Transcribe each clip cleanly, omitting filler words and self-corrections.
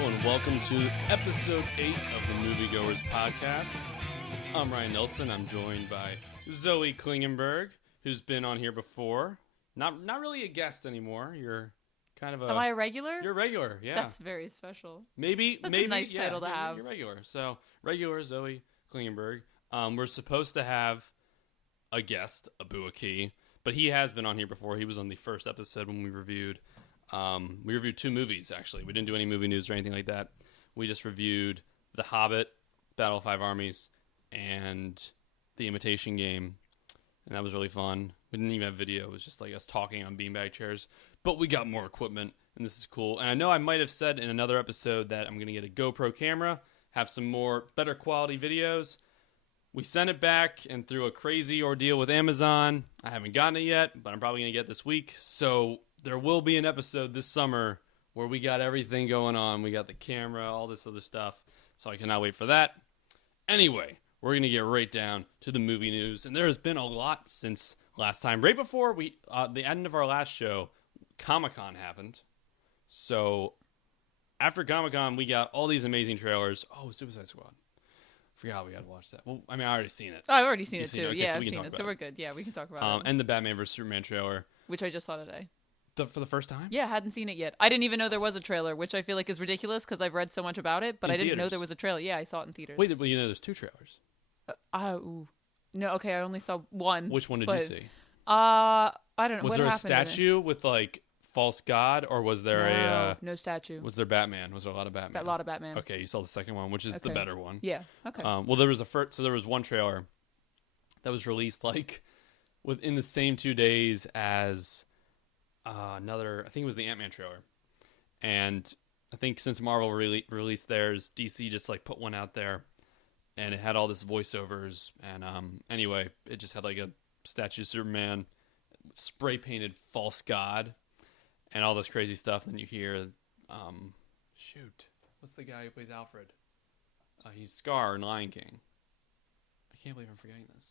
and welcome to episode 8 of the MovieGoers podcast. I'm Ryan Nilsen. I'm joined by Zoe Klingenberg, who's been on here before. Not really a guest anymore. You're kind of a... Am I a regular? You're regular, yeah. That's very special. Maybe a nice title to have. You're regular. So, regular Zoe Klingenberg. We're supposed to have a guest, Abu Aki, but he has been on here before. He was on the first episode when we reviewed 2 movies, actually. We didn't do any movie news or anything like that. We just reviewed The Hobbit, Battle of Five Armies, and The Imitation Game, and that was really fun. We didn't even have video. It was just like us talking on beanbag chairs, but we got more equipment, and this is cool. And I know I might have said in another episode that I'm going to get a GoPro camera, have some more better quality videos. We sent it back, and through a crazy ordeal with Amazon, I haven't gotten it yet, but I'm probably going to get it this week, so there will be an episode this summer where we got everything going on. We got the camera, all this other stuff. So I cannot wait for that. Anyway, we're going to get right down to the movie news. And there has been a lot since last time. Right before the end of our last show, Comic-Con happened. So after Comic-Con, we got all these amazing trailers. Oh, Suicide Squad. Forgot we had to watch that. Well, I mean, I already seen it. Oh, I've already seen it too. Okay, yeah, so I've seen it. So we're good. Yeah, we can talk about it. And the Batman vs. Superman trailer. Which I just saw today. For the first time? Yeah, hadn't seen it yet. I didn't even know there was a trailer, which I feel like is ridiculous because I've read so much about it, but I didn't know there was a trailer. Yeah, I saw it in theaters. Wait, well, you know there's 2 trailers. No, okay, I only saw one. Which one did you see? I don't know. Was what there a happened in it? statue with, like, false god, or was there no statue. Was there Batman? Was there a lot of Batman? A lot of Batman. Okay, you saw the second one, which is the better one. Yeah, okay. Well, there was there was one trailer that was released, like, within the same 2 days as... I think it was the Ant-Man trailer, and I think since Marvel released theirs, DC just like put one out there, and it had all this voiceovers, and anyway, it just had like a statue of Superman, spray painted false god, and all this crazy stuff. Then you hear, what's the guy who plays Alfred? He's Scar in Lion King. I can't believe I'm forgetting this.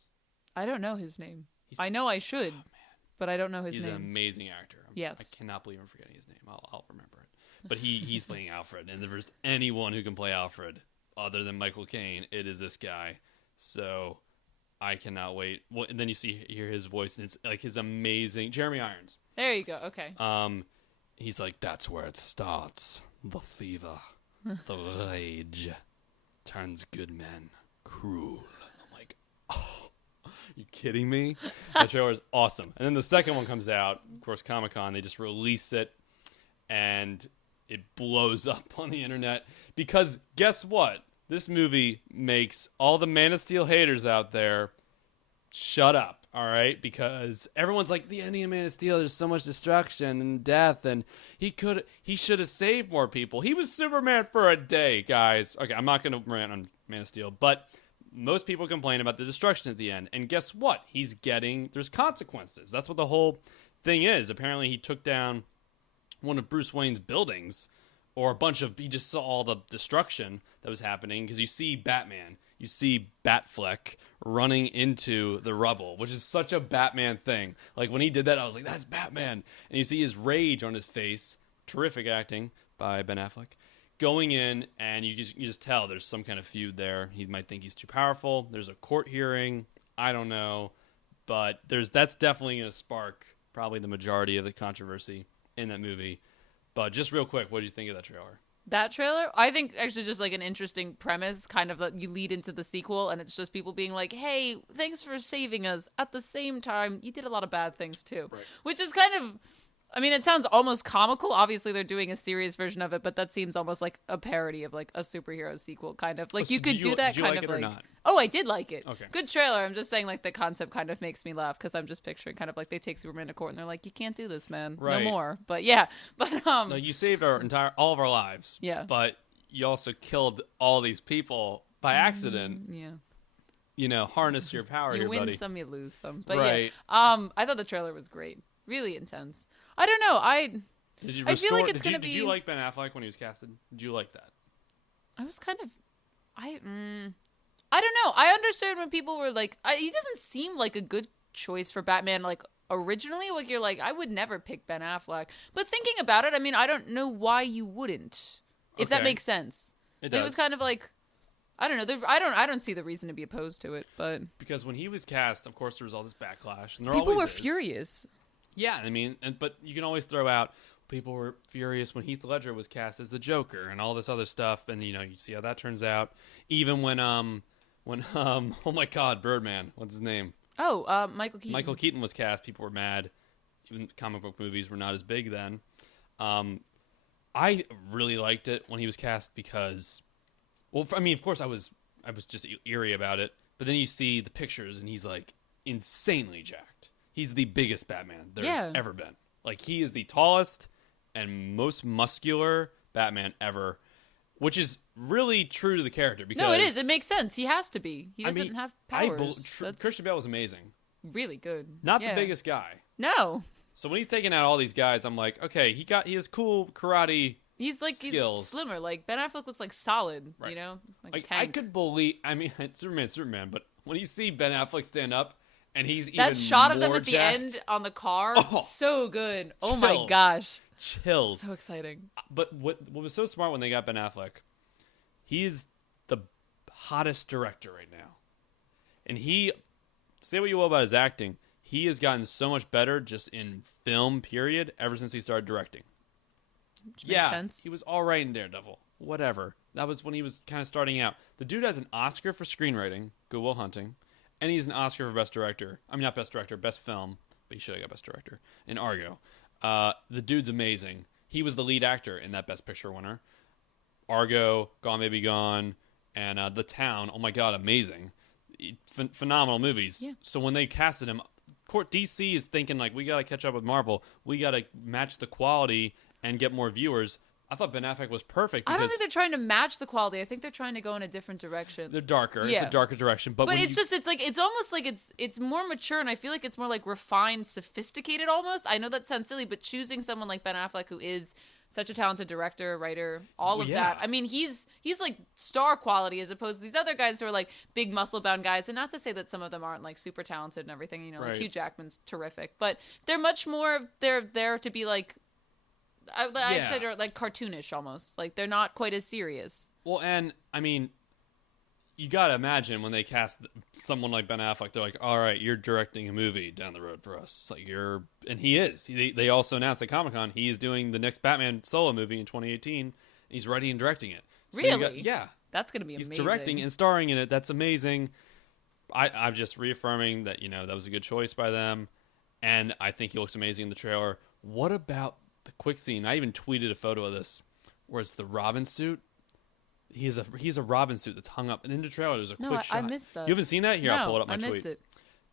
I don't know his name. I know I should. Oh, but I don't know his name. He's an amazing actor. Yes. I cannot believe I'm forgetting his name. I'll remember it. But he's playing Alfred. And if there's anyone who can play Alfred other than Michael Caine, it is this guy. So I cannot wait. Well, and then you hear his voice, and it's like his amazing... Jeremy Irons. There you go. Okay. He's like, that's where it starts. The fever. The rage. Turns good men cruel. I'm like, oh. You kidding me? That trailer is awesome. And then the second one comes out, of course, Comic-Con. They just release it, and it blows up on the internet. Because guess what? This movie makes all the Man of Steel haters out there shut up, all right? Because everyone's like, the ending of Man of Steel, there's so much destruction and death, and he should have saved more people. He was Superman for a day, guys. Okay, I'm not going to rant on Man of Steel, but... most people complain about the destruction at the end. And guess what? There's consequences. That's what the whole thing is. Apparently he took down one of Bruce Wayne's buildings, or he just saw all the destruction that was happening, because you see Batman, you see Batfleck running into the rubble, which is such a Batman thing. Like when he did that, I was like, that's Batman. And you see his rage on his face. Terrific acting by Ben Affleck. Going in, and you just tell there's some kind of feud there. He might think he's too powerful. There's a court hearing. I don't know. But that's definitely going to spark probably the majority of the controversy in that movie. But just real quick, what did you think of that trailer? That trailer? I think actually just like an interesting premise, kind of that you lead into the sequel, and it's just people being like, hey, thanks for saving us. At the same time, you did a lot of bad things too. Right. Which is kind of... I mean, it sounds almost comical. Obviously, they're doing a serious version of it, but that seems almost like a parody of like a superhero sequel, kind of. Like so you could do that kind of like it or not? Oh, I did like it. Okay. Good trailer. I'm just saying, like, the concept kind of makes me laugh because I'm just picturing kind of like they take Superman to court and they're like, you can't do this, man. Right. No more. But yeah. But no, you saved all of our lives. Yeah. But you also killed all these people by accident. Yeah. You know, harness your power you here, buddy. You win some, you lose some. But right. yeah. I thought the trailer was great. Really intense. I don't know. I feel like it's going to be... Did you like Ben Affleck when he was casted? Did you like that? I was kind of... I don't know. I understood when people were like... he doesn't seem like a good choice for Batman, like, originally. Like, you're like, I would never pick Ben Affleck. But thinking about it, I mean, I don't know why you wouldn't. If that makes sense. It does. It was kind of like, I don't know. I don't see the reason to be opposed to it, but because when he was cast, of course, there was all this backlash, and people were furious. Yeah, I mean, but you can always throw out people were furious when Heath Ledger was cast as the Joker and all this other stuff, and you see how that turns out. Even when oh my God, Birdman, what's his name? Oh, Michael Keaton. Michael Keaton was cast. People were mad. Even comic book movies were not as big then. I really liked it when he was cast because, well, I mean, of course, I was just eerie about it. But then you see the pictures, and he's like insanely jacked. He's the biggest Batman there's ever been. Like, he is the tallest and most muscular Batman ever, which is really true to the character. Because no, it is. It makes sense. He has to be. He doesn't have powers. Christian Bale was amazing. Really good. Not the biggest guy. No. So when he's taking out all these guys, I'm like, okay, he has cool karate skills. He's slimmer. Like, Ben Affleck looks like solid, right. Like a tank. I could believe, I mean, it's Superman, but when you see Ben Affleck stand up and he's that even shot more of them at jacked, the end on the car, so good. Oh chills, my gosh. Chills. So exciting. But what was so smart when they got Ben Affleck, he's the hottest director right now. And say what you will about his acting, he has gotten so much better just in film, period, ever since he started directing. Which makes sense. He was all right in Daredevil. Whatever. That was when he was kind of starting out. The dude has an Oscar for screenwriting, Good Will Hunting, and he's an Oscar for Best Director. I mean, not Best Director, Best Film, but he should have got Best Director, in Argo. The dude's amazing. He was the lead actor in that Best Picture winner. Argo, Gone Baby Gone, and The Town. Oh my God, amazing. Phenomenal movies. Yeah. So when they casted him, DC is thinking, like, we got to catch up with Marvel. We got to match the quality and get more viewers. I thought Ben Affleck was perfect. Because I don't think they're trying to match the quality. I think they're trying to go in a different direction. They're darker. Yeah. It's a darker direction. But it's almost like it's more mature, and I feel like it's more like refined, sophisticated almost. I know that sounds silly, but choosing someone like Ben Affleck, who is such a talented director, writer, all of that. I mean, he's like star quality as opposed to these other guys who are like big muscle bound guys. And not to say that some of them aren't like super talented and everything, right. Like Hugh Jackman's terrific, but they're much more, they're there to be like, I'd say they're like cartoonish almost. Like they're not quite as serious. Well, and I mean, you got to imagine when they cast someone like Ben Affleck, they're like, all right, you're directing a movie down the road for us. It's like and he is. They also announced at Comic-Con he is doing the next Batman solo movie in 2018. He's writing and directing it. So really? Yeah. That's going to be amazing. He's directing and starring in it. That's amazing. I'm just reaffirming that, that was a good choice by them. And I think he looks amazing in the trailer. What about the quick scene? I even tweeted a photo of this where it's the Robin suit. He's a Robin suit that's hung up, and in the trailer there's a quick shot. I missed that. You haven't seen that? Here, I'll pull it up my tweet. I missed it.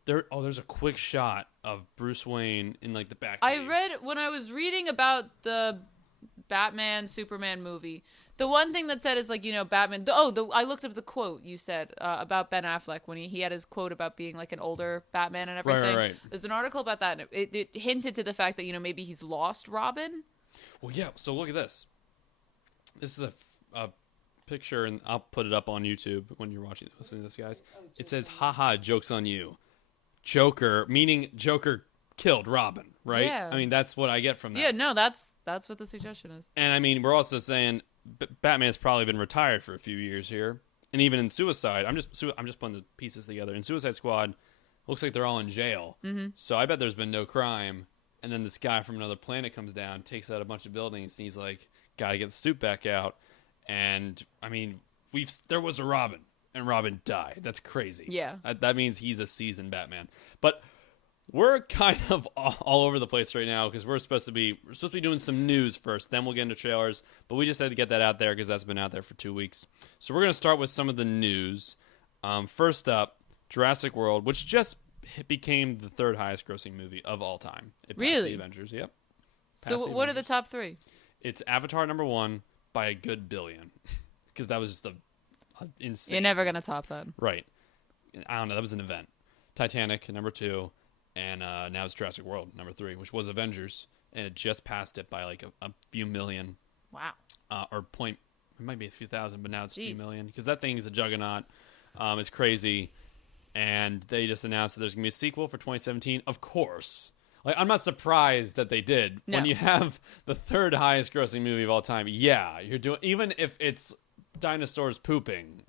There's a quick shot of Bruce Wayne in like the back. I read when I was reading about the Batman Superman movie. The one thing that said is like Batman. I looked up the quote you said about Ben Affleck when he had his quote about being like an older Batman and everything. Right. There's an article about that, and it hinted to the fact that maybe he's lost Robin. Well, yeah. So look at this. This is a picture, and I'll put it up on YouTube when you're listening to this, guys. It says, haha, joke's on you. Joker, meaning Joker killed Robin, right? Yeah. I mean, that's what I get from that. Yeah, no, that's what the suggestion is. And I mean, we're also saying Batman's probably been retired for a few years here. And even in Suicide, I'm just putting the pieces together. In Suicide Squad, looks like they're all in jail. Mm-hmm. So I bet there's been no crime. And then this guy from another planet comes down, takes out a bunch of buildings, and he's like, gotta get the suit back out. And I mean, there was a Robin, and Robin died. That's crazy. Yeah, that means he's a seasoned Batman. But we're kind of all over the place right now because we're supposed to be doing some news first. Then we'll get into trailers. But we just had to get that out there because that's been out there for 2 weeks. So we're gonna start with some of the news. First up, Jurassic World, which just became the third highest grossing movie of all time. It passed the Avengers. Yep. So what are the top three? It's Avatar #1. By a good billion, because that was just insane. You're never gonna top that, right? I don't know. That was an event. Titanic #2, and now it's Jurassic World #3, which was Avengers, and it just passed it by like a few million. Wow. It might be a few thousand, but now it's a few million because that thing is a juggernaut. It's crazy, and they just announced that there's gonna be a sequel for 2017. Of course, Like, I'm not surprised that they did. No. When you have the third highest grossing movie of all time, yeah, you're doing, even if it's dinosaurs pooping.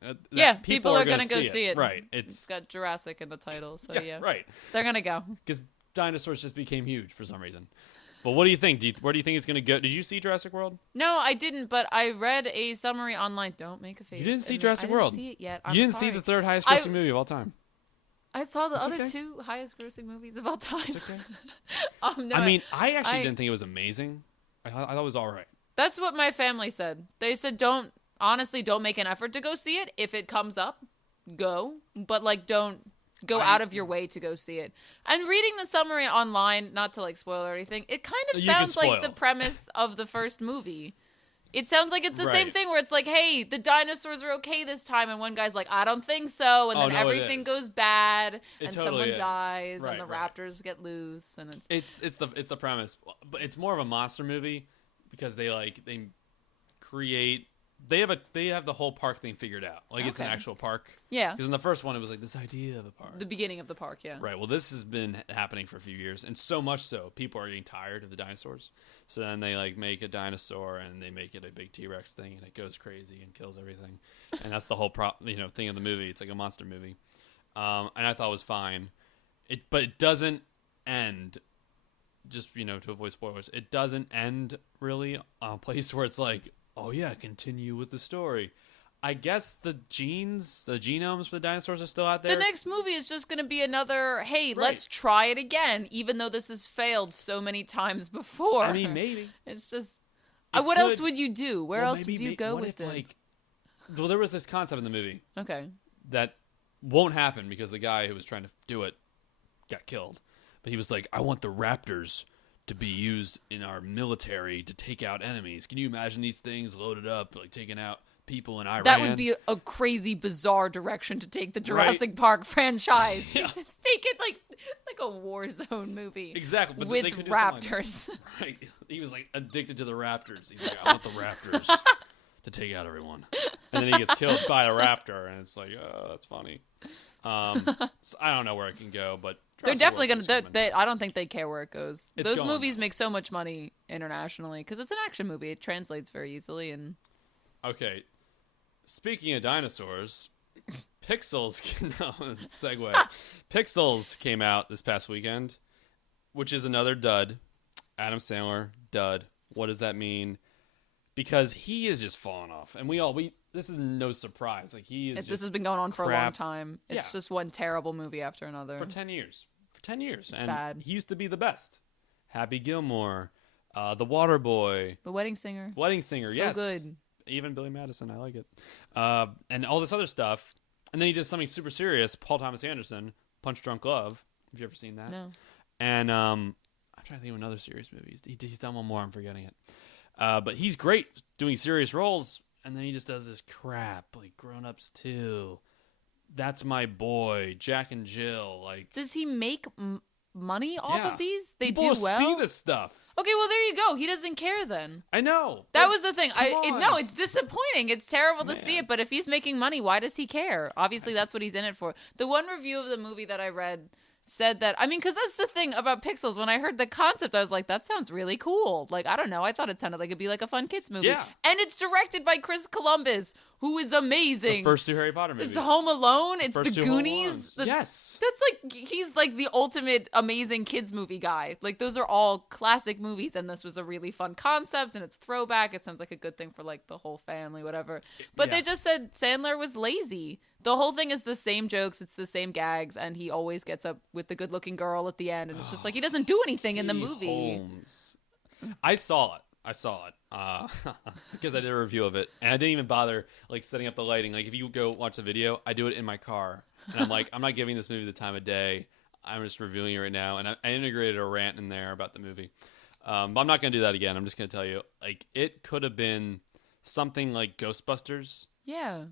People are going to go see it. Right. It's got Jurassic in the title, so yeah. Right. They're going to go. Because dinosaurs just became huge for some reason. But what do you think? Where do you think it's going to go? Did you see Jurassic World? No, I didn't, but I read a summary online. Don't make a face. You didn't see at me. Jurassic World? I didn't see it yet. You didn't see the third highest grossing movie of all time? I saw the That's other okay. two highest grossing movies of all time. It's okay. No, I mean, I actually didn't think it was amazing. I thought it was all right. That's what my family said. They said, don't make an effort to go see it. If it comes up, go. But, like, don't go out of your way to go see it. And reading the summary online, not to, like, spoil or anything, it kind of sounds like the premise of the first movie. It sounds like it's the same thing where it's like, hey, the dinosaurs are okay this time, and one guy's like, I don't think so, and then everything goes bad, and someone dies, and the raptors get loose, and it's the premise, but it's more of a monster movie because they have the whole park thing figured out. Like, it's an actual park. Yeah. Because in the first one, it was like this idea of a park. The beginning of the park, yeah. Right. Well, this has been happening for a few years, and so much so, people are getting tired of the dinosaurs. So then they, like, make a dinosaur, and they make it a big T-Rex thing, and it goes crazy and kills everything. And that's the whole thing of the movie. It's like a monster movie. And I thought it was fine. But it doesn't end, just, to avoid spoilers, it doesn't end, really, on a place where it's like, oh yeah, continue with the story. I guess the genomes for the dinosaurs are still out there. The next movie is just going to be another, hey, let's try it again, even though this has failed so many times before. I mean, maybe. It's just, what else would you do? Where else would you go with it? Well, there was this concept in the movie. Okay. That won't happen because the guy who was trying to do it got killed. But he was like, I want the raptors to be used in our military to take out enemies. Can you imagine these things loaded up, like taking out people in Iran? That would be a crazy, bizarre direction to take the Jurassic Park franchise. Yeah. Just take it like a war zone movie. Exactly. But with they could do raptors. Right. He was like addicted to the raptors. He's like, I want the raptors to take out everyone. And then he gets killed by a raptor, and it's like, oh, that's funny. So I don't know where it can go, but they're definitely going to. I don't think they care where it goes. It's Those movies make so much money internationally because it's an action movie. It translates very easily. And okay, speaking of dinosaurs, Pixels. Segue. Pixels came out this past weekend, which is another dud. Adam Sandler dud. What does that mean? Because he is just falling off, and this is no surprise. Like, this has been going on for a long time. It's just one terrible movie after another for 10 years. It's and bad. He used to be the best. Happy Gilmore, The Waterboy, The Wedding Singer. So yes, good. Even Billy Madison, I like it, and all this other stuff. And then he did something super serious. Paul Thomas Anderson, Punch Drunk Love. Have you ever seen that? No. And I'm trying to think of another serious movie. He's done one more. I'm forgetting it. But he's great doing serious roles, and then he just does this crap, like Grown Ups 2, That's My Boy, Jack and Jill. Like, does he make money off of these? They People do well. See this stuff. Okay, well there you go. He doesn't care then. I know. That was the thing. It's disappointing. It's terrible to see it, but if he's making money, why does he care? Obviously, that's what he's in it for. The one review of the movie that I read said that, because that's the thing about Pixels. When I heard the concept, I was like, that sounds really cool. Like, I don't know. I thought it sounded like it'd be like a fun kids movie. Yeah. And it's directed by Chris Columbus, who is amazing. The first two Harry Potter movies. It's Home Alone. It's The Goonies. Yes. That's like, he's like the ultimate amazing kids movie guy. Like, those are all classic movies, and this was a really fun concept, and it's throwback. It sounds like a good thing for like the whole family, whatever. But they just said Sandler was lazy. The whole thing is the same jokes, it's the same gags, and he always gets up with the good-looking girl at the end, and it's just like he doesn't do anything in the movie. Holmes. I saw it because I did a review of it, and I didn't even bother like setting up the lighting. Like, if you go watch the video, I do it in my car, and I'm like, I'm not giving this movie the time of day. I'm just reviewing it right now, and I integrated a rant in there about the movie. But I'm not going to do that again. I'm just going to tell you, like, it could have been something like Ghostbusters. Yeah.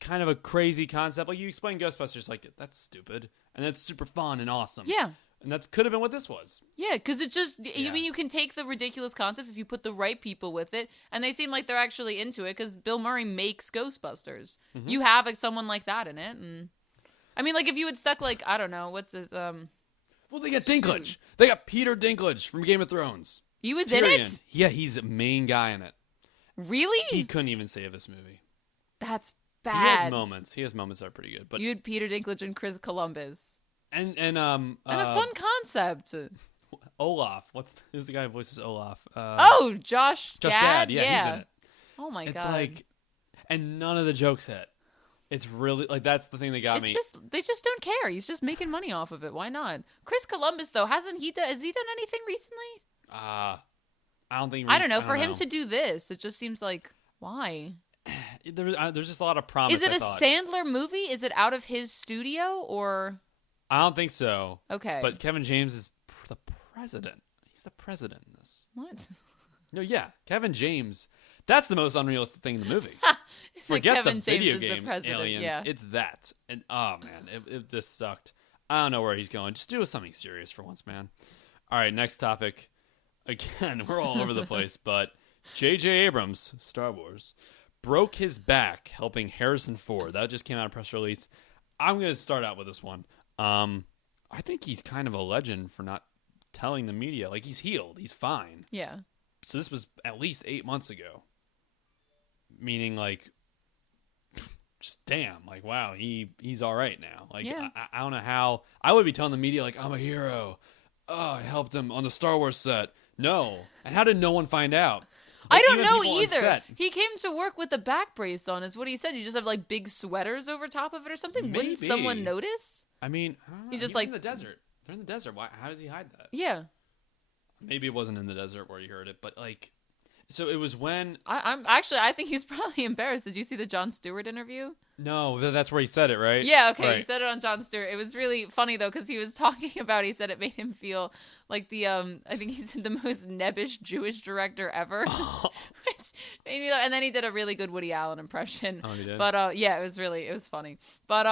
Kind of a crazy concept. Like, you explain Ghostbusters, like, that's stupid, and that's super fun and awesome. Yeah. And that could have been what this was. Yeah, because it just, you can take the ridiculous concept if you put the right people with it, and they seem like they're actually into it, because Bill Murray makes Ghostbusters. Mm-hmm. You have like someone like that in it, and I mean, like, if you had stuck, like, I don't know, what's this, Well, they got Dinklage. They got Peter Dinklage from Game of Thrones. He was Tyrion. in it? Yeah, he's the main guy in it. Really? He couldn't even save this movie. That's He bad. has moments. He has moments that are pretty good. But You had Peter Dinklage and Chris Columbus. and And a fun concept. Olaf. Who's the guy who voices Olaf? Josh Josh Gad? Gad. Yeah, he's in it. Oh my It's god. like, and none of the jokes hit. It's really like that's the thing that got me. They just don't care. He's just making money off of it. Why not? Chris Columbus though, has he done anything recently? I don't think. I don't know. For him to do this, it just seems like why? There's just a lot of promise. Is it a Sandler movie? Is it out of his studio or? I don't think so. Okay. But Kevin James is the president. He's the president in this. What? No, yeah, Kevin James. That's the most unrealistic thing in the movie. Forget Forget Kevin the James video is game the president. aliens. Yeah. It's that. And oh man, this sucked. I don't know where he's going. Just do something serious for once, man. All right, next topic. Again, we're all over the place, but J.J. Abrams, Star Wars, broke his back helping Harrison Ford. That just came out of a press release. I'm going to start out with this one. I think he's kind of a legend for not telling the media. Like, he's healed. He's fine. Yeah. So this was at least 8 months ago. Meaning, like, just damn. Like, wow, he's all right now. Like, yeah. I don't know how. I would be telling the media, like, I'm a hero. Oh, I helped him on the Star Wars set. No. And how did no one find out? I Like, don't even know people on either. set. He came to work with a back brace on, is what he said. You just have like big sweaters over top of it or something. Wouldn't Maybe. someone notice? I mean, I don't know. He's just He was like- in the desert. They're in the desert. Why? How does he hide that? Yeah. Maybe it wasn't in the desert where you heard it, but like, so it was when. I think he was probably embarrassed. Did you see the Jon Stewart interview? No, that's where he said it, right? Yeah, okay. He Right. said it on Jon Stewart. It was really funny though, because he was talking about. He said it made him feel like the I think he said the most nebbish Jewish director ever, which made me. And then he did a really good Woody Allen impression. Oh, he did? But yeah, it was funny. But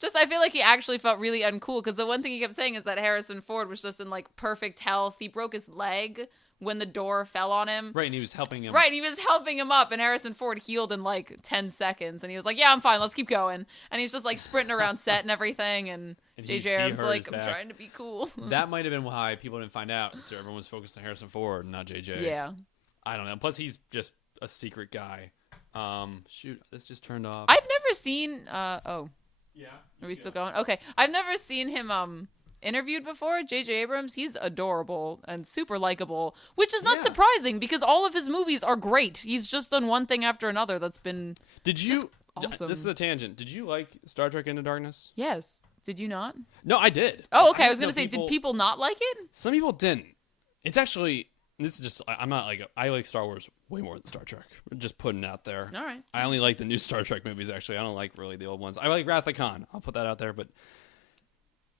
just I feel like he actually felt really uncool because the one thing he kept saying is that Harrison Ford was just in like perfect health. He broke his leg when the door fell on him. Right, and he was helping him. Right, he was helping him up, and Harrison Ford healed in like 10 seconds, and he was like, "Yeah, I'm fine. Let's keep going." And he's just like sprinting around set and everything, and he J.J. Abrams hurt like, his "I'm back. trying to be cool." That might have been why people didn't find out. So everyone was focused on Harrison Ford, not JJ. Yeah. I don't know. Plus, he's just a secret guy. Shoot, this just turned off. I've never seen. Oh, Yeah. are we still going? Okay, I've never seen him interviewed before. J.J. Abrams, he's adorable and super likable, which is not Yeah. surprising because all of his movies are great. He's just done one thing after another that's been. Did you? Just awesome. This is a tangent. Did you like Star Trek Into Darkness? Yes. Did you not? No, I did. Oh, okay. I was just know gonna say, did people not like it? Some people didn't. It's actually. This is just. I'm not like. I like Star Wars way more than Star Trek. We're just putting it out there. All right. I only like the new Star Trek movies. Actually, I don't like really the old ones. I like Wrath of Khan. I'll put that out there, but.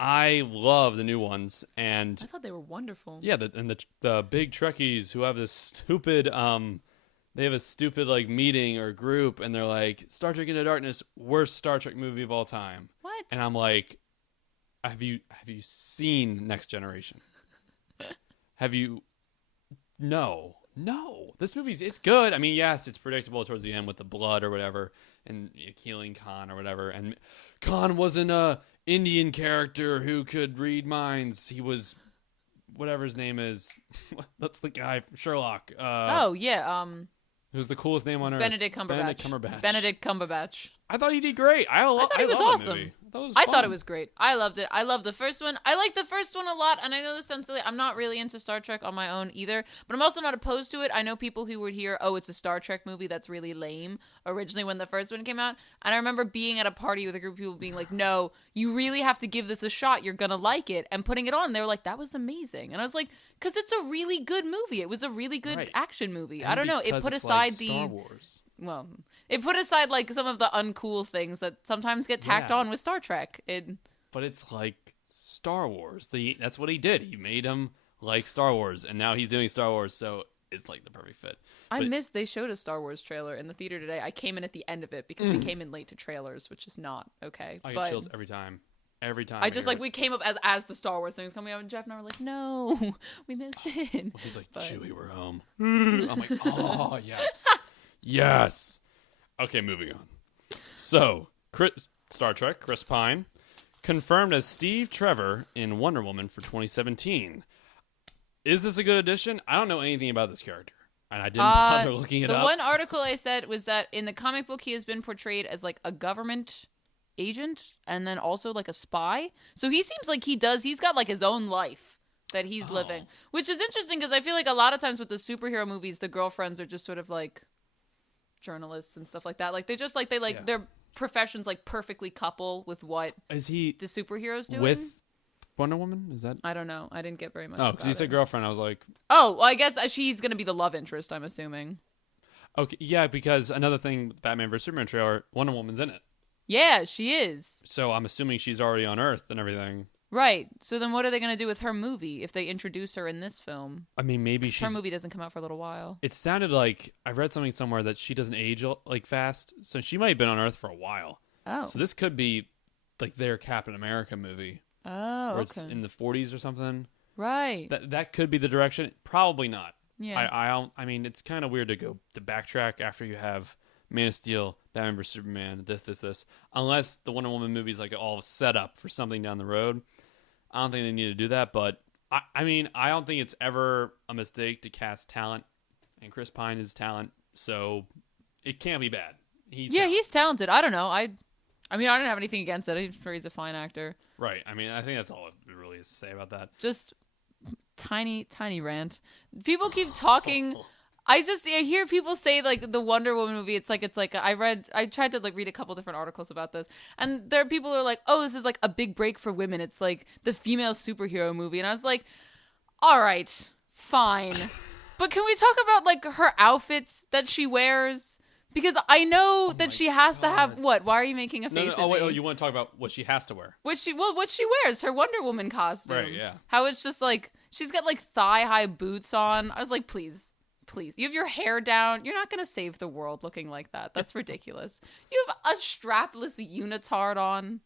I love the new ones, and I thought they were wonderful. yeah, the big Trekkies who have this stupid they have a stupid like meeting or group, and they're like Star Trek Into Darkness, worst Star Trek movie of all time. What? And I'm like, have you seen Next Generation? Have you? No. This movie's it's good. I mean, yes, it's predictable towards the end with the blood or whatever, and killing Khan or whatever. And Khan wasn't a Indian character who could read minds. He was whatever his name is. That's the guy from Sherlock. Oh yeah. Who's the coolest name on earth? Benedict Cumberbatch. Benedict Cumberbatch. I thought he did great. I thought he was love awesome. That movie. I thought it was great. I loved it. I loved the first one. I like the first one a lot, and I know this sounds silly. I'm not really into Star Trek on my own either, but I'm also not opposed to it. I know people who would hear, "Oh, it's a Star Trek movie that's really lame," originally when the first one came out. And I remember being at a party with a group of people being like, "No, you really have to give this a shot. You're gonna like it," and putting it on. They were like, "That was amazing," and I was like, "Because it's a really good movie. It was a really good Right. action movie." And I don't know. It because put it's aside like the Star Wars. well, it put aside like some of the uncool things that sometimes get tacked Yeah. on with Star Trek. But it's like Star Wars. That's what he did. He made him like Star Wars, and now he's doing Star Wars, so it's like the perfect fit. I But- missed they showed a Star Wars trailer in the theater today. I came in at the end of it because we came in late to trailers, which is not okay. I get but chills every time. Every time. I just hear like it. we came up as the Star Wars thing was coming out, and Jeff and I were like, "No, we missed it." He's like, but- Chewie, we're home. I'm like, oh, yes. Yes. Okay, moving on. So, Star Trek, Chris Pine confirmed as Steve Trevor in Wonder Woman for 2017. Is this a good addition? I don't know anything about this character, and I didn't bother looking it up. The one article I said was that in the comic book, he has been portrayed as like a government agent and then also like a spy. So he seems like he's got like his own life that he's living, which is interesting because I feel like a lot of times with the superhero movies, the girlfriends are just sort of like journalists and stuff like that. Like their professions like perfectly couple with what is he the superheroes doing with Wonder Woman? Is that? I don't know. I didn't get very much. Oh, because you said girlfriend, I was like, oh, well, I guess she's gonna be the love interest. I'm assuming. Okay, yeah, because another thing, Batman vs Superman trailer, Wonder Woman's in it. Yeah, she is. So I'm assuming she's already on Earth and everything. Right. So then what are they going to do with her movie if they introduce her in this film? I mean, maybe her movie doesn't come out for a little while. It sounded like I read something somewhere that she doesn't age like fast, so she might have been on Earth for a while. Oh. So this could be like their Captain America movie. Oh, where it's in the 40s or something. Right. So that could be the direction. Probably not. Yeah. I mean, it's kind of weird to backtrack after you have Man of Steel, Batman vs Superman, this. Unless the Wonder Woman movie is like all set up for something down the road. I don't think they need to do that, but I mean, I don't think it's ever a mistake to cast talent, and Chris Pine is talent, so it can't be bad. He's talented. I don't know. I mean, I don't have anything against it. I'm sure he's a fine actor. Right. I mean, I think that's all it really is to say about that. Just tiny rant. People keep talking. I hear people say like the Wonder Woman movie. It's like I tried to like read a couple different articles about this, and there are people who are like, oh, this is like a big break for women. It's like the female superhero movie, and I was like, all right, fine, but can we talk about like her outfits that she wears? Because I know that she has to have what? Why are you making a face? No. Oh wait. Oh, you want to talk about what she has to wear? What she wears? Her Wonder Woman costume. Right. Yeah. How it's just like she's got like thigh-high boots on. I was like, please, you have your hair down. You're not gonna save the world looking like that. That's ridiculous. You have a strapless unitard on.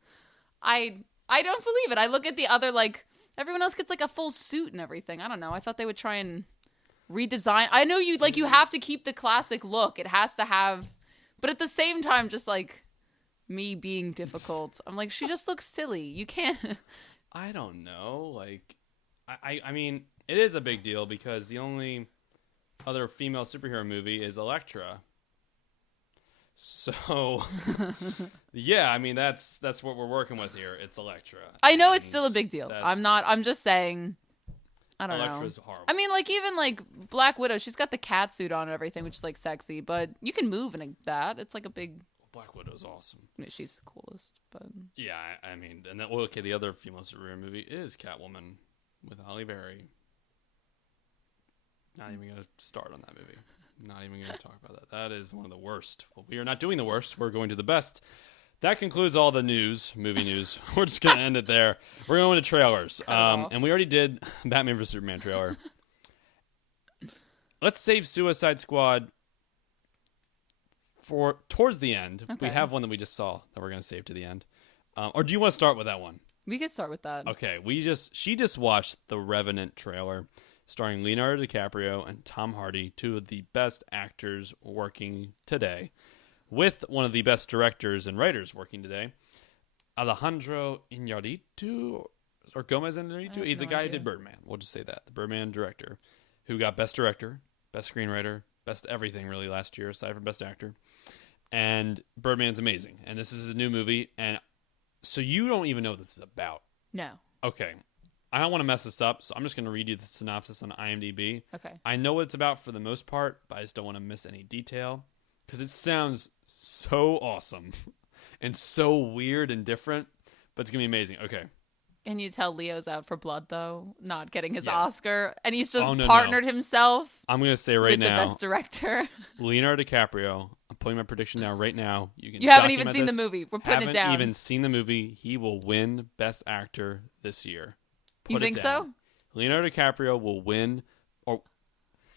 I don't believe it. I look at the other like everyone else gets like a full suit and everything. I don't know. I thought they would try and redesign. I know you have to keep the classic look. It has to have, but at the same time, just like me being difficult, I'm like, she just looks silly. You can't. I don't know. Like, I mean, it is a big deal because the only other female superhero movie is Elektra. So, yeah, I mean, that's what we're working with here. It's Elektra. I know it's still a big deal. I'm just saying. I don't Elektra's know. horrible. I mean, like, even, like, Black Widow, she's got the cat suit on and everything, which is, like, sexy, but you can move in that. It's, like, a big... Black Widow's awesome. I mean, she's the coolest, but... Yeah, I mean, and then, okay, the other female superhero movie is Catwoman with Halle Berry. Not even going to start on that movie. Not even going to talk about that. That is one of the worst. Well, we are not doing the worst. We're going to the best. That concludes all the movie news. We're just going to end it there. We're going to trailers. And we already did Batman vs. Superman trailer. Let's save Suicide Squad for towards the end. Okay. We have one that we just saw that we're going to save to the end. Or do you want to start with that one? We could start with that. Okay. She just watched the Revenant trailer starring Leonardo DiCaprio and Tom Hardy, two of the best actors working today, with one of the best directors and writers working today, Alejandro Iñárritu, or Gomez Iñárritu. He's the guy who did Birdman. We'll just say that. The Birdman director, who got Best Director, Best Screenwriter, Best Everything, really, last year, aside from Best Actor. And Birdman's amazing. And this is his new movie. And so you don't even know what this is about. No. Okay. I don't want to mess this up, so I'm just going to read you the synopsis on IMDb. Okay. I know what it's about for the most part, but I just don't want to miss any detail. Because it sounds so awesome and so weird and different, but it's going to be amazing. Okay. Can you tell Leo's out for blood, though? Not getting his Oscar. And he's just partnered himself. I'm going to say right now. With the best director. Leonardo DiCaprio. I'm putting my prediction down right now. You haven't even seen the movie. We're putting it down. Haven't even seen the movie. He will win Best Actor this year. You think so? Leonardo DiCaprio will win, or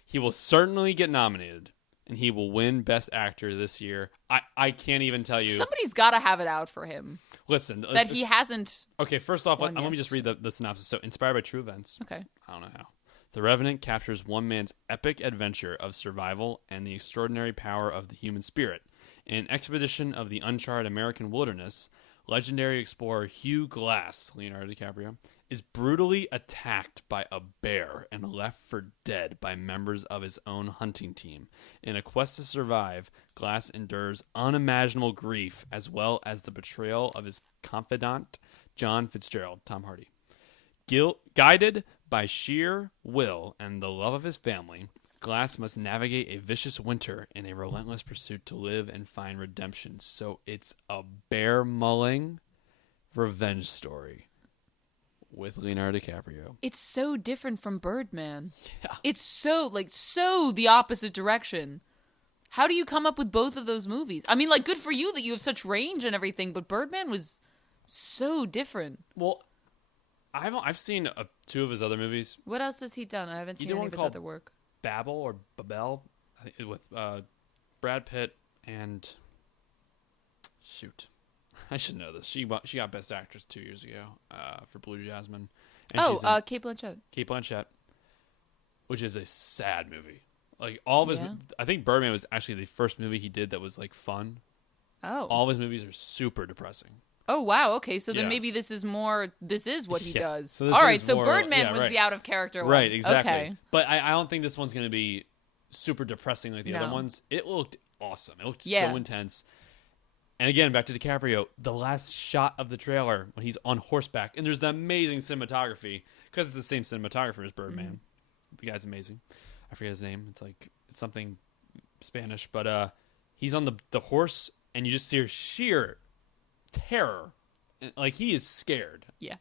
he will certainly get nominated. And he will win Best Actor this year. I can't even tell you. Somebody's got to have it out for him. Listen. That he hasn't. Okay, first off, let me just read the synopsis. So, inspired by true events. Okay. I don't know how. The Revenant captures one man's epic adventure of survival and the extraordinary power of the human spirit. In an expedition of the uncharted American wilderness, legendary explorer Hugh Glass, Leonardo DiCaprio, is brutally attacked by a bear and left for dead by members of his own hunting team. In a quest to survive, Glass endures unimaginable grief as well as the betrayal of his confidant, John Fitzgerald, Tom Hardy. Guided by sheer will and the love of his family, Glass must navigate a vicious winter in a relentless pursuit to live and find redemption. So it's a bear-mulling revenge story with Leonardo DiCaprio. It's so different from Birdman. Yeah. It's so the opposite direction. How do you come up with both of those movies? I mean, like, good for you that you have such range and everything, but Birdman was so different. Well, I've seen two of his other movies. What else has he done? I haven't seen any of his other work. Babel or Babel, I think, with Brad Pitt and shoot, I should know this. She got Best Actress 2 years ago for Blue Jasmine. And Kate Blanchett. Kate Blanchett, which is a sad movie. Like all of his, I think Birdman was actually the first movie he did that was like fun. Oh, all of his movies are super depressing. Oh wow, okay, so then maybe this is what he does. So all right, so Birdman was the out of character one. Right, exactly. Okay. But I don't think this one's going to be super depressing like the other ones. It looked awesome. It looked so intense. And again, back to DiCaprio, the last shot of the trailer when he's on horseback, and there's the amazing cinematography, because it's the same cinematographer as Birdman. Mm-hmm. The guy's amazing. I forget his name. It's something Spanish, but he's on the horse, and you just see sheer terror. Like, he is scared. Yeah.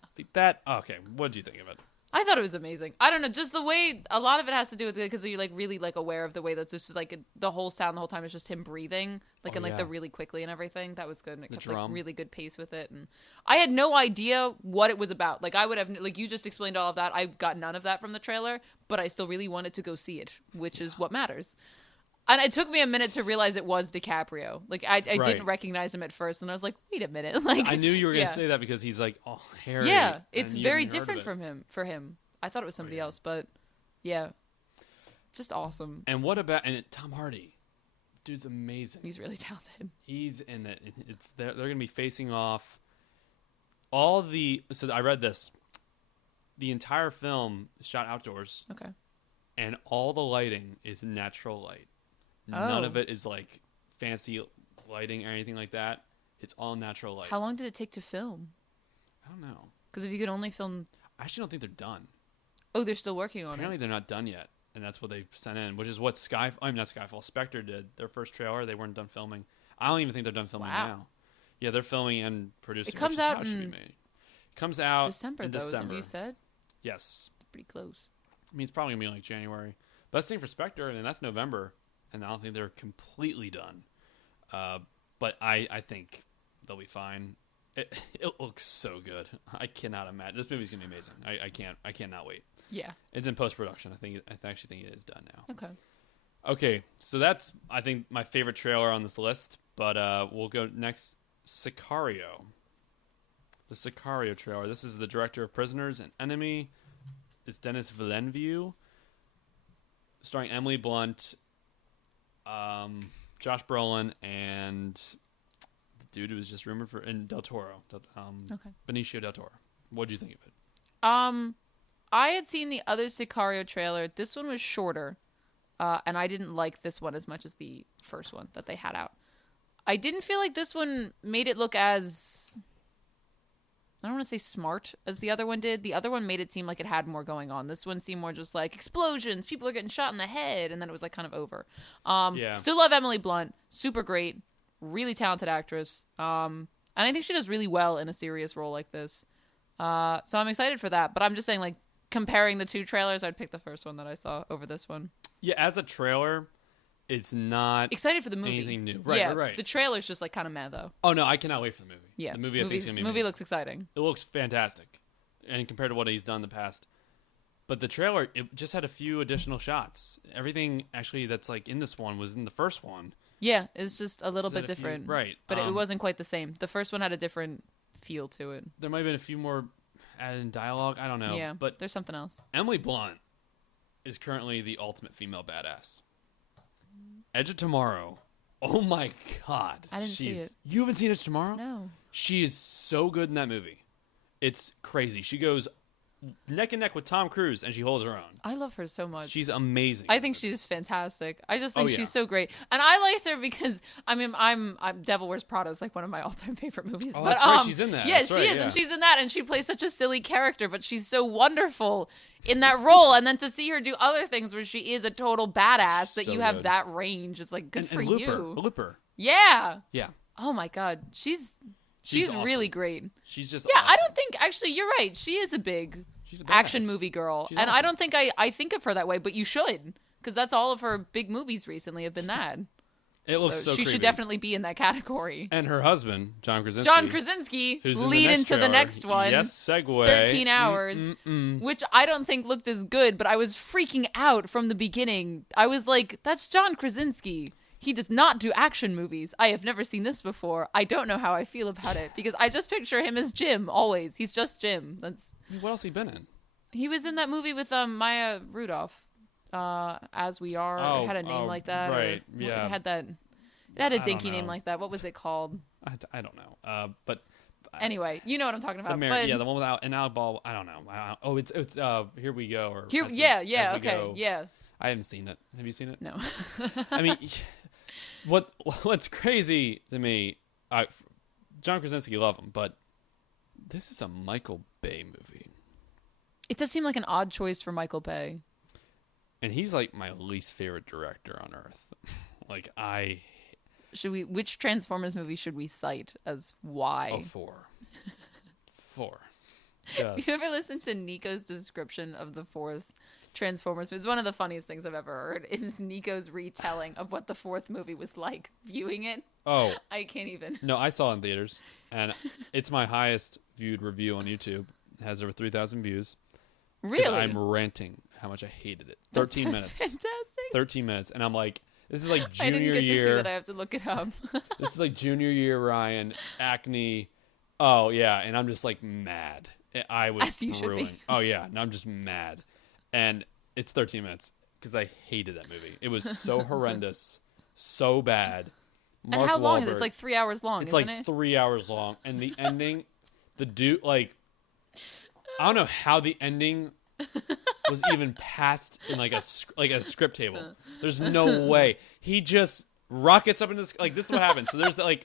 Okay, what do you think of it? I thought it was amazing. I don't know, just the way, a lot of it has to do with it because you're like really like aware of the way that's just like the whole sound the whole time is just him breathing, like the really quickly and everything. That was good, and it kept like really good pace with it. And I had no idea what it was about. Like I would have, like you just explained all of that. I got none of that from the trailer, but I still really wanted to go see it, which is what matters. And it took me a minute to realize it was DiCaprio. Like I didn't recognize him at first, and I was like, "Wait a minute!" Like I knew you were going to say that because he's like all hairy. Yeah, it's very different from him. For him, I thought it was somebody else, but yeah, just awesome. And what about Tom Hardy? Dude's amazing. He's really talented. He's in it. They're going to be facing off all the. So I read this. The entire film is shot outdoors. Okay. And all the lighting is natural light. None of it is like fancy lighting or anything like that. It's all natural light. How long did it take to film? I don't know. Because if you could only film... I actually don't think they're done. Oh, they're still working on Apparently they're not done yet. And that's what they sent in, which is what not Skyfall, Spectre did. Their first trailer, they weren't done filming. I don't even think they're done filming now. Yeah, they're filming and producing. It comes out how it should be made. It comes out December, in though, December. Isn't what you said? Yes. Pretty close. I mean, it's probably going to be like January. But that's the thing for Spectre, and that's November. And I don't think they're completely done. But I think they'll be fine. It looks so good. I cannot imagine. This movie's going to be amazing. I cannot wait. Yeah. It's in post-production. I actually think it is done now. Okay, so that's, I think, my favorite trailer on this list. But we'll go next. Sicario. The Sicario trailer. This is the director of Prisoners and Enemy. It's Denis Villeneuve. Starring Emily Blunt, Josh Brolin, and the dude who was just rumored and Del Toro. Benicio Del Toro. What did you think of it? I had seen the other Sicario trailer. This one was shorter, and I didn't like this one as much as the first one that they had out. I didn't feel like this one made it look as... I don't want to say smart as the other one did. The other one made it seem like it had more going on. This one seemed more just like explosions, people are getting shot in the head, and then it was like kind of over. Still love Emily Blunt. Super great. Really talented actress. And I think she does really well in a serious role like this. So I'm excited for that. But I'm just saying, like, comparing the two trailers, I'd pick the first one that I saw over this one. Yeah, as a trailer, it's not excited for the movie. Anything new. Right. The trailer's just like kind of meh though. Oh no, I cannot wait for the movie. Yeah. The movie I think is going to be movie looks exciting. It looks fantastic. And compared to what he's done in the past. But the trailer, it just had a few additional shots. Everything actually that's like in this one was in the first one. Yeah, it's just a little bit different. Right. But it wasn't quite the same. The first one had a different feel to it. There might have been a few more added in dialogue. I don't know. Yeah, but there's something else. Emily Blunt is currently the ultimate female badass. Edge of Tomorrow. Oh my God. I didn't see it. You haven't seen Edge of Tomorrow? No. She is so good in that movie. It's crazy. She goes neck and neck with Tom Cruise, and she holds her own. I love her so much. She's amazing. I think she's fantastic. I just think Oh, yeah. she's so great, and I liked her because I'm Devil Wears Prada is like one of my all-time favorite movies. Oh, but, that's right. She's in that. Yeah, That's she right, is, yeah. and she's in that, and she plays such a silly character, but she's so wonderful in that role. And then to see her do other things where she is a total badass, that So you have good. that range, is like good for Looper. you. Looper. Yeah. Yeah. Oh my God, she's awesome. really great. She's just Yeah, awesome. I don't think actually you're right. She is a big She's a action badass. movie girl, She's and I awesome. don't think I think of her that way, but you should, because that's all of her big movies recently have been that. It looks so she creepy. should definitely be in that category. And her husband, John Krasinski. John Krasinski, who's in lead the next into the trailer. next one. Yes, segue. 13 hours, which I don't think looked as good, but I was freaking out from the beginning. I was like, that's John Krasinski. He does not do action movies. I have never seen this before. I don't know how I feel about it, because I just picture him as Jim always. He's just Jim. What else he been in? He was in that movie with Maya Rudolph, As We Are. Oh, It had a name like that. right, Or, yeah. It had that. It had a I don't dinky name know. like that. What was it called? I don't know. But Anyway, you know what I'm talking about. But the one without an Al Ball. I don't know. Oh, it's Here We Go. Or here, As We- yeah, As We okay, Go. yeah. I haven't seen it. Have you seen it? No. I mean, what's crazy to me? John Krasinski, love him, but this is a Michael Bay movie, It does seem like an odd choice for Michael Bay. and he's like my least favorite director on earth. Like Which Transformers movie should we cite as why? four. Have Just, you ever listened to Nico's description of the fourth Transformers movie? It's one of the funniest things I've ever heard, is Nico's retelling of what the fourth movie was like viewing it. oh I can't even. no, I saw it in theaters, and it's my highest viewed review on YouTube. It has over 3,000 views. 'Cause Really? I'm ranting how much I hated it. That 13 sounds minutes. Fantastic. 13 minutes, and I'm like, this is like I didn't junior get to see year. that. I have to look it up. This is like junior year Ryan, acne. Oh yeah, and I'm just like mad. I was As you should be. brewing. Oh yeah, and I'm just mad. And it's 13 minutes because I hated that movie. It was so horrendous, so bad. And how long is it? Wahlberg- It's like 3 hours long, It's isn't like it? 3 hours long, and the ending, the dude like, I don't know how the ending was even passed in like a script table. There's no way. He just rockets up into this. Like this is what happens. So there's like,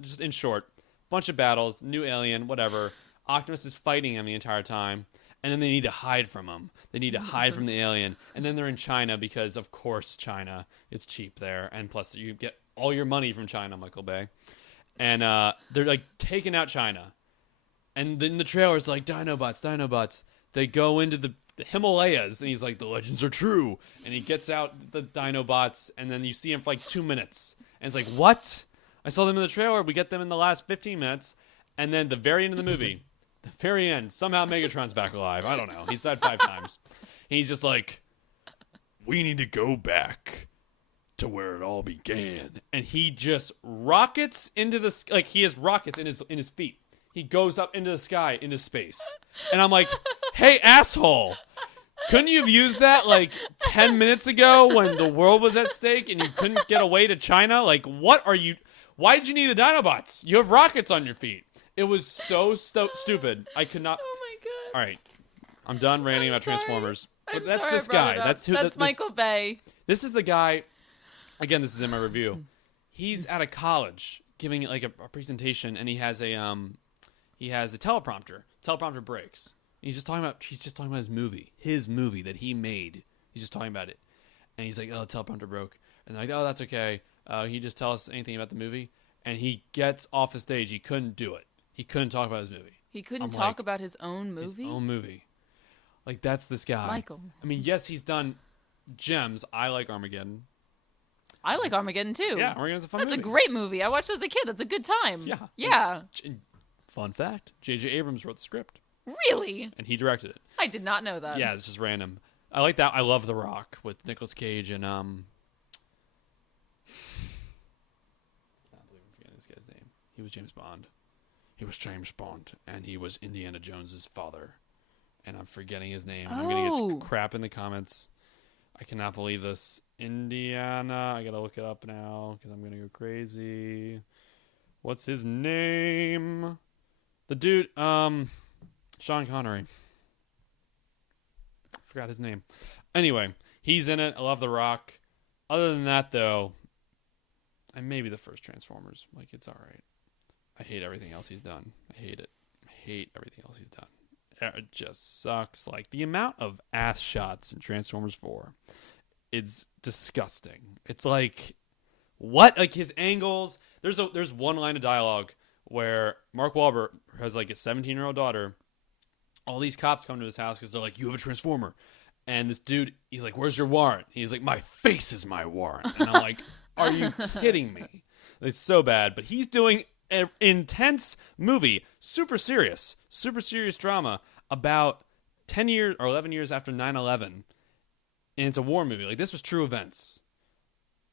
just in short, bunch of battles, new alien, whatever. Optimus is fighting him the entire time, and then they need to hide from him. They need to hide from the alien, and then they're in China because, of course, China. It's cheap there, and plus you get all your money from China, Michael Bay. And they're like taking out China, and then the trailer's like Dinobots. They go into the Himalayas, and he's like, the legends are true, and he gets out the Dinobots, and then you see him for like 2 minutes, and it's like, what? I saw them in the trailer. We get them in the last 15 minutes, and then the very end of the movie, the very end, somehow Megatron's back alive. I don't know. He's died 5 times. And he's just like, we need to go back to where it all began. And he just rockets into the like he has rockets in his feet. He goes up into the sky, into space. And I'm like, hey, asshole. Couldn't you have used that like 10 minutes ago when the world was at stake and you couldn't get away to China? Like, what are you... Why did you need the Dinobots? You have rockets on your feet. It was so stupid. I could not... Oh my god. All right. I'm done ranting I'm about sorry. Transformers. I'm But that's sorry I this brought guy. it up. That's who. That's Michael Bay. This is the guy. Again, this is in my review. He's at a college giving like a presentation, and he has a teleprompter. Teleprompter breaks. He's just talking about his movie that he made. He's just talking about it, and he's like, "Oh, the teleprompter broke," and they're like, "Oh, that's okay. Can you just tell us anything about the movie?" And he gets off the stage. He couldn't do it. He couldn't talk about his movie. He couldn't I'm talk like, about his own movie? His own movie. Like, that's this guy. Michael. I mean, yes, he's done gems. I like Armageddon. I like Armageddon too. Yeah, Armageddon's a fun That's movie. a great movie. I watched it as a kid. That's a good time. Yeah. Yeah. Fun fact, J.J. Abrams wrote the script, Really? and he directed it. I did not know that. Yeah, it's just random. I like that. I love The Rock with Nicolas Cage and I can't believe I'm forgetting this guy's name. He was James Bond. And he was Indiana Jones's father. And I'm forgetting his name. I'm gonna Oh. get crap in the comments. I cannot believe this. Indiana. I gotta look it up now because I'm gonna go crazy. What's his name? The dude, Sean Connery. Forgot his name. Anyway, he's in it. I love The Rock. Other than that, though, and maybe the first Transformers. Like, it's all right. I hate everything else he's done. I hate it. I hate everything else he's done. It just sucks. Like, the amount of ass shots in Transformers 4, it's disgusting. It's like, what? Like, his angles. There's one line of dialogue where Mark Wahlberg has, like, a 17-year-old daughter. All these cops come to his house because they're like, you have a Transformer. And this dude, he's like, where's your warrant? He's like, my face is my warrant. And I'm like, are you kidding me? It's so bad. But he's doing an intense movie, super serious drama about 10 years or 11 years after 9/11. And it's a war movie. Like, this was true events.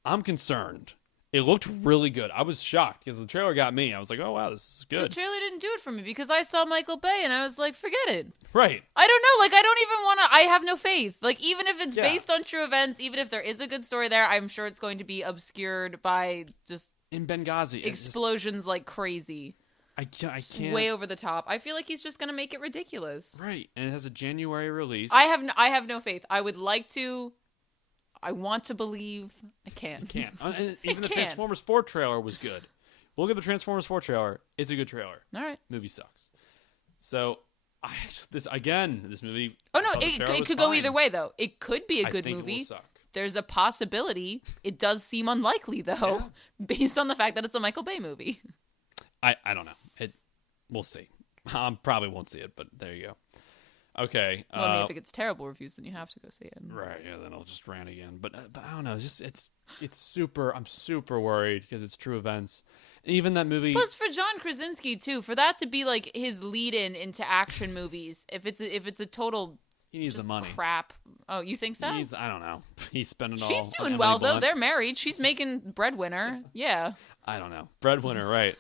I'm concerned. It looked really good. I was shocked because the trailer got me. I was like, oh, wow, this is good. The trailer didn't do it for me because I saw Michael Bay and I was like, forget it. Right. I don't know. Like, I don't even want to. I have no faith. Like, even if it's based on true events, even if there is a good story there, I'm sure it's going to be obscured by just in Benghazi explosions like crazy. I can't. Way over the top. I feel like he's just going to make it ridiculous. Right. And it has a January release. I have no faith. I would like to. I want to believe. I can't. You can't. And even the Transformers 4 trailer was good. We'll get the Transformers 4 trailer. It's a good trailer. All right. Movie sucks. So, this movie. Oh no, it could go either way though. It could be a good movie. It will suck. There's a possibility. It does seem unlikely though, based on the fact that it's a Michael Bay movie. I don't know. We'll see. Probably won't see it, but there you go. Okay. Well, I mean, if it gets terrible reviews, then you have to go see it. Right. Yeah. Then I'll just rant again. But I don't know. It's super. I'm super worried because it's true events. Even that movie. Plus, for John Krasinski too, for that to be like his lead-in into action movies, if it's a total. He needs the money. Crap. Oh, you think so? I don't know. He's spending all. She's doing well though. They're married. She's making breadwinner. Yeah. I don't know. Breadwinner, right?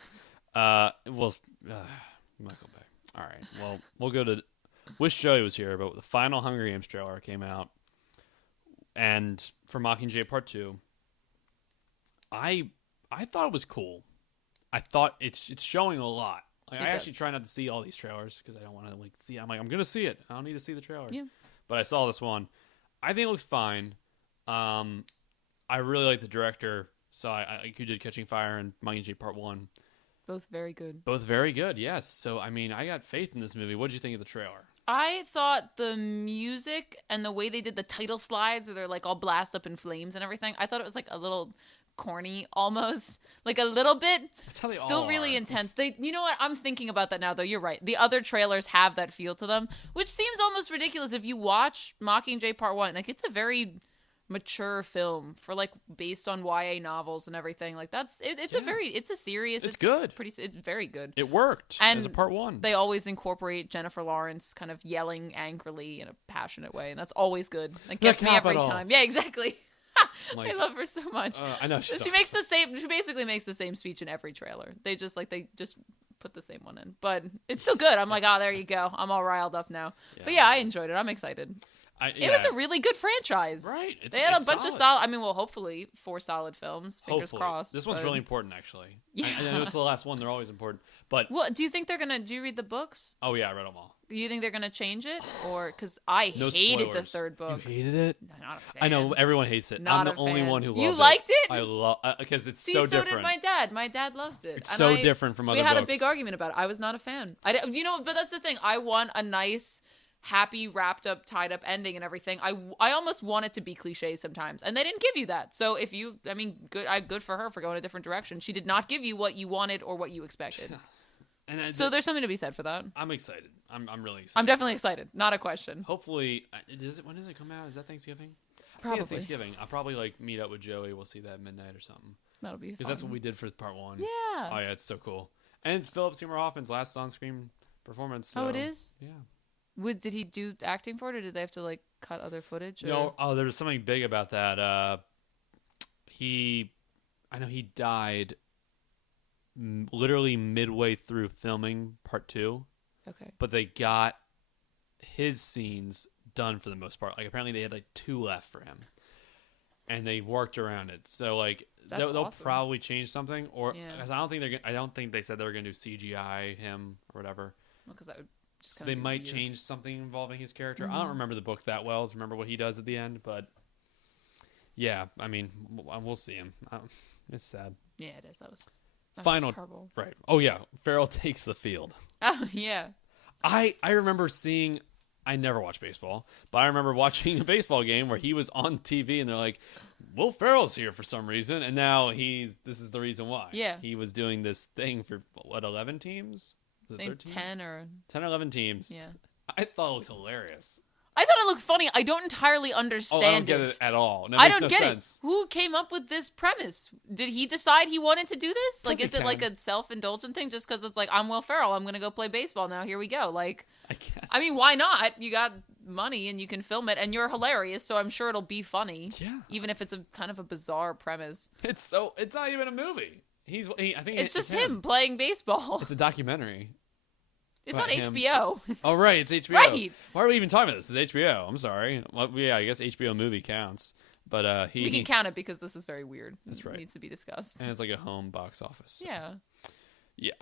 Michael Bay. All right. Well, we'll go to. Wish Joey was here, but the final Hunger Games trailer came out, and for Mockingjay Part 2, I thought it was cool. I thought it's showing a lot. Like, I actually try not to see all these trailers because I don't want to see it. I'm like, I'm gonna see it. I don't need to see the trailer. Yeah. But I saw this one. I think it looks fine. I really like the director. So I who did Catching Fire and Mockingjay Part 1. Both very good. Both very good, yes. So, I mean, I got faith in this movie. What did you think of the trailer? I thought the music and the way they did the title slides where they're like all blast up in flames and everything, I thought it was like a little corny almost. Like a little bit. That's how they still all really are. intense. You know what? I'm thinking about that now though. You're right. The other trailers have that feel to them, which seems almost ridiculous if you watch Mockingjay Part 1. Like, it's a very mature film for like based on YA novels and everything. Like, that's it's a serious. It's good. It's very good. It worked and as a Part 1. They always incorporate Jennifer Lawrence kind of yelling angrily in a passionate way, and that's always good. That gets me every time. Yeah, exactly. Like, I love her so much. I know she makes the same. She basically makes the same speech in every trailer. They just put the same one in, but it's still good. I'm like, there you go. I'm all riled up now. Yeah. But yeah, I enjoyed it. I'm excited. It was a really good franchise. Right. They had a bunch of solid. I mean, well, hopefully 4 solid films. Fingers crossed. This one's really important, actually. Yeah. I know it's the last one. They're always important. But do you think they're gonna? Do you read the books? Oh yeah, I read them all. Do you think they're gonna change it, or because I hated the third book? You hated it? Not a fan. I know everyone hates it. I'm the only one who loved it. You liked it? I love because it's so different. So did my dad. My dad loved it. It's so different from other books. We had a big argument about it. I was not a fan. But that's the thing. I want a nice, happy, wrapped up, tied up ending and everything. I almost want it to be cliche sometimes, and they didn't give you that. So good for her for going a different direction. She did not give you what you wanted or what you expected. So there's something to be said for that. I'm excited. I'm really excited. I'm definitely excited. Not a question. Hopefully, when does it come out? Is that Thanksgiving? Probably. I think it's Thanksgiving. I'll probably meet up with Joey. We'll see that at midnight or something. That'll be fun. Because that's what we did for Part 1. Yeah. Oh yeah, it's so cool. And it's Philip Seymour Hoffman's last on-screen performance. So, oh, it is? Yeah. Did he do acting for it, or did they have to cut other footage? Or? No. Oh, there was something big about that. I know he died literally midway through filming Part 2. Okay. But they got his scenes done for the most part. Like, apparently they had 2 left for him. and they worked around it. So like That's they'll awesome. probably change something, or Yeah. because I don't think they said they were going to do CGI him or whatever. Because that would just So kinda they be might weird. change something involving his character. I Mhm. don't remember the book that well to remember what he does at the end, but yeah, I mean, we'll see him. It's sad. Yeah, it is. That was Final- horrible. Right. Oh yeah, Farrell takes the field. Oh yeah. I remember seeing. I never watched baseball, but I remember watching a baseball game where he was on TV, and they're like, "Will Ferrell's here for some reason," and now this is the reason why. Yeah. He was doing this thing for what 11 teams? Was I it think 13? 10 or 10 or 11 teams. yeah. I thought it was hilarious. I thought it looked funny. I don't entirely Oh, understand I don't get it at all. That I makes don't no get sense. it. Who came up with this premise? Did he decide he wanted to do this? Like, he is it like can. a self-indulgent thing just because it's like, I'm Will Ferrell, I'm going to go play baseball now, here we go. Like, I guess. I mean, why not? You got money and you can film it and you're hilarious, so I'm sure it'll be funny. Yeah. Even if it's a kind of a bizarre premise. It's not even a movie. I think It's just him playing baseball. It's a documentary. It's about on him. HBO. Oh, right. It's HBO. Right. Why are we even talking about this? It's HBO. I'm sorry. Well, yeah, I guess HBO movie counts. But We can count it because this is very weird. That's right. It needs to be discussed. and it's like a home box office. Yeah. Yeah,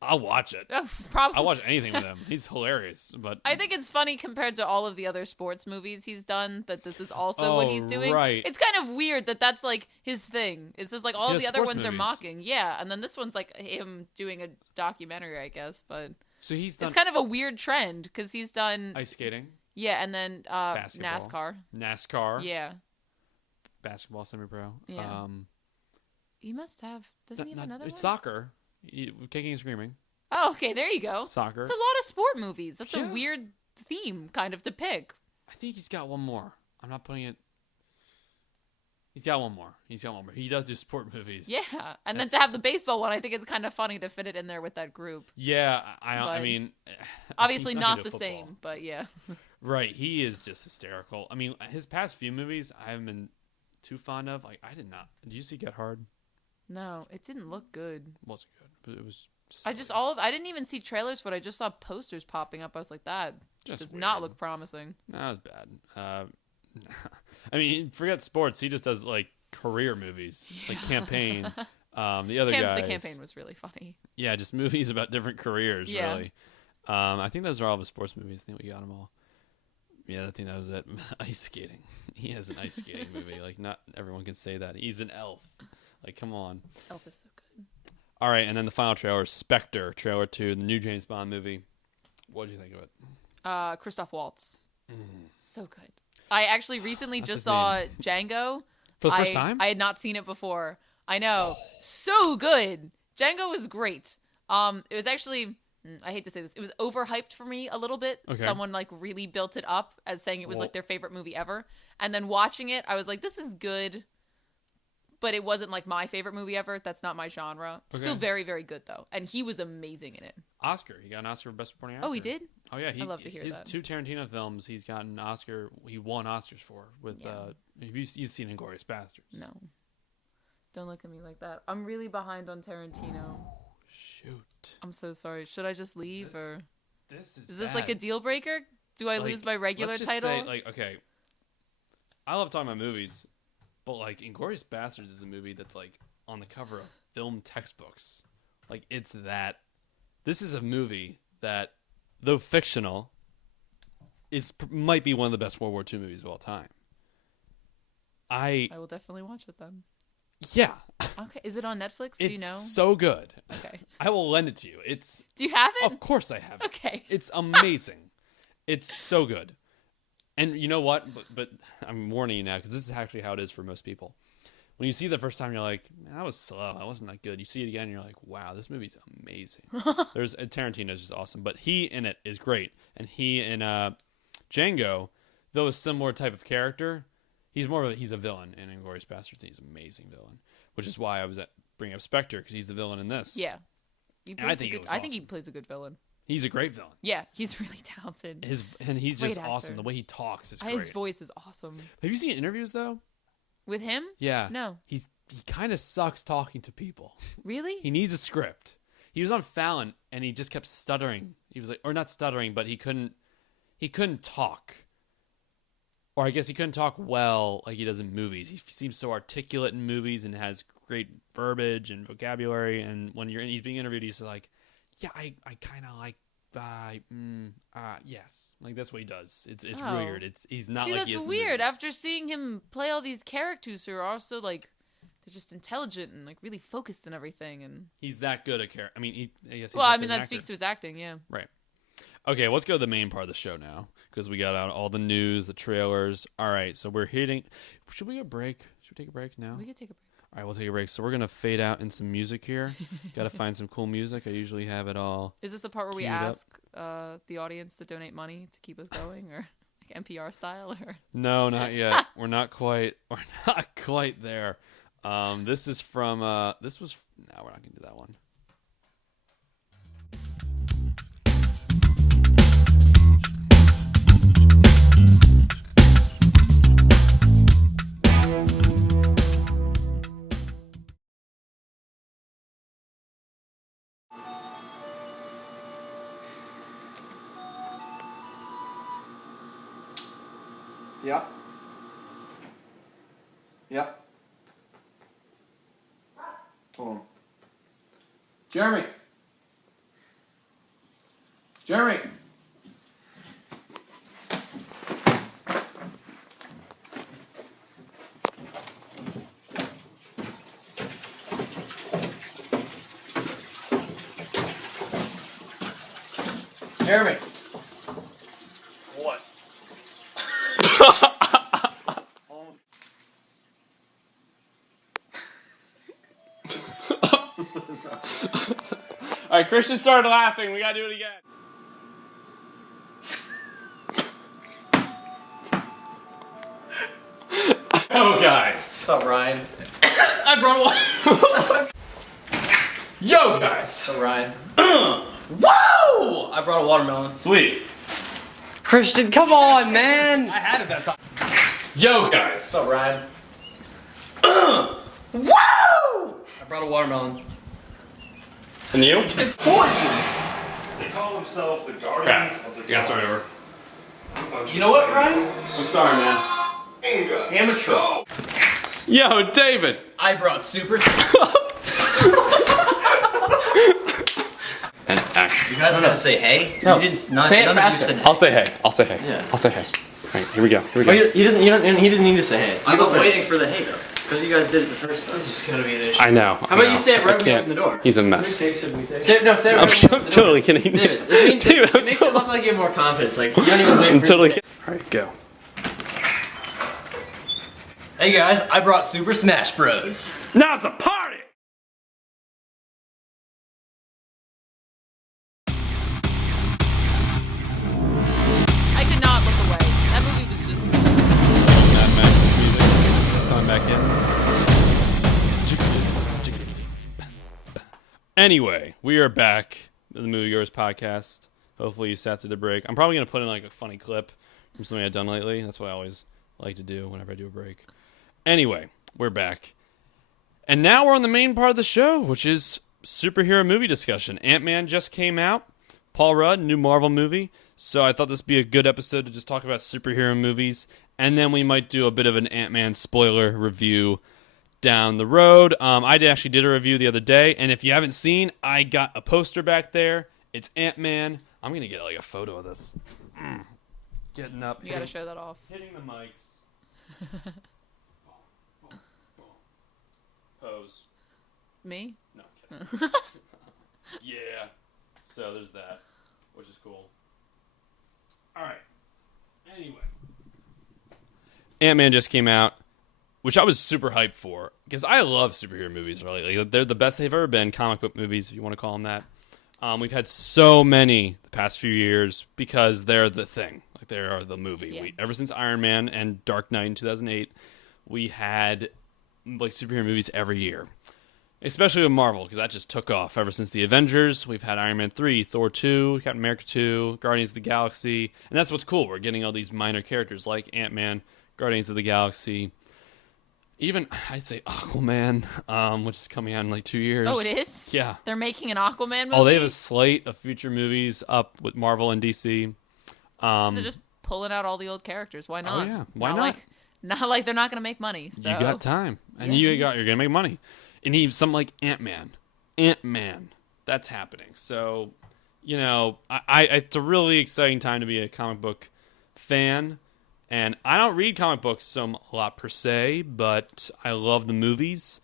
I'll watch it. Probably. I'll watch anything with him. He's hilarious. But I think it's funny compared to all of the other sports movies he's done that this is also what he's doing. Right. It's kind of weird that that's like his thing. It's just like all He of does the other sports ones are movies. mocking. Yeah, and then this one's like him doing a documentary, I guess. But so he's done it's kind of a weird trend because he's done ice skating, yeah, and then Basketball. NASCAR. NASCAR, Yeah, basketball, semi-pro. Yeah. He must have. Doesn't he have another one? It's soccer, kicking and screaming. Oh, okay, there you go. Soccer. It's a lot of sport movies. That's a Yeah. weird theme, kind of, to pick. I think he's got one more. I'm not putting it. He's got one more. He does do sport movies. Yeah, and then That's- to have the baseball one, I think it's kind of funny to fit it in there with that group. Yeah, I But mean, Obviously he's not good the at football. same, but yeah. Right, he is just hysterical. I mean, his past few movies I haven't been too fond of. Like, I did not. Did you see Get Hard? No, it didn't look good. It wasn't good, but it was. I didn't even see trailers for it. I just saw posters popping up. I was like, that Just does not weird. look promising. That was bad. I mean, forget sports. He just does like career movies, like Campaign. The other guys. The Campaign was really funny. Yeah, just movies about different careers. Yeah. Really. I think those are all the sports movies. I think we got them all. Yeah, I think that was it. Ice skating. He has an ice skating movie. Like, not everyone can say that. He's an elf. Like, come on. Elf is so good. All right, and then the final trailer, Spectre, trailer 2, the new James Bond movie. What did you think of it? Christoph Waltz. So good. I actually recently That's just his saw Django. For the first time? I had not seen it before. I know. So good. Django was great. It was actually, I hate to say this, it was overhyped for me a little bit. Okay. Someone like really built it up as saying it was Well- like their favorite movie ever. And then watching it, I was like, this is good. But it wasn't like my favorite movie ever. That's not my genre. Still Okay. very, very good though. And he was amazing in it. Oscar. He got an Oscar for Best Supporting Actor. Oh, he did? Oh, yeah. I'd love to hear his that. 2 Tarantino films, he's gotten an Oscar. He won Oscars for. With, Yeah. you've seen Inglourious Bastards. No. Don't look at me like that. I'm really behind on Tarantino. Shoot. I'm so sorry. Should I just leave or This is this like a deal breaker? Do I lose my regular let's just title? Say, like, okay. I love talking about movies, but like Inglourious Bastards is a movie that's like on the cover of film textbooks. Like, it's that. This is a movie that, though fictional, might be one of the best World War II movies of all time. I will definitely watch it then. Yeah, Okay. Is it on Netflix? Do it's you know? so good. Okay. I will lend it to you. It's Do you have it? Of course I have it. Okay. It's amazing. It's so good. And you know what? But I'm warning you now, because this is actually how it is for most people. When you see it the first time, you're like, man, that was slow. That wasn't that good. You see it again, and you're like, wow, this movie's amazing. Tarantino's just awesome. But he in it is great. And he in Django, though a similar type of character, he's a villain in Inglourious Bastards. He's an amazing villain, which is why I was bringing up Spectre, because he's the villain in this. Yeah. I think it was I think he awesome. plays a good villain. He's a great villain. Yeah, he's really talented. He's Great just actor. awesome. The way he talks is great. His voice is awesome. Have you seen interviews though? With him? Yeah. No. He kind of sucks talking to people. Really? He needs a script. He was on Fallon and he just kept stuttering. He was like, or not stuttering, but he couldn't talk. or I guess he couldn't talk well like he does in movies. He seems so articulate in movies and has great verbiage and vocabulary. And when he's being interviewed, he's like, yeah, I kind of like, yes. Like, that's what he does. It's weird. He's not like he is that's in the weird. movies. After seeing him play all these characters who are also, like, they're just intelligent and, like, really focused and everything. And he's that good at character. I mean, that speaks to his acting, yeah. Right. Okay, let's go to the main part of the show now, because we got out all the news, the trailers. All right, so we're hitting... Should we go break? Should we take a break now? We could take a break. All right, we'll take a break. So we're going to fade out in some music here. Got to find some cool music. I usually have it all. Is this the part where we queued ask the audience to donate money to keep us going, or like NPR style? Or No, not yet. We're not quite there. This is from... No, we're not going to do that one. Yeah. Yeah. Hold on. Jeremy. Jeremy. Jeremy. What? All right, Christian started laughing. We got to do it again. Oh, guys. What's up, Ryan? I brought one. Yo, guys. What's up, Ryan? Whoa! I brought a watermelon. Sweet. Christian, come on, man! I had it that time. Yo, guys. What's up, Ryan? Whoa! I brought a watermelon. And you? It's poison! They call themselves the Crap. Guardians of the You gotta start over. You know what, Ryan? I'm sorry, man. Amateur. Yo, David. I brought super. And action. You guys are gonna say hey? No. You didn't. Not, Say it none of you faster. said hey. I'll say hey. I'll say hey. Yeah. I'll say hey. All right, here we go. Here we go. Oh, he doesn't. He didn't need to say hey. I was waiting for the hey though, because you guys did it the first time. This is gonna be an issue. I know. How about you say it right when you open the door? He's a mess. Say it. Say, no, say it right when you open I'm the door. totally kidding. David, it makes it look like you have more confidence. Like you don't even wait I'm for totally it to kidding. All right, go. Hey guys, I brought Super Smash Bros. Now it's a party. I could not look away. That movie was just... Mad Max music coming back in. Anyway, we are back to the MovieGoers podcast. Hopefully you sat through the break. I'm probably going to put in like a funny clip from something I've done lately. That's what I always like to do whenever I do a break. Anyway, we're back. And now we're on the main part of the show, which is superhero movie discussion. Ant-Man just came out. Paul Rudd, new Marvel movie. So I thought this would be a good episode to just talk about superhero movies. And then we might do a bit of an Ant-Man spoiler review down the road. Actually did a review the other day. And if you haven't seen, I got a poster back there. It's Ant-Man. I'm going to get like a photo of this. Getting up. You gotta show that off. Hitting the mics. Pose. Me? No, I'm kidding. Yeah. So there's that, which is cool. All right. Anyway. Ant-Man just came out, which I was super hyped for, because I love superhero movies, really. Like, they're the best they've ever been, comic book movies, if you want to call them that. We've had so many the past few years because they're the thing. Like, they are the movie. Yeah. Ever since Iron Man and Dark Knight in 2008, we had like superhero movies every year. Especially with Marvel, because that just took off ever since the Avengers. We've had Iron Man 3, Thor 2, Captain America 2, Guardians of the Galaxy. And that's what's cool. We're getting all these minor characters like Ant-Man, Guardians of the Galaxy. Even, I'd say Aquaman, which is coming out in like 2 years. Oh, it is? Yeah. They're making an Aquaman movie? Oh, they have a slate of future movies up with Marvel and DC. So they're just pulling out all the old characters. Why not? Oh, yeah. Why not? Not like they're not going to make money. So. You got time, and Yeah. you're gonna make money. And even something like Ant-Man, that's happening. So, it's a really exciting time to be a comic book fan. And I don't read comic books a lot per se, but I love the movies.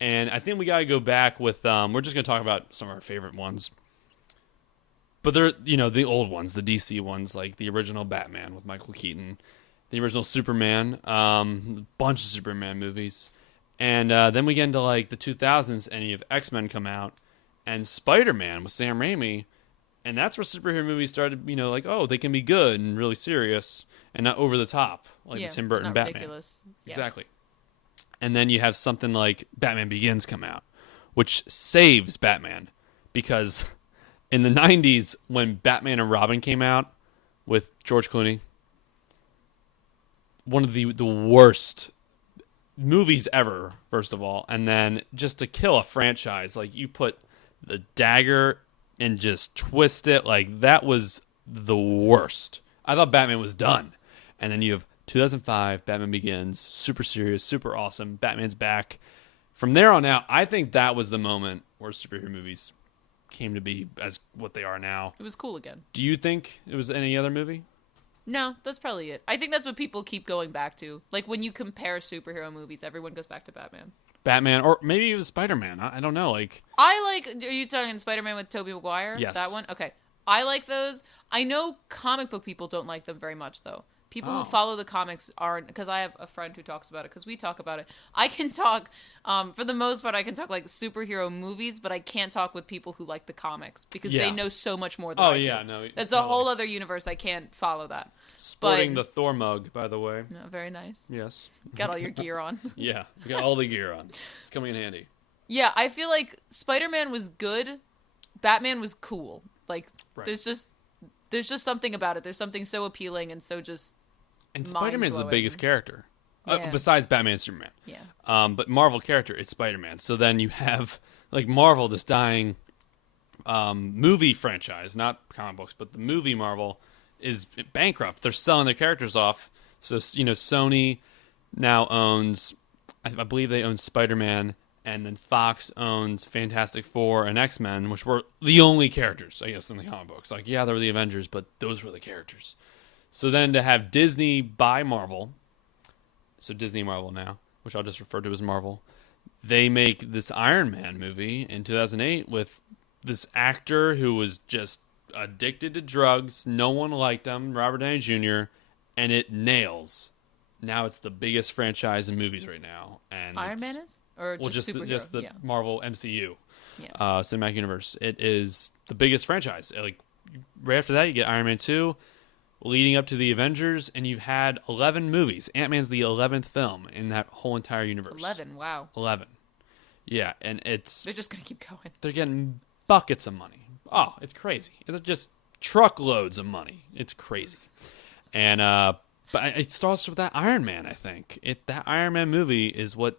And I think we got to go back with. We're just gonna talk about some of our favorite ones. But they're, the old ones, the DC ones, like the original Batman with Michael Keaton, the original Superman, bunch of Superman movies. And then we get into, like, the 2000s, and you have X-Men come out, and Spider-Man with Sam Raimi. And that's where superhero movies started, they can be good and really serious and not over the top, like the Tim Burton not Batman. Ridiculous. Yeah. Exactly. And then you have something like Batman Begins come out, which saves Batman because in the 90s, when Batman and Robin came out with George Clooney, one of the worst movies ever, first of all. And then just to kill a franchise, like you put the dagger and just twist it, like that was the worst. I thought Batman was done. And then you have 2005, Batman Begins, super serious, super awesome. Batman's back. From there on out, I think that was the moment where superhero movies came to be as what they are now. It was cool again. Do you think it was any other movie? No, that's probably it. I think that's what people keep going back to. Like when you compare superhero movies, everyone goes back to Batman. Batman, or maybe it was Spider-Man. I don't know. Like Are you talking Spider-Man with Tobey Maguire? Yes. That one? Okay. I like those. I know comic book people don't like them very much, though. People who follow the comics aren't, because I have a friend who talks about it, because we talk about it. I can talk, for the most part, I can talk like superhero movies, but I can't talk with people who like the comics, because they know so much more than I do. No. That's a whole other universe. I can't follow that. Sporting the Thor mug, by the way. No, very nice. Yes. Got all your gear on. Yeah, we got all the gear on. It's coming in handy. Yeah, I feel like Spider-Man was good. Batman was cool. Like, Right. there's just something about it. There's something so appealing and so just And Spider-Man's the mind-blowing. biggest character, Yeah. besides Batman and Superman. Yeah. But Marvel character, it's Spider-Man. So then you have, like, Marvel, this dying movie franchise, not comic books, but the movie Marvel is bankrupt. They're selling their characters off. So, Sony now owns, I believe they own Spider-Man, and then Fox owns Fantastic Four and X-Men, which were the only characters, I guess, in the comic books. Like, yeah, they were the Avengers, but those were the characters. So then to have Disney buy Marvel, so Disney Marvel now, which I'll just refer to as Marvel, they make this Iron Man movie in 2008 with this actor who was just addicted to drugs. No one liked him, Robert Downey Jr., and it nails. Now it's the biggest franchise in movies right now. And Iron Man is? Or just superhero? just the yeah. Marvel MCU, Yeah. Cinematic Universe. It is the biggest franchise. Like right after that, you get Iron Man 2, leading up to the Avengers, and you've had 11 movies. Ant-Man's the 11th film in that whole entire universe. 11, wow. 11. Yeah, and They're just going to keep going. they're getting buckets of money. Oh, it's crazy. It's just truckloads of money. It's crazy. And but it starts with that Iron Man, I think. That Iron Man movie is what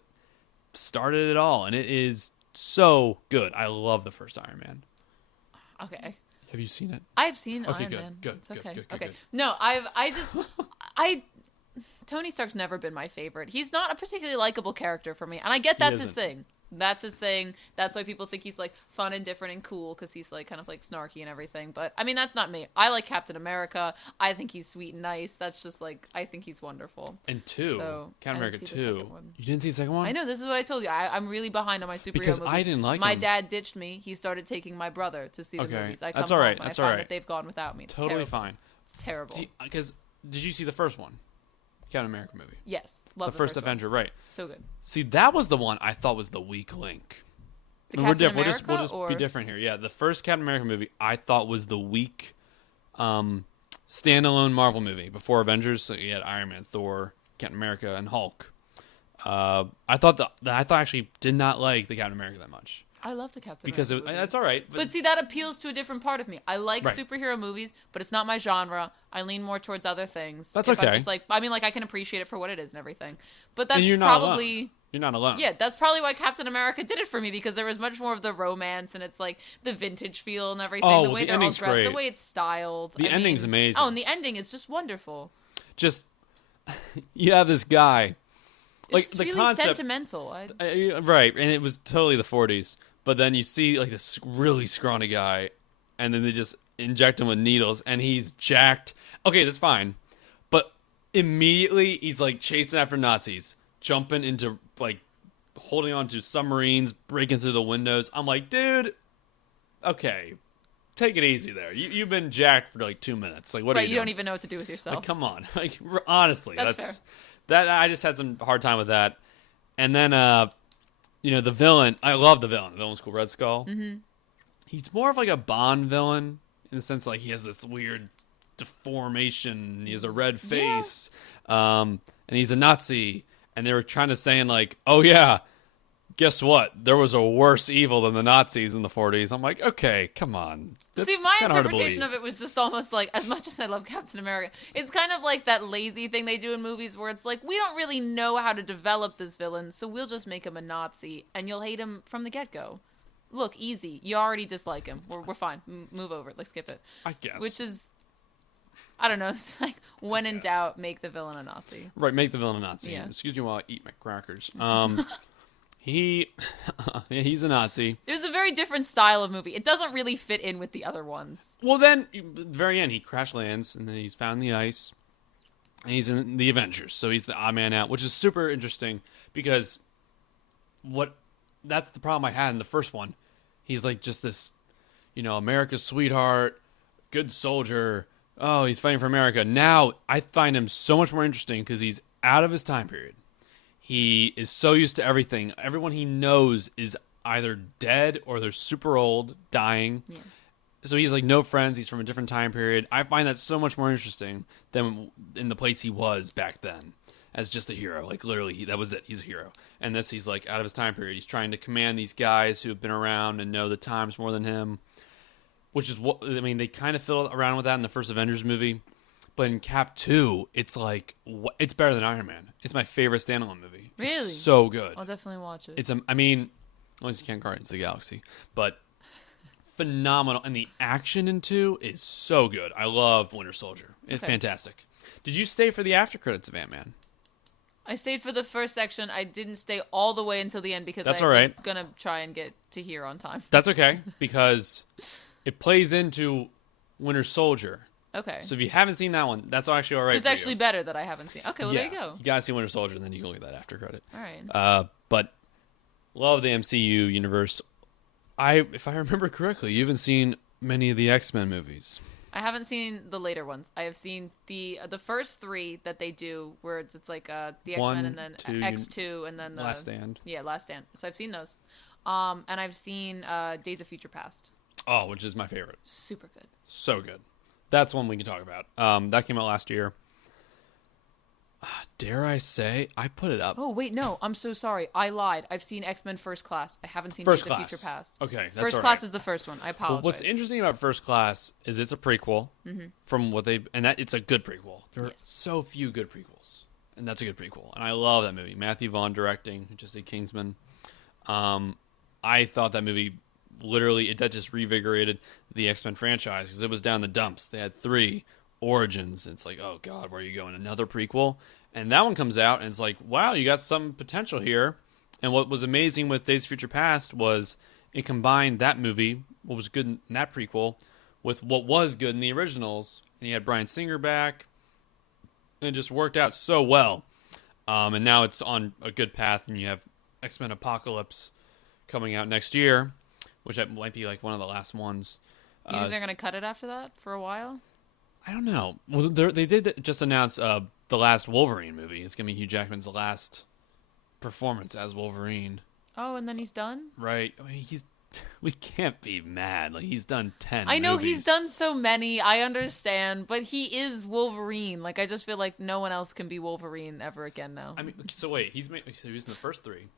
started it all, and it is so good. I love the first Iron Man. Okay. Have you seen it? I've seen Okay, Iron good, Man. good, It's good, okay. good, good, okay. good. No, Tony Stark's never been my favorite. He's not a particularly likable character for me, and I get that's his isn't. thing. That's his thing. That's why people think he's like fun and different and cool because he's like kind of like snarky and everything. But I mean, that's not me. I like Captain America. I think he's sweet and nice. That's just like I think he's wonderful. And two, So, Captain I America didn't see the 2. second one. You didn't see the second one? I know this is what I told you. I'm really behind on my superhero Because movies. I didn't like my them. dad ditched me. He started taking my brother to see the Okay. movies. I come That's all right. home and That's I all find right. that they've gone without me. It's Totally terrible. fine. It's terrible. Because did you see the first one? Captain America movie. Yes, love The first one. Avenger, right. So good. See, that was the one I thought was the weak link. The And Captain we'll America, just, we'll just or be different here. Yeah, the first Captain America movie I thought was the weak standalone Marvel movie. Before Avengers, so you had Iron Man, Thor, Captain America, and Hulk. I thought I actually did not like the Captain America that much. I love the Captain Because America movie. that's all right. But see, that appeals to a different part of me. I like Right. superhero movies, but it's not my genre. I lean more towards other things. That's If I'm okay. just like, I mean, like I can appreciate it for what it is and everything. But that's and you're not probably alone. You're not alone. Yeah, that's probably why Captain America did it for me, because there was much more of the romance, and it's like the vintage feel and everything. Oh, the way the they're all ending's dressed, great. the way it's styled. The ending's amazing. Oh, and the ending is just wonderful. Just, you have this guy. Like, It's the really concept. sentimental. Right, and it was totally the 40s. But then you see, like, this really scrawny guy, and then they just inject him with needles, and he's jacked. Okay, that's fine. But immediately, he's, like, chasing after Nazis, jumping into, like, holding on to submarines, breaking through the windows. I'm like, dude, okay, take it easy there. You've been jacked for, like, 2 minutes. Like, what are Right, you you doing? don't even know what to do with yourself. Like, come on. Like, honestly, That's that's fair. that. I just had some hard time with that. And then, the villain. I love the villain. The villain's cool. Red Skull. Mm-hmm. He's more of like a Bond villain in the sense like he has this weird deformation. He has a red face, and he's a Nazi. And they were trying to say like, oh yeah, guess what? There was a worse evil than the Nazis in the 40s. I'm like, okay, come on. See, my kinda hard to interpretation believe. of it was just almost like, as much as I love Captain America, it's kind of like that lazy thing they do in movies where it's like, we don't really know how to develop this villain, so we'll just make him a Nazi, and you'll hate him from the get-go. Look, easy. You already dislike him. We're fine. Move over it. Like, skip it. I guess. Which is, I don't know, it's like, when in doubt, make the villain a Nazi. Right, make the villain a Nazi. Yeah. Excuse me while I eat my crackers. He's a Nazi. It was a very different style of movie. It doesn't really fit in with the other ones. Well, then, at the very end, he crash lands, and then he's found in the ice, and he's in the Avengers, so he's the odd man out, which is super interesting, because that's the problem I had in the first one. He's like just this, America's sweetheart, good soldier, oh, he's fighting for America. Now, I find him so much more interesting, because he's out of his time period. He is so used to everything. Everyone he knows is either dead or they're super old, dying. Yeah. So he's like no friends. He's from a different time period. I find that so much more interesting than in the place he was back then as just a hero. Like literally, that was it. He's a hero. And this, he's like out of his time period. He's trying to command these guys who have been around and know the times more than him. Which is what, I mean, they kind of fiddled around with that in the first Avengers movie. But in Cap 2, it's like, it's better than Iron Man. It's my favorite standalone movie. Really? It's so good. I'll definitely watch it. It's, unless you can't Guardians of the Galaxy. But phenomenal. And the action in 2 is so good. I love Winter Soldier. It's fantastic. Did you stay for the after credits of Ant-Man? I stayed for the first section. I didn't stay all the way until the end because That's I all right. was going to try and get to here on time. That's okay, because it plays into Winter Soldier. Okay. So if you haven't seen that one, that's actually all right. So it's for actually you. better that I haven't seen. Okay, well, Yeah, there you go. You gotta see Winter Soldier, and then you can look at that after credit. All right. But love the MCU universe. If I remember correctly, you haven't seen many of the X-Men movies. I haven't seen the later ones. I have seen the first 3 that they do, where it's like the X-Men 1, and then 2, X2 and then the Last Stand. Yeah, Last Stand. So I've seen those. And I've seen Days of Future Past. Oh, which is my favorite. Super good. So good. That's one we can talk about. That came out last year. Dare I say, I put it up. Oh, wait, no. I'm so sorry. I lied. I've seen X-Men First Class. I haven't seen First Days of Class. Future Past. Okay, that's First all Class right. is the first one. I Well, apologize. what's interesting about First Class is it's a prequel from what they, and that it's a good prequel. There are so few good prequels, and that's a good prequel, and I love that movie. Matthew Vaughn directing, just a Kingsman. I thought that movie literally that just revigorated the X-Men franchise because it was down the dumps. They had 3 origins. It's like, oh god, where are you going? Another prequel, and that one comes out, and it's like, wow, you got some potential here. And what was amazing with Days of Future Past was it combined that movie, what was good in that prequel, with what was good in the originals. And you had Bryan Singer back, and it just worked out so well. And now it's on a good path, and you have X-Men Apocalypse coming out next year, which might be like one of the last ones. You think they're going to cut it after that for a while? I don't know. Well, they did just announce the last Wolverine movie. It's going to be Hugh Jackman's last performance as Wolverine. Oh, and then he's done? Right. I mean, we can't be mad. Like, he's done 10 I know movies. he's done so many. I understand. But he is Wolverine. Like, I just feel like no one else can be Wolverine ever again now. I mean, so wait. So he was in the first 3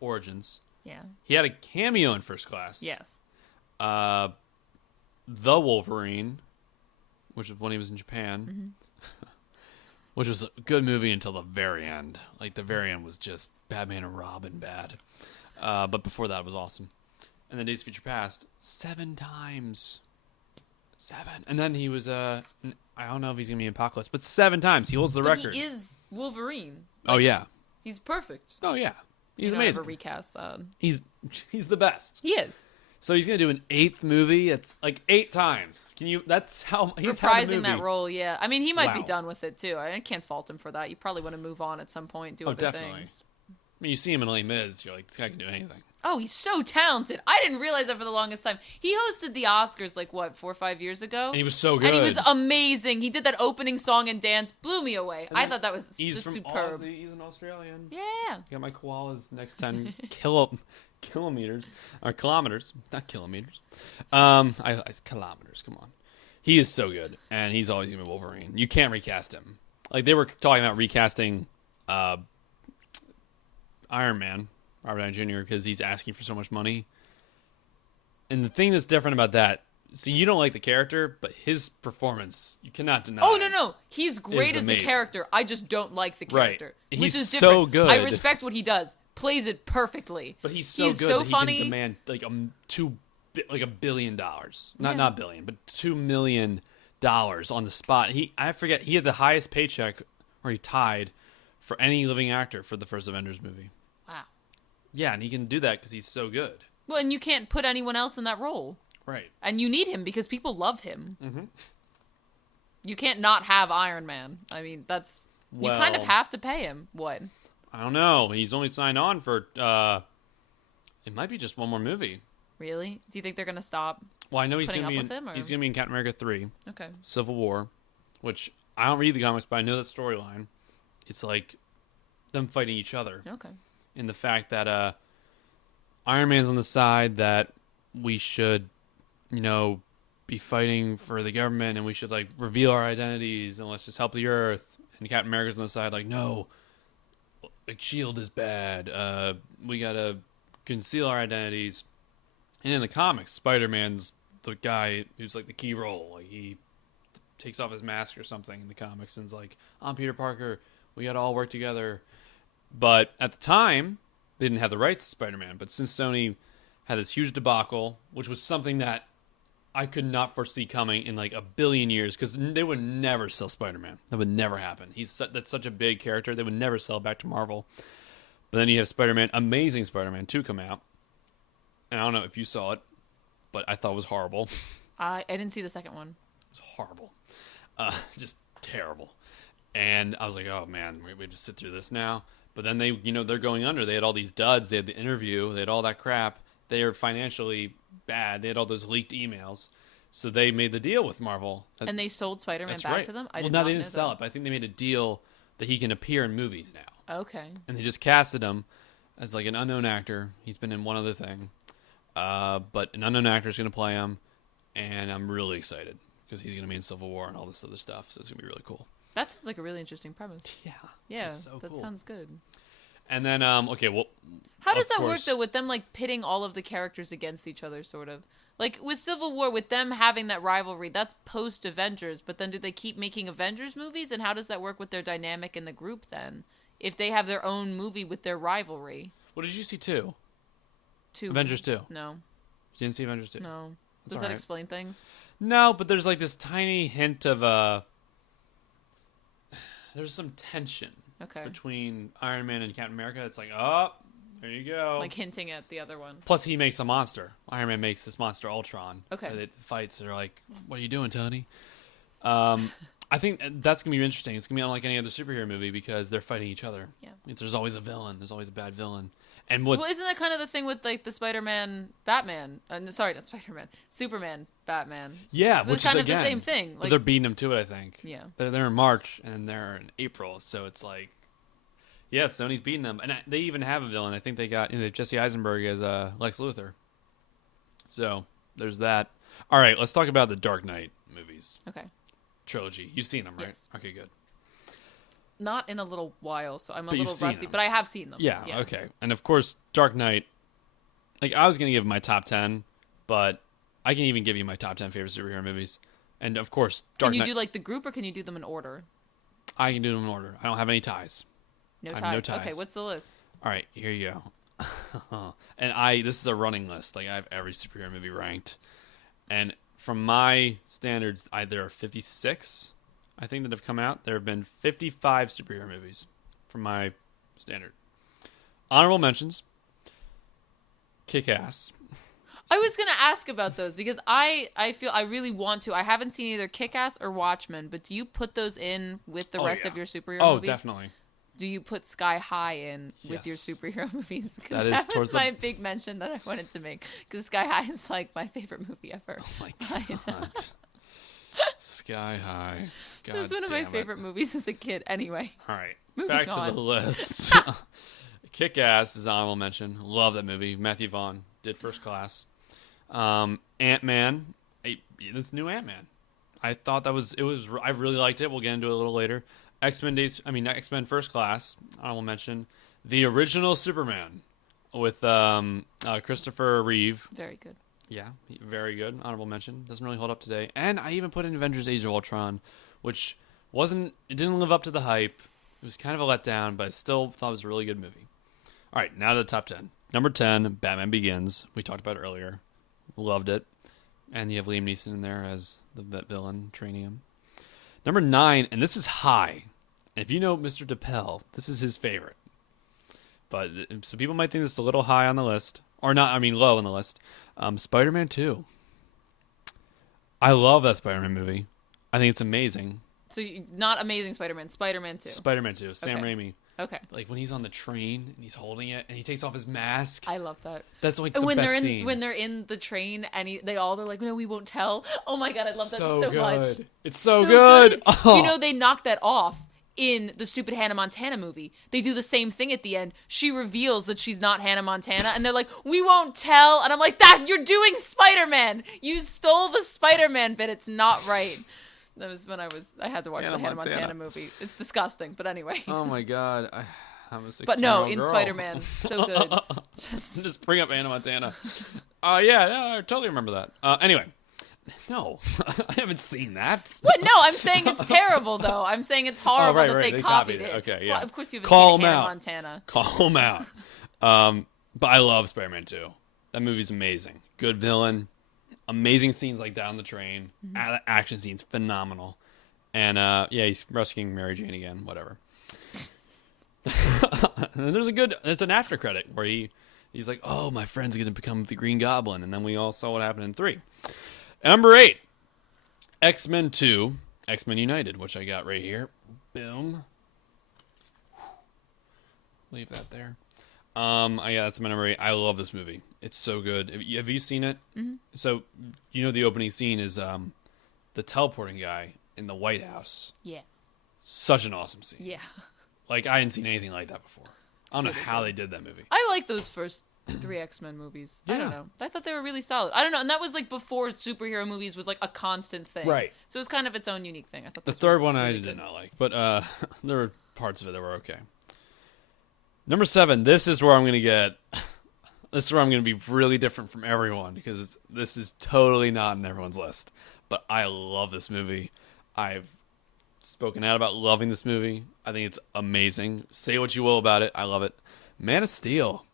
Origins. Yeah. He had a cameo in First Class. Yes. The Wolverine, which is when he was in Japan. which was a good movie until the very end. Like, the very end was just Batman and Robin bad. But before that, it was awesome. And then Days of Future Past, 7 times. 7. And then he was, I don't know if he's going to be in Apocalypse, but 7 times. He holds the record. He is Wolverine. Oh, yeah. He's perfect. Oh, yeah. He's you don't amazing. ever recast that. He's the best. He is. So he's going to do an 8th movie. It's like 8 times. That's how he's had a movie. Reprising that role, yeah. I mean, he might be Wow. done with it, too. I can't fault him for that. You probably want to move on at some point, do other definitely. things. I mean, you see him in Les Mis, you're like, this guy can do anything. Oh, he's so talented. I didn't realize that for the longest time. He hosted the Oscars, 4 or 5 years ago? And he was so good. And he was amazing. He did that opening song and dance, blew me away. I thought that was He's just from superb. Aussie. He's an Australian. Yeah. Got my koalas next 10 kilometers. Or kilometers. Not kilometers. Kilometers, come on. He is so good. And he's always going to be Wolverine. You can't recast him. Like, they were talking about recasting Iron Man, Robert Downey Jr., because he's asking for so much money. And the thing that's different about that, see, you don't like the character, but his performance, you cannot deny. Oh, no. He's great Is as the amazing. character. I just don't like the Right. character. He's which is so different. good. I respect what he does. Plays it perfectly. But he's so good so that he funny. can demand like $1 billion. Not billion, but $2 million on the spot. I forget, he had the highest paycheck, or he tied, for any living actor for the first Avengers movie. Wow. Yeah, and he can do that because he's so good. Well, and you can't put anyone else in that role. Right. And you need him because people love him. Mm-hmm. You can't not have Iron Man. I mean, you kind of Well- have to pay him. What? I don't know. He's only signed on for, it might be just one more movie. Really? Do you think they're going to stop? Well, I know he's Putting going to up with him, or- he's going to be in Captain America 3, Okay. Civil War, which I don't read the comics, but I know that storyline. It's like them fighting each other. Okay. In the fact that Iron Man's on the side that we should, be fighting for the government and we should reveal our identities and let's just help the Earth. And Captain America's on the side no, S.H.I.E.L.D. is bad. We gotta conceal our identities. And in the comics, Spider-Man's the guy who's the key role. He takes off his mask or something in the comics and's I'm Peter Parker. We gotta all work together. But at the time, they didn't have the rights to Spider-Man. But since Sony had this huge debacle, which was something that I could not foresee coming in a billion years, because they would never sell Spider-Man. That would never happen. That's such a big character. They would never sell it back to Marvel. But then you have Spider-Man, Amazing Spider-Man 2 come out. And I don't know if you saw it, but I thought it was horrible. I didn't see the second one. It was horrible. Just terrible. And I was like, oh man, we have to sit through this now. But then they're going under. They had all these duds. They had the interview. They had all that crap. They are financially bad. They had all those leaked emails. So they made the deal with Marvel. And they sold Spider-Man That's back right. to them? Well, no, they didn't sell it, but I think they made a deal that he can appear in movies now. Okay. And they just casted him as an unknown actor. He's been in one other thing. But an unknown actor is going to play him. And I'm really excited because he's going to be in Civil War and all this other stuff. So it's going to be really cool. That sounds like a really interesting premise. Yeah. Yeah, so that cool. sounds good. And then, okay, well... How does of that work, course- though, with them, pitting all of the characters against each other, sort of? With Civil War, with them having that rivalry, that's post-Avengers, but then do they keep making Avengers movies? And how does that work with their dynamic in the group, then? If they have their own movie with their rivalry? What did you see, too? Two. Avengers 2. No. You didn't see Avengers 2? No. That's Does all that right. explain things? No, but there's this tiny hint of there's some tension Okay. between Iron Man and Captain America. It's oh, there you go. Hinting at the other one. Plus, he makes a monster. Iron Man makes this monster Ultron. Okay. And it fights. They're what are you doing, Tony? I think that's going to be interesting. It's going to be unlike any other superhero movie because they're fighting each other. Yeah. There's always a villain. There's always a bad villain. And what... Well, isn't that kind of the thing with the Spider-Man, Batman? Sorry, not Spider-Man. Superman, Batman. Yeah, It's which kind is of the again, same thing. but they're beating them to it, I think. Yeah. They're in March and they're in April, so it's yeah, Sony's beating them, and they even have a villain. I think they got Jesse Eisenberg as Lex Luthor. So there's that. All right, let's talk about the Dark Knight movies Okay. trilogy. You've seen them, right? Yes. Okay, good. Not in a little while, so I'm a But you've little seen rusty, them. but I have seen them. Yeah, okay. And of course, Dark Knight. I was gonna give my top 10, but I can even give you my top 10 favorite superhero movies. And of course, Dark Can you Knight. do the group, or can you do them in order? I can do them in order. I don't have any ties. No I ties. have no ties. Okay, what's the list? All right, here you go. And this is a running list. Like I have every superhero movie ranked, and from my standards, there are 56. I think that have come out. There have been 55 superhero movies from my standard. Honorable mentions: Kick-Ass. I was gonna ask about those because I feel I really want to. I haven't seen either Kick-Ass or Watchmen, but do you put those in with the rest of your superhero movies? Oh, definitely. Do you put Sky High in with your Yes. superhero movies? Because That is that towards was my big mention that I wanted to make. Because Sky High is like my favorite movie ever. Oh my god. Sky High. God This is one of my damn it. favorite movies as a kid. Anyway, All right, Moving back to on. the list. Kick-Ass is an honorable mention. Love that movie. Matthew Vaughn did First Class. Ant-Man. This new Ant-Man. I thought I really liked it. We'll get into it a little later. X-Men First Class. Honorable mention. The original Superman with Christopher Reeve. very good. Yeah, very good. Honorable mention. Doesn't really hold up today. And I even put in Avengers: Age of Ultron, which it didn't live up to the hype. It was kind of a letdown, but I still thought it was a really good movie. All right, now to the top 10. Number 10, Batman Begins. We talked about it earlier. Loved it. And you have Liam Neeson in there as the villain training him. Number 9, and this is high. If you know Mr. DePel, this is his favorite. But so people might think this is a little high on the list. Or not, low on the list. Spider-Man 2. I love that Spider-Man movie. I think it's amazing. So not Amazing Spider-Man, Spider-Man 2. Spider-Man 2, Sam Okay. Raimi. Okay. Like when he's on the train and he's holding it and he takes off his mask. I love that. That's like And the when best they're in scene. when they're in the train and they're like, no, we won't tell. Oh my god, I love that so good. much. It's so good. Do Oh. you know they knocked that off in the stupid Hannah Montana movie? They do the same thing at the end. She reveals that she's not Hannah Montana, and they're like, we won't tell. And I'm like, that you're doing Spider-Man. You stole the Spider-Man bit. It's not right. That was when I had to watch the Hannah Montana movie. It's disgusting, but anyway. Oh my god. I'm a 16-year-old But no, in girl. Spider-Man, so good. Just bring up Hannah Montana. Yeah, I totally remember that. Anyway. No, I haven't seen that. What? No, I'm saying it's terrible, though. I'm saying it's horrible right, that right. they They copied copied it. it. Okay, yeah. Well, of course you haven't Call seen 'em Hannah out. Montana. Call him out. But I love Spider-Man 2. That movie's amazing. Good villain. Amazing scenes like that on the train. Action scenes, phenomenal. And he's rescuing Mary Jane again. Whatever. And there's an after credit where he's like, oh, my friend's going to become the Green Goblin. And then we all saw what happened in 3. Number 8, X-Men 2, X-Men United, which I got right here. Boom. Leave that there. That's my number 8. I love this movie. It's so good. Have you seen it? Mm-hmm. So, the opening scene is the teleporting guy in the White House. Yeah. Such an awesome scene. Yeah. Like, I hadn't seen anything like that before. I don't know how they did that movie. I like those first 3 X-Men movies. I Yeah. don't know. I thought they were really solid. I don't know. And that was like before superhero movies was like a constant thing. Right. So it was kind of its own unique thing. I thought The those third were one I really did good. not like, but there were parts of it that were okay. Number 7, this is where I'm going to be really different from everyone because this is totally not in everyone's list. But I love this movie. I've spoken out about loving this movie. I think it's amazing. Say what you will about it. I love it. Man of Steel.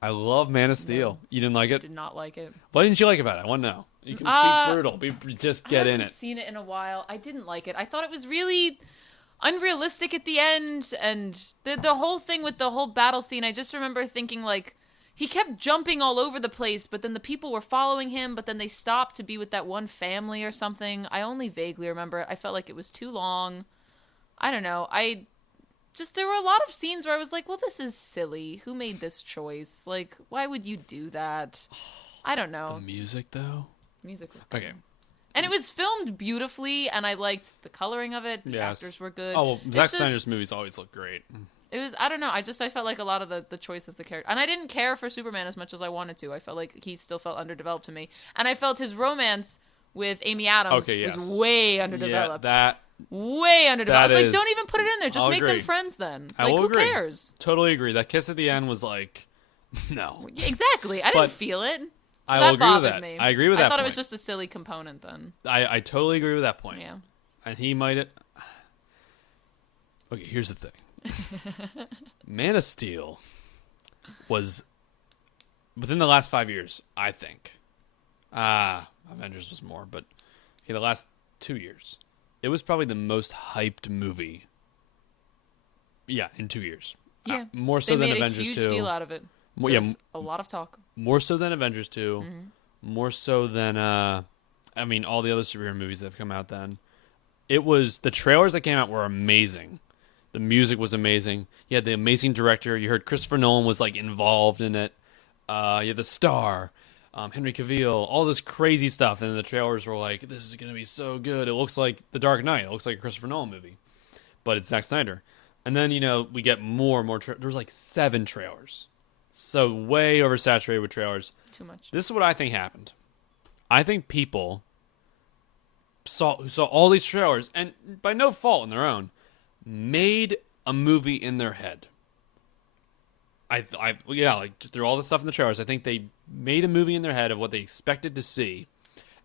I love Man of Steel. You didn't like it? Did not like it. What didn't you like about it? I want to know. You can be brutal. Just get in I it. haven't seen it in a while. I didn't like it. I thought it was really unrealistic at the end, and the whole thing with the whole battle scene. I just remember thinking like he kept jumping all over the place, but then the people were following him, but then they stopped to be with that one family or something. I only vaguely remember it. I felt like it was too long. I don't know. There were a lot of scenes where I was like, well, this is silly. Who made this choice? Like, why would you do that? I don't know. The music, though? Music was good. Okay. And it was filmed beautifully, and I liked the coloring of it. The Yes. actors were good. Oh, well, It's Zack just- Snyder's movies always look great. It was, I don't know. I felt like a lot of the choices, the character. And I didn't care for Superman as much as I wanted to. I felt like he still felt underdeveloped to me. And I felt his romance with Amy Adams was way underdeveloped. Yeah, way underdeveloped. that I was like, is- don't even put it in there. Just I'll make them agree. friends then. I Like, will who agree. cares? Totally agree. That kiss at the end was like, no. Yeah, exactly. I But didn't feel it. So I that will agree with bothered that. me. I agree with I that thought it was point. just a silly component then. I totally agree with that point. Yeah. And he might have... Okay, here's the thing. Man of Steel was within the last 5 years, I think. Avengers was more, but the last 2 years. It was probably the most hyped movie. Yeah, in 2 years. Yeah, more so than Avengers 2. They made a huge deal out of it. Well, a lot of talk. More so than Avengers 2. Mm-hmm. More so than, all the other superhero movies that have come out then. It was, the trailers that came out were amazing. The music was amazing. You had the amazing director. You heard Christopher Nolan was, like, involved in it. You had the star, Henry Cavill, all this crazy stuff. And the trailers were like, this is going to be so good. It looks like The Dark Knight. It looks like a Christopher Nolan movie. But it's Zack Snyder. And then, we get more and more trailers. There's like 7 trailers. So way oversaturated with trailers. Too much. This is what I think happened. I think people who saw all these trailers, and by no fault in their own, made a movie in their head. Through all the stuff in the trailers, I think they made a movie in their head of what they expected to see.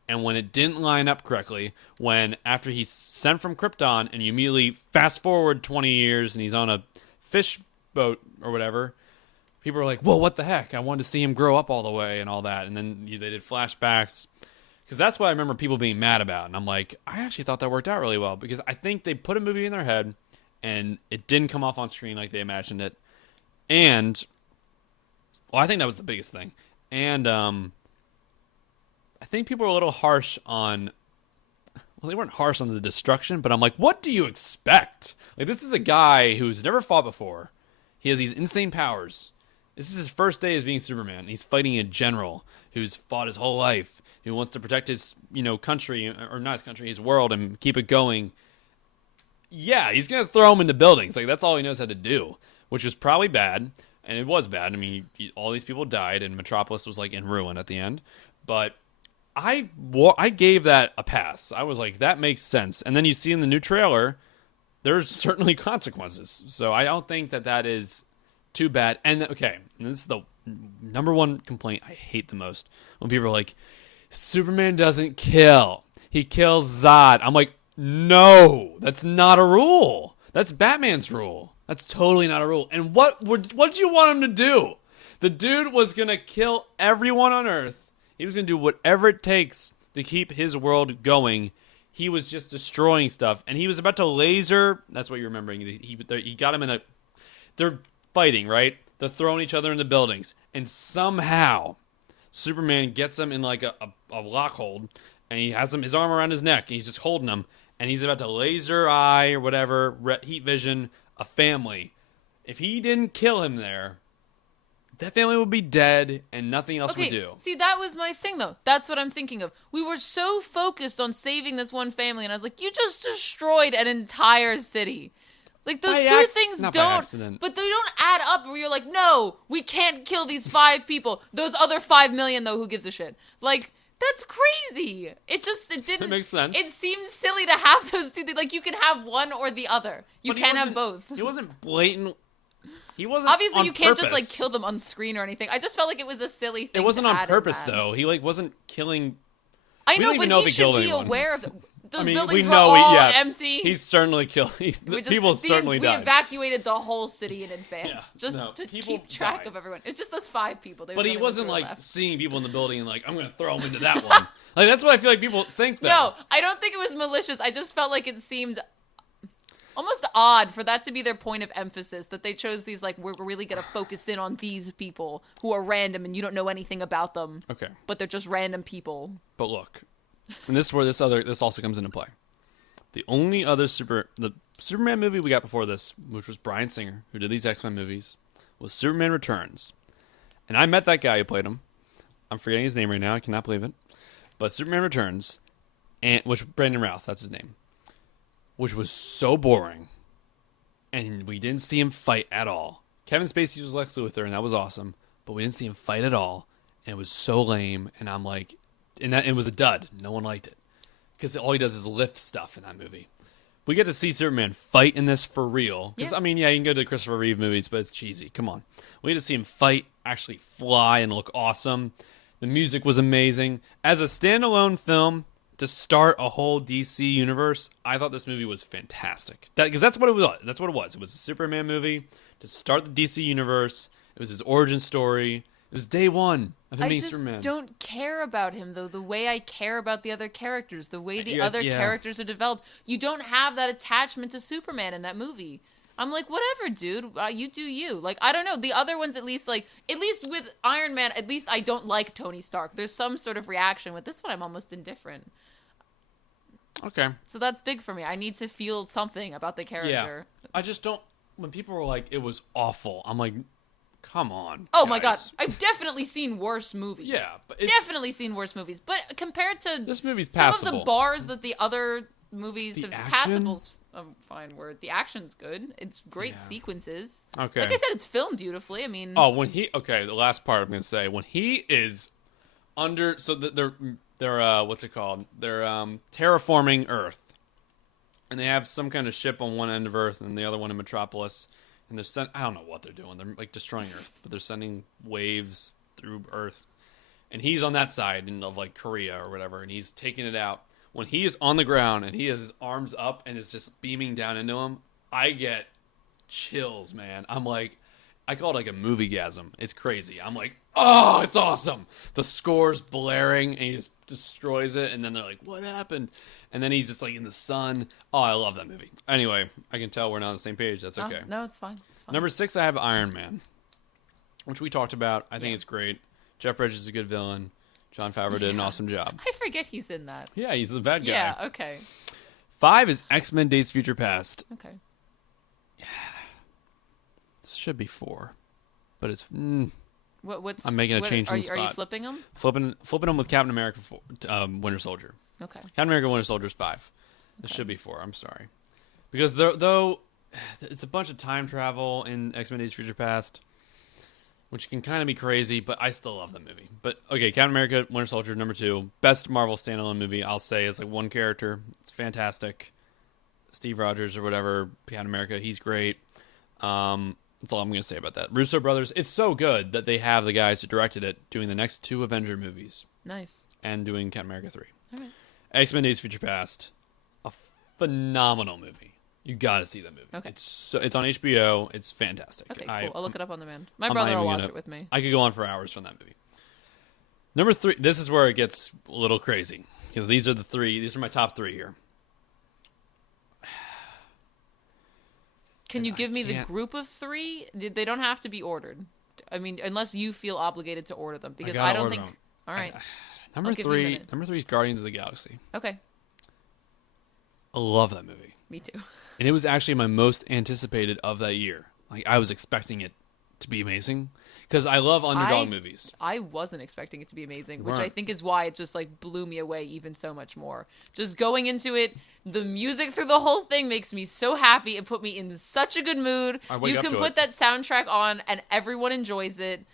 And when it didn't line up correctly, when after he's sent from Krypton and you immediately fast forward 20 years and he's on a fish boat or whatever, people are like, whoa, what the heck? I wanted to see him grow up all the way and all that. And then they did flashbacks. Because that's what I remember people being mad about. And I'm like, I actually thought that worked out really well. Because I think they put a movie in their head and it didn't come off on screen like they imagined it. And, I think that was the biggest thing. And, I think people were a little harsh on, they weren't harsh on the destruction, but I'm like, what do you expect? Like, this is a guy who's never fought before. He has these insane powers. This is his first day as being Superman. He's fighting a general who's fought his whole life, who wants to protect his, country, or not his country, his world, and keep it going. Yeah, he's going to throw him into buildings. Like, that's all he knows how to do, which is probably bad, and it was bad. I mean, all these people died, and Metropolis was, like, in ruin at the end. But I gave that a pass. I was like, that makes sense. And then you see in the new trailer, there's certainly consequences. So I don't think that is too bad. And this is the number one complaint I hate the most. When people are like, Superman doesn't kill. He kills Zod. I'm like, no, that's not a rule. That's Batman's rule. That's totally not a rule. And what did you want him to do? The dude was going to kill everyone on Earth. He was going to do whatever it takes to keep his world going. He was just destroying stuff. And he was about to laser. That's what you're remembering. He got him in a... They're fighting, right? They're throwing each other into buildings. And somehow, Superman gets him in like a lockhold. And he has his arm around his neck. And he's just holding him. And he's about to laser eye or whatever, heat vision, a family. If he didn't kill him there, that family would be dead and nothing else would do. See, that was my thing, though. That's what I'm thinking of. We were so focused on saving this one family, and I was like, you just destroyed an entire city. Like, those two things don't... But they don't add up where you're like, no, we can't kill these 5 people. Those other 5 million, though, who gives a shit? Like, that's crazy. It didn't... That makes sense. It seems silly to have those two things. Like, you can have one or the other. You can't have both. He wasn't blatant... He wasn't obviously on you can't purpose. Just like kill them on screen or anything. I just felt like it was a silly thing. It wasn't on purpose in though. He wasn't killing. I know, but he should be aware of those buildings were empty. He's certainly killed. People certainly died. We evacuated the whole city in advance to keep track died. of everyone. It's just those 5 people. But he wasn't like seeing people in the building and like, I'm going to throw them into that one. Like that's what I feel like people think. Though. No, I don't think it was malicious. I just felt like it seemed almost odd for that to be their point of emphasis, that they chose these, like, we're really going to focus in on these people who are random and you don't know anything about them. Okay. But they're just random people. But look, and this is where this also comes into play. The only other the Superman movie we got before this, which was Bryan Singer, who did these X-Men movies, was Superman Returns. And I met that guy who played him. I'm forgetting his name right now. I cannot believe it. But Superman Returns, which Brandon Routh, that's his name. Which was so boring. And we didn't see him fight at all. Kevin Spacey was Lex Luthor, and that was awesome. But we didn't see him fight at all. And it was so lame. And I'm like... it was a dud. No one liked it. Because all he does is lift stuff in that movie. We get to see Superman fight in this for real. Because, you can go to the Christopher Reeve movies, but it's cheesy. Come on. We get to see him fight, actually fly, and look awesome. The music was amazing. As a standalone film... to start a whole DC universe, I thought this movie was fantastic. Because that's what it was. That's what it was. It was a Superman movie to start the DC universe. It was his origin story. It was day one of him being Superman. I just don't care about him, though, the way I care about the other characters, the way the other characters are developed. You don't have that attachment to Superman in that movie. I'm like, whatever, dude. You do you. Like, I don't know. The other ones, at least with Iron Man, at least I don't like Tony Stark. There's some sort of reaction. With this one, I'm almost indifferent. Okay. So that's big for me. I need to feel something about the character. Yeah. I just don't... When people were like, it was awful, I'm like... Come on. Oh guys. my god. I've definitely seen worse movies. Yeah, but definitely seen worse movies. But compared to this movie's some passable. of the bars that the other movies have, action? passable's a fine word. The action's good. It's great sequences. Okay. Like I said, it's filmed beautifully. I mean, the last part I'm going to say, when he is under, so they're what's it called? They're terraforming Earth. And they have some kind of ship on one end of Earth and the other one in Metropolis. And they're I don't know what they're doing. They're like destroying Earth, but they're sending waves through Earth. And he's on that side of like Korea or whatever, and he's taking it out. When he is on the ground and he has his arms up and it's just beaming down into him, I get chills, man. I'm like, I call it like a movie-gasm. It's crazy. I'm like, oh, it's awesome. The score's blaring and he just destroys it. And then they're like, what happened? And then he's just like in the sun. Oh, I love that movie. Anyway, I can tell we're not on the same page. That's okay. No, it's fine. It's fine. Number 6, I have Iron Man, which we talked about. I think it's great. Jeff Bridges is a good villain. Jon Favreau did an awesome job. I forget he's in that. Yeah, he's the bad guy. Yeah, okay. 5 is X-Men Days of Future Past. Okay. This should be 4. But it's... What's I'm making a change in the spot. Are you flipping them? Flipping them with Captain America, Winter Soldier. Okay. Captain America Winter Soldier is 5. This should be 4. I'm sorry. Because though it's a bunch of time travel in X-Men Days of Future Past, which can kind of be crazy, but I still love that movie. But, okay, Captain America Winter Soldier, number 2. Best Marvel standalone movie, I'll say, is like one character. It's fantastic. Steve Rogers or whatever, Captain America, he's great. That's all I'm going to say about that. Russo brothers, it's so good that they have the guys who directed it doing the next 2 Avenger movies. Nice. And doing Captain America 3. All right. X-Men Days of Future Past, a phenomenal movie. You got to see that movie. Okay. It's on HBO. It's fantastic. Okay, cool. I'll look it up on demand. My I'm brother not will even watch gonna- it with me. I could go on for hours from that movie. Number 3, this is where it gets a little crazy. Because these are my top 3 here. Can you give me the can't- group of 3? They don't have to be ordered. I mean, unless you feel obligated to order them. Because gotta I don't order think... them. All right. Number I'll give you a 3 minute. number 3 is Guardians of the Galaxy. Okay. I love that movie. Me too. And it was actually my most anticipated of that year. Like, I was expecting it to be amazing. Because I love underdog movies. I wasn't expecting it to be amazing, You which I weren't. think is why it just like blew me away even so much more. Just going into it, the music through the whole thing makes me so happy. It put me in such a good mood. I wake You up can to put it. that soundtrack on and everyone enjoys it.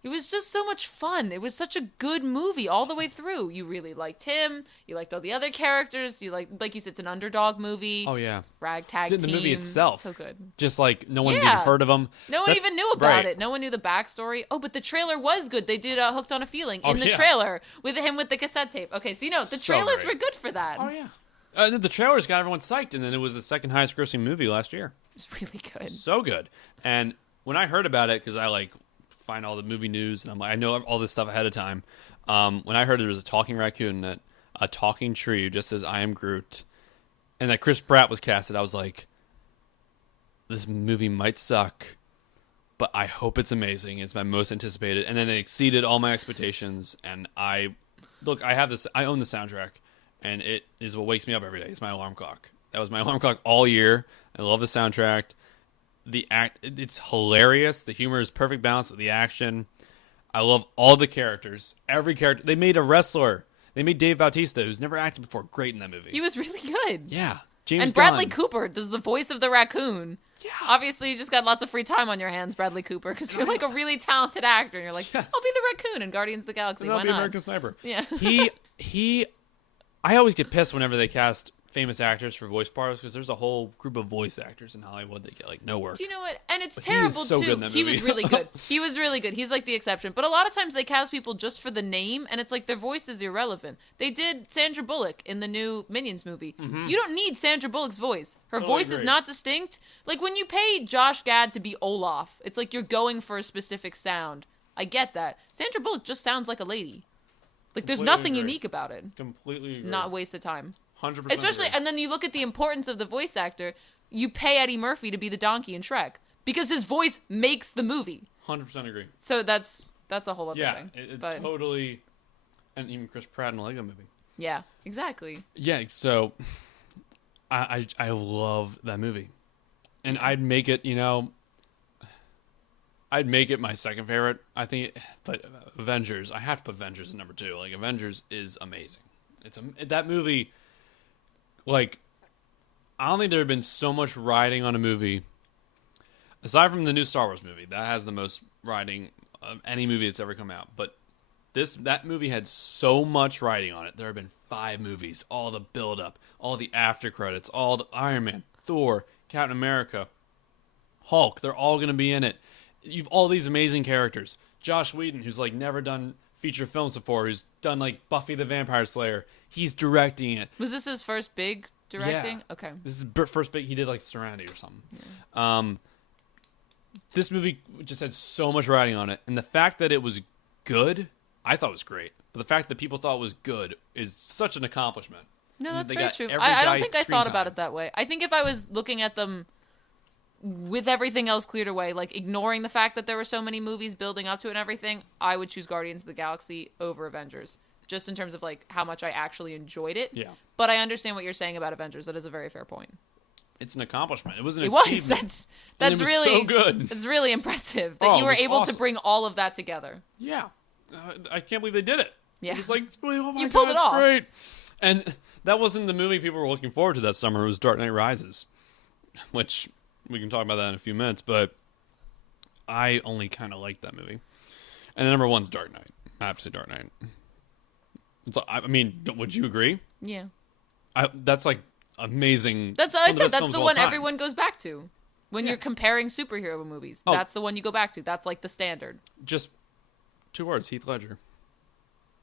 It was just so much fun. It was such a good movie all the way through. You really liked him. You liked all the other characters. You like you said, it's an underdog movie. Oh, yeah. Ragtag The team. movie itself. So good. Just like, no one even Yeah. heard of them. No one even knew about right. it. No one knew the backstory. Oh, but the trailer was good. They did Hooked on a Feeling Oh, in the yeah. trailer with him with the cassette tape. Okay, so the So trailers great. were good for that. Oh, yeah. The trailers got everyone psyched, and then it was the second highest grossing movie last year. It was really good. So good. And when I heard about it, because I like find all the movie news, and I'm like, I know all this stuff ahead of time. When I heard there was a talking raccoon, that a talking tree who just says "I am Groot," and that Chris Pratt was casted, I was like, this movie might suck, but I hope it's amazing. It's my most anticipated, and then it exceeded all my expectations. And I have this. I own the soundtrack, and it is what wakes me up every day. It's my alarm clock. That was my alarm clock all year. I love the soundtrack. It's hilarious. The humor is perfect balance with the action. I love all the characters. Every character. They made a wrestler. They made Dave Bautista, who's never acted before, great in that movie. He was really good. Yeah. James And Bradley Gunn. Cooper does the voice of the raccoon. Yeah. Obviously, you just got lots of free time on your hands, Bradley Cooper, because you're like a really talented actor. And you're like, Yes. I'll be the raccoon in Guardians of the Galaxy. And I'll Why be not? American Sniper. Yeah. he I always get pissed whenever they cast famous actors for voice parts because there's a whole group of voice actors in Hollywood that get like no work. Do you know what? And it's But he is terrible so too. good in that He was movie. really good. He was really good. He's like the exception. But a lot of times they cast people just for the name, and it's like their voice is irrelevant. They did Sandra Bullock in the new Minions movie. You don't need Sandra Bullock's voice. Her Totally voice is agree. not distinct. Like when you pay Josh Gad to be Olaf, it's like you're going for a specific sound. I get that. Sandra Bullock just sounds like a lady. Like there's Completely nothing agree. unique about it. Completely agree. Not a waste of time. 100%. Especially, agree. and then you look at the importance of the voice actor. You pay Eddie Murphy to be the donkey in Shrek because his voice makes the movie. 100% agree. So that's a whole other Yeah, thing. it But totally. And even Chris Pratt in a Lego movie. yeah, exactly. Yeah, so I love that movie, and I'd make it. I'd make it my second favorite. I think, but Avengers. I have to put Avengers in number 2. Like Avengers is amazing. That movie. Like, I don't think there had been so much riding on a movie, aside from the new Star Wars movie. That has the most riding of any movie that's ever come out. But that movie had so much riding on it. There have been 5 movies, all the build up, all the after credits, all the Iron Man, Thor, Captain America, Hulk. They're all going to be in it. You've all these amazing characters. Josh Whedon, who's like never done feature films before, who's done like Buffy the Vampire Slayer. He's directing it. Was this his first big directing? Yeah. Okay. This is first big. He did like Serenity or something. This movie just had so much writing on it, and the fact that it was good, I thought was great. But the fact that people thought it was good is such an accomplishment. No, And that's they very got true. every I don't guy think I screen thought about time. it that way. I think if I was looking at them with everything else cleared away, like ignoring the fact that there were so many movies building up to it and everything, I would choose Guardians of the Galaxy over Avengers, just in terms of like how much I actually enjoyed it. Yeah. But I understand what you're saying about Avengers. That is a very fair point. It's an accomplishment. It was an It was. achievement. That's And it was really so good. It's really impressive that Oh, you it were was able to awesome. bring all of that together. Yeah. I can't believe they did it. Yeah. It was like, oh my You God, pulled it it's off. great. And that wasn't the movie people were looking forward to that summer. It was Dark Knight Rises, which we can talk about that in a few minutes, but I only kind of liked that movie. And the number 1's Dark Knight. I have to say Dark Knight. So, I mean, would you agree? Yeah. That's like amazing. That's what I one of the said. best That's films the of all one time. everyone goes back to. When Yeah. you're comparing superhero movies, Oh. that's the one you go back to. That's like the standard. Just 2 words, Heath Ledger.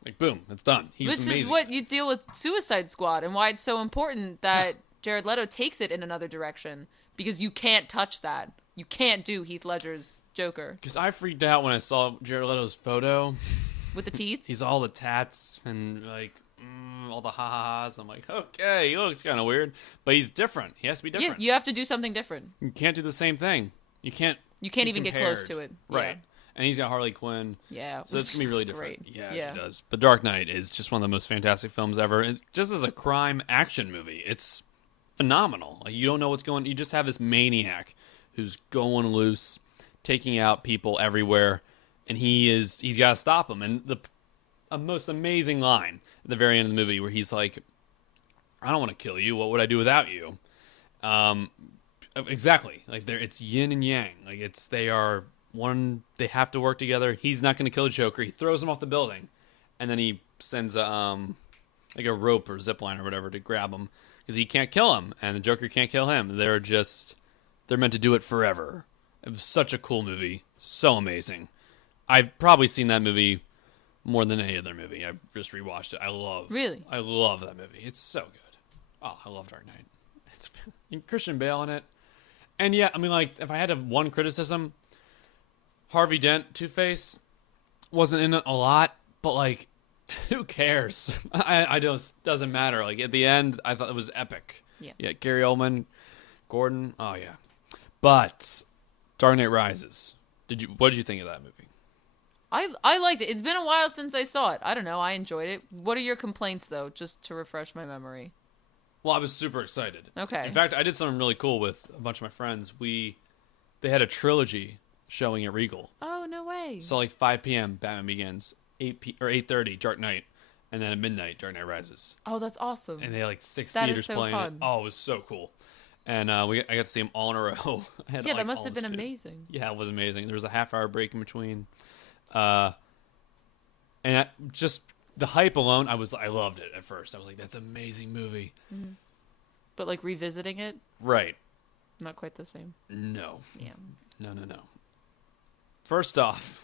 Like, boom, it's done. He's Which amazing. is what you deal with Suicide Squad and why it's so important that Jared Leto takes it in another direction, because you can't touch that. You can't do Heath Ledger's Joker Because I freaked out when I saw Jared Leto's photo. with the teeth. He's all the tats and like all the ha-ha-has. I'm like, okay, he looks kind of weird, but he's different. He has to be Yeah, different. you have to do something different. You can't do the same thing. You can't. You can't be even get close compared. to it. Right. And he's got Harley Quinn. Yeah. So it's which gonna be really is different. great. Yeah, she does. But Dark Knight is just one of the most fantastic films ever. And just as a crime action movie, it's phenomenal. Like, you don't know what's going. You just have this maniac who's going loose, taking out people everywhere, and he's got to stop him. And a most amazing line at the very end of the movie where he's like, "I don't want to kill you. What would I do without you?" Exactly. Like it's yin and yang. Like they are one. They have to work together. He's not going to kill Joker. He throws him off the building, and then he sends like a rope or zip line or whatever to grab him because he can't kill him, and the Joker can't kill him. They're meant to do it forever. It was such a cool movie. So amazing. I've probably seen that movie more than any other movie. I've just rewatched it. I love that movie. It's so good. Oh, I love Dark Knight. It's Christian Bale in it. And yeah, I mean, like, if I had to have one criticism, Harvey Dent, Two-Face, wasn't in it a lot, but, like, who cares? I just, doesn't matter. Like, at the end, I thought it was epic. Yeah. Gary Oldman, Gordon, oh, yeah. But Dark Knight Rises, what did you think of that movie? I liked it. It's been a while since I saw it. I don't know. I enjoyed it. What are your complaints, though, just to refresh my memory? Well, I was super excited. Okay. In fact, I did something really cool with a bunch of my friends. They had a trilogy showing at Regal. Oh, no way. So like 5 p.m. Batman Begins, 8:30 Dark Knight, and then at midnight Dark Knight Rises. Oh, that's awesome. And they had like 6 That is theaters so playing fun. it. Oh, it was so cool. And I got to see them all in a row. Yeah, that must have been amazing. Yeah, it was amazing. There was a half-hour break in between. Just the hype alone, I loved it at first. I was like, that's an amazing movie. Mm-hmm. But like revisiting it, Right. not quite the same. No. Yeah. No. First off,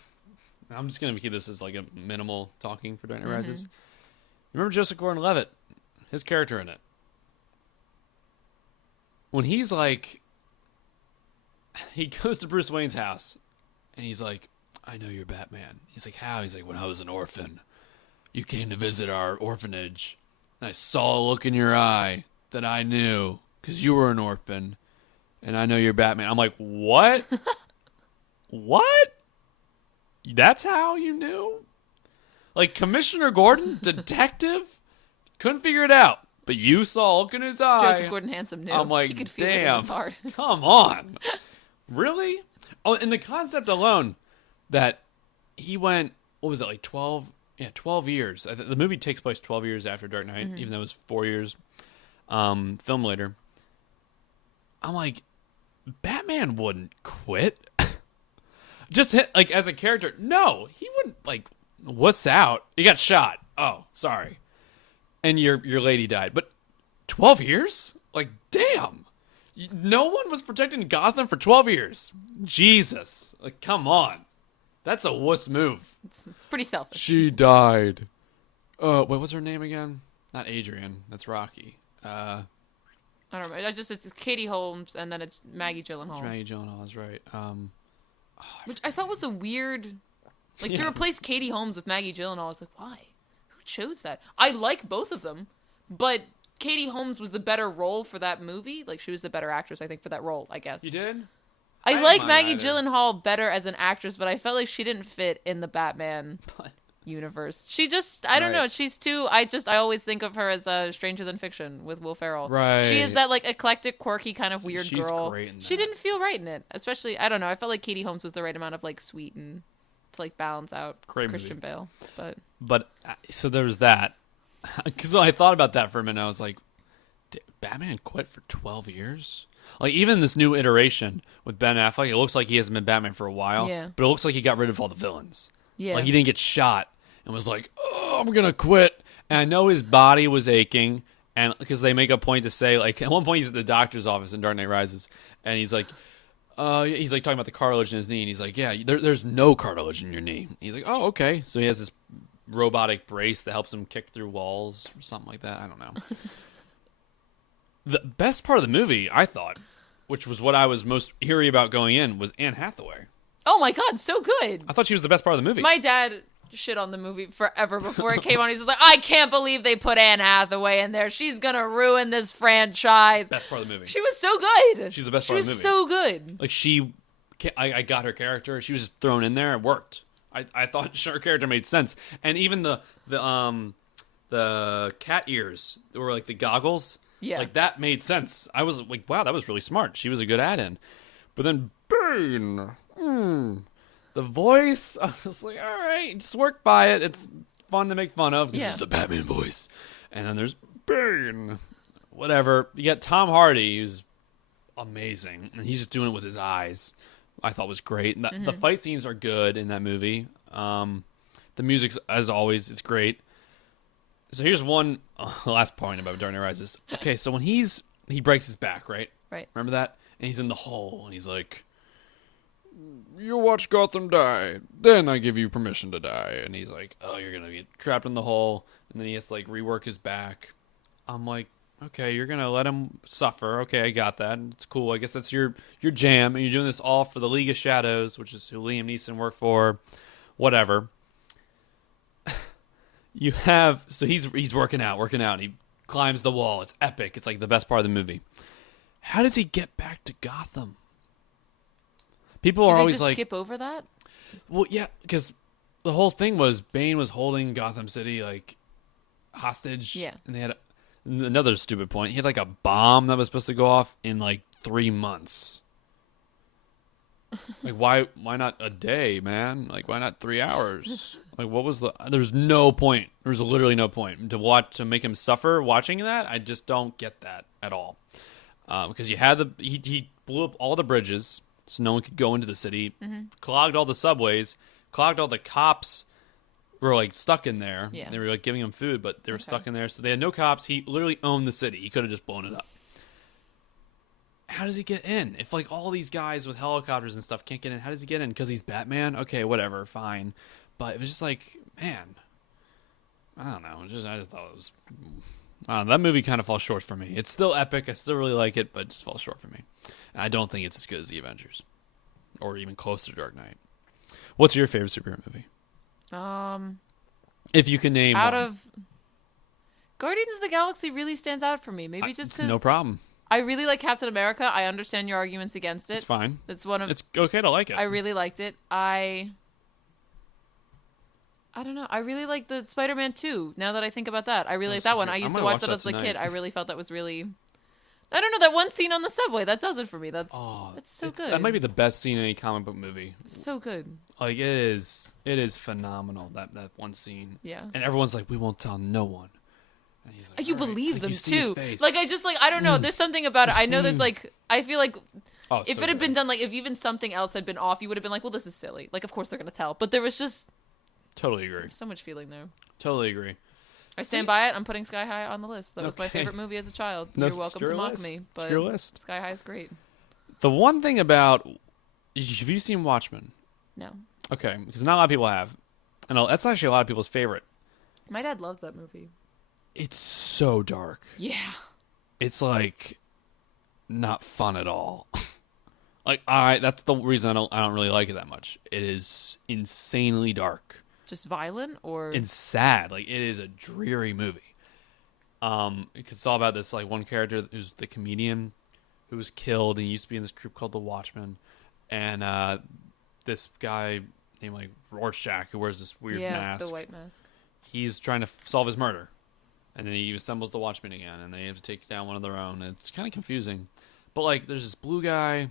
I'm just going to keep this as like a minimal talking for Dark Knight Rises. Remember Joseph Gordon-Levitt? His character in it. When he's like, he goes to Bruce Wayne's house and he's like, I know you're Batman. He's like, how? He's like, when I was an orphan, you came to visit our orphanage and I saw a look in your eye that I knew because you were an orphan and I know you're Batman. I'm like, what? What? That's how you knew? Like, Commissioner Gordon, detective, couldn't figure it out. But you saw a look in his eye. Joseph Gordon-Handsome knew. I'm like, he could feel it damn. in his heart. Come on. Really? Oh, and the concept alone that he went, what was it, like 12? Yeah, 12 years. The movie takes place 12 years after Dark Knight, even though it was 4 years film later. I'm like, Batman wouldn't quit. Just hit, like, as a character, no, he wouldn't, like, wuss out. You got shot. Oh, sorry. And your lady died. But 12 years? Like, damn. No one was protecting Gotham for 12 years. Jesus. Like, come on. That's a wuss move. It's pretty selfish. She died. Wait, what's her name again? Not Adrian. That's Rocky. I don't remember. It's Katie Holmes, and then it's Maggie Gyllenhaal. Maggie Gyllenhaal is right. Which I thought was a weird... Like, to replace Katie Holmes with Maggie Gyllenhaal, I was like, why? Who chose that? I like both of them, but Katie Holmes was the better role for that movie. Like, she was the better actress, I think, for that role, I guess. You did? I didn't like mind Maggie either. Gyllenhaal better as an actress, but I felt like she didn't fit in the Batman universe. She just, I don't Right. know, she's too, I always think of her as Stranger Than Fiction with Will Ferrell. Right. She is that, like, eclectic, quirky, kind of weird She's girl. great in She that. didn't feel right in it. Especially, I don't know, I felt like Katie Holmes was the right amount of, like, sweet and to, like, balance out Great Christian movie. Bale. But, so there was that. Because I thought about that for a minute. I was like, did Batman quit for 12 years? Like, even this new iteration with Ben Affleck, it looks like he hasn't been Batman for a while. Yeah. But it looks like he got rid of all the villains. Yeah. Like, he didn't get shot and was like, oh, I'm going to quit. And I know his body was aching. And because they make a point to say, like, at one point he's at the doctor's office in Dark Knight Rises. And he's like, talking about the cartilage in his knee. And he's like, yeah, there's no cartilage in your knee. He's like, oh, okay. So he has this robotic brace that helps him kick through walls or something like that. I don't know. The best part of the movie, I thought, which was what I was most eerie about going in, was Anne Hathaway. Oh my god, so good! I thought she was the best part of the movie. My dad shit on the movie forever before it came on. He's just like, I can't believe they put Anne Hathaway in there. She's gonna ruin this franchise. Best part of the movie. She was so good. She's the best She part was of the so good. Like, I got her character. She was just thrown in there. It worked. I thought her character made sense. And even the cat ears, that were like the goggles. Yeah. Like, that made sense. I was like, wow, that was really smart. She was a good add-in. But then, Bane. The voice, I was like, all right, just work by it. It's fun to make fun of because it's the Batman voice. And then there's Bane. Whatever. You got Tom Hardy, who's amazing. And he's just doing it with his eyes. I thought was great. And the fight scenes are good in that movie. The music, as always, it's great. So here's one last point about Dark Knight Rises. Okay, so when he breaks his back, right? Right. Remember that? And he's in the hole, and he's like, you watch Gotham die, then I give you permission to die. And he's like, oh, you're going to get trapped in the hole. And then he has to, like, rework his back. I'm like, okay, you're going to let him suffer. Okay, I got that. It's cool. I guess that's your jam. And you're doing this all for the League of Shadows, which is who Liam Neeson worked for. Whatever. You have, so he's working out. He climbs the wall. It's epic. It's like the best part of the movie. How does he get back to Gotham? People Did are they always just like, skip over that? well, yeah, because the whole thing was Bane was holding Gotham City like hostage. Yeah. And they had another stupid point. He had like a bomb that was supposed to go off in like 3 months. Like, why not a day, man? Like, why not 3 hours? Like, what was there's no point. There's literally no point to make him suffer watching that. I just don't get that at all. Because you had he blew up all the bridges so no one could go into the city, clogged all the subways, clogged all the cops were like stuck in there. Yeah. They were like giving them food, but they were stuck in there. So they had no cops. He literally owned the city. He could have just blown it up. how does he get in? If like all these guys with helicopters and stuff can't get in, how does he get in? Because he's Batman? Okay, whatever, fine. But it was just like, man, I don't know. I just thought it was... that movie kind of falls short for me. It's still epic. I still really like it, but it just falls short for me. And I don't think it's as good as The Avengers. Or even close to Dark Knight. What's your favorite superhero movie? If you can name out one. of Guardians of the Galaxy really stands out for me. Maybe just because no problem. I really like Captain America. I understand your arguments against it. It's fine. It's one of. It's okay to like it. I really liked it. I don't know. I really like the Spider-Man 2. Now that I think about that, I really like that one. I used to watch that as a kid. I really felt that was really. I don't know, that one scene on the subway, that does it for me. That's so good. That might be the best scene in any comic book movie. It's so good. Like it is phenomenal, that one scene. Yeah. And everyone's like, we won't tell no one. And he's like, you all right. believe Like, them you see his too. face. Like I don't know, there's something about it. I know there's like I feel like if so it had good. been done, like if even something else had been off, you would have been like, well, this is silly. Like of course they're gonna tell. But there was just Totally agree. so much feeling there. Totally agree. I stand by it. I'm putting Sky High on the list. That was my Okay. favorite movie as a child. No, You're welcome to mock list. me, It's but your list. Sky High is great. The one thing about... Have you seen Watchmen? No. Okay, because not a lot of people have. And that's actually a lot of people's favorite. My dad loves that movie. It's so dark. Yeah. It's like not fun at all. That's the reason I don't really like it that much. It is insanely dark. Just violent or And sad. Like it is a dreary movie. It's all about this like one character who's the comedian who was killed and he used to be in this group called the Watchmen, and this guy named like Rorschach who wears this weird mask. the white mask. He's trying to solve his murder, and then he assembles the Watchmen again, and they have to take down one of their own. It's kind of confusing, but like there's this blue guy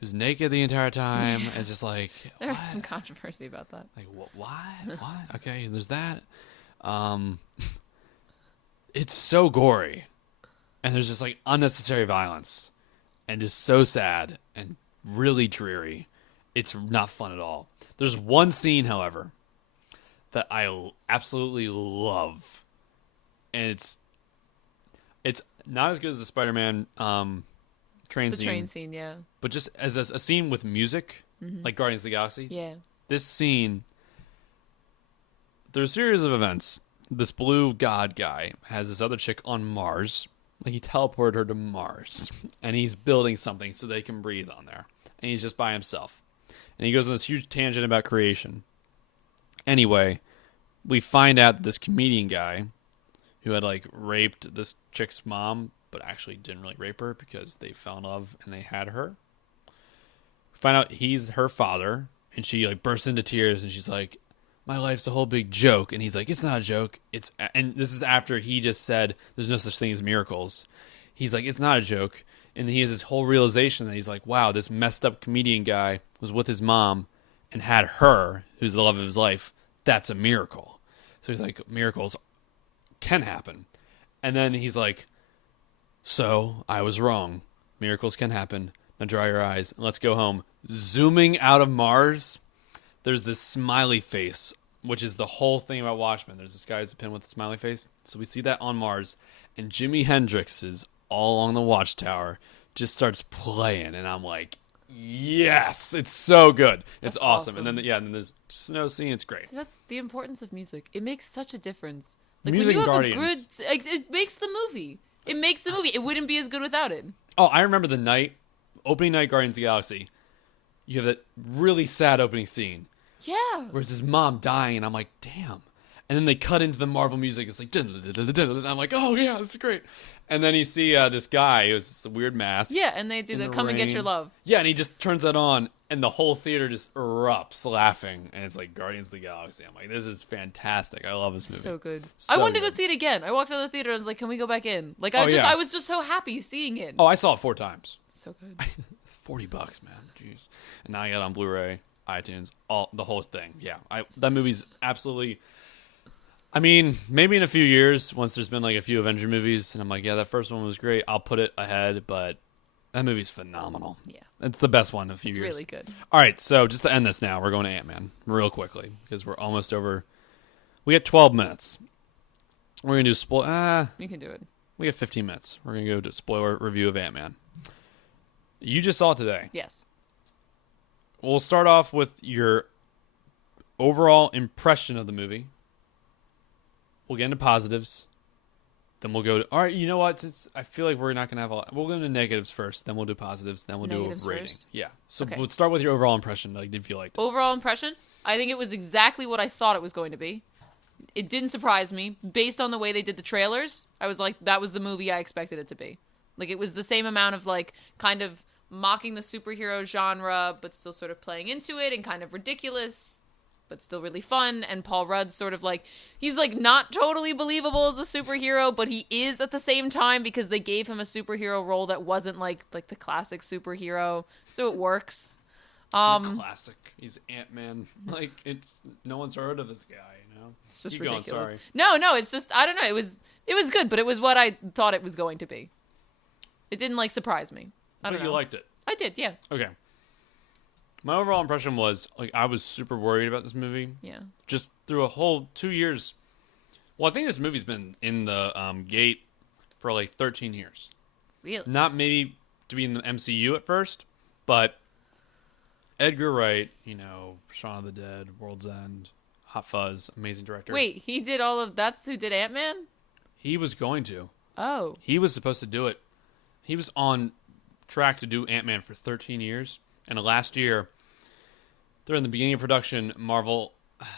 who's naked the entire time. Yeah. It's just like there's some controversy about that. Like what? Okay, there's that. It's so gory, and there's just like unnecessary violence, and just so sad and really dreary. It's not fun at all. There's one scene, however, that I absolutely love, and it's not as good as the Spider-Man train scene. The train scene, yeah. But just as a scene with music, like Guardians of the Galaxy. Yeah. This scene, there's a series of events. This blue god guy has this other chick on Mars. Like he teleported her to Mars, and he's building something so they can breathe on there. And he's just by himself. And he goes on this huge tangent about creation. Anyway, we find out that this comedian guy who had like raped this chick's mom, but actually didn't really rape her because they fell in love and they had her. We find out he's her father, and she like bursts into tears and she's like, my life's a whole big joke. And he's like, it's not a joke. And this is after he just said there's no such thing as miracles. He's like, it's not a joke. And he has this whole realization that he's like, wow, this messed up comedian guy was with his mom and had her, who's the love of his life. That's a miracle. So he's like, miracles can happen. And then he's like, so I was wrong. Miracles can happen. Now dry your eyes and let's go home. Zooming out of Mars, there's this smiley face, which is the whole thing about Watchmen. There's this guy who's a pin with a smiley face. So we see that on Mars, and Jimi Hendrix is all along the watchtower, just starts playing, and I'm like, yes, it's so good. It's awesome. And then then there's snow scene. It's great. See, that's the importance of music. It makes such a difference. Like Music when you have Guardians. a good, like, it makes the movie. It makes the movie. It wouldn't be as good without it. Oh, I remember the opening night, Guardians of the Galaxy. You have that really sad opening scene. Yeah. Where it's his mom dying, and I'm like, damn. And then they cut into the Marvel music. It's like, and I'm like, oh yeah, this is great. And then you see this guy who's this weird mask. Yeah, and they do the come and get your love. Yeah, and he just turns that on, and the whole theater just erupts laughing. And it's like Guardians of the Galaxy. I'm like, this is fantastic. I love this movie. So good. So I wanted to go good. see it again. I walked out of the theater and was like, can we go back in? Like, Oh, yeah. I was just so happy seeing it. Oh, I saw it 4 times. So good. It's $40, man. Jeez. And now I got it on Blu-ray, iTunes, the whole thing. Yeah, that movie's absolutely. I mean, maybe in a few years, once there's been like a few Avenger movies, and I'm like, yeah, that first one was great. I'll put it ahead, but that movie's phenomenal. Yeah. It's the best one in a few It's years. really good. All right, so just to end this now, we're going to Ant-Man real quickly because we're almost over. We got 12 minutes. We're going to do You can do it. we got 15 minutes. We're going to go to spoiler review of Ant-Man. You just saw it today. Yes. We'll start off with your overall impression of the movie. We'll get into positives. Then we'll go to... All right, you know what? I feel like we're not going to have a lot... We'll go into negatives first, then we'll do positives, then we'll Negatives do a rating. first? Yeah. So Okay. we'll start with your overall impression. Like, if you liked it. Overall impression, I think it was exactly what I thought it was going to be. It didn't surprise me. Based on the way they did the trailers, I was like, that was the movie I expected it to be. Like, it was the same amount of, like, kind of mocking the superhero genre, but still sort of playing into it and kind of ridiculous, but still really fun. And Paul Rudd's sort of like, he's like not totally believable as a superhero, but he is at the same time because they gave him a superhero role that wasn't like the classic superhero. So it works. Classic. He's Ant-Man. Like, it's... No one's heard of this guy, you know? It's just Keep going, ridiculous. sorry. No, it's just, I don't know. It was good, but it was what I thought it was going to be. It didn't like surprise me. I don't But know. you liked it. I did, yeah. Okay. My overall impression was, like, I was super worried about this movie. Yeah. Just through a whole 2 years. Well, I think this movie's been in the gate for, like, 13 years. Really? Not maybe to be in the MCU at first, but Edgar Wright, you know, Shaun of the Dead, World's End, Hot Fuzz, amazing director. Wait, he did all of... That's who did Ant-Man? He was going to. Oh. He was supposed to do it. He was on track to do Ant-Man for 13 years. And last year, during the beginning of production, Marvel,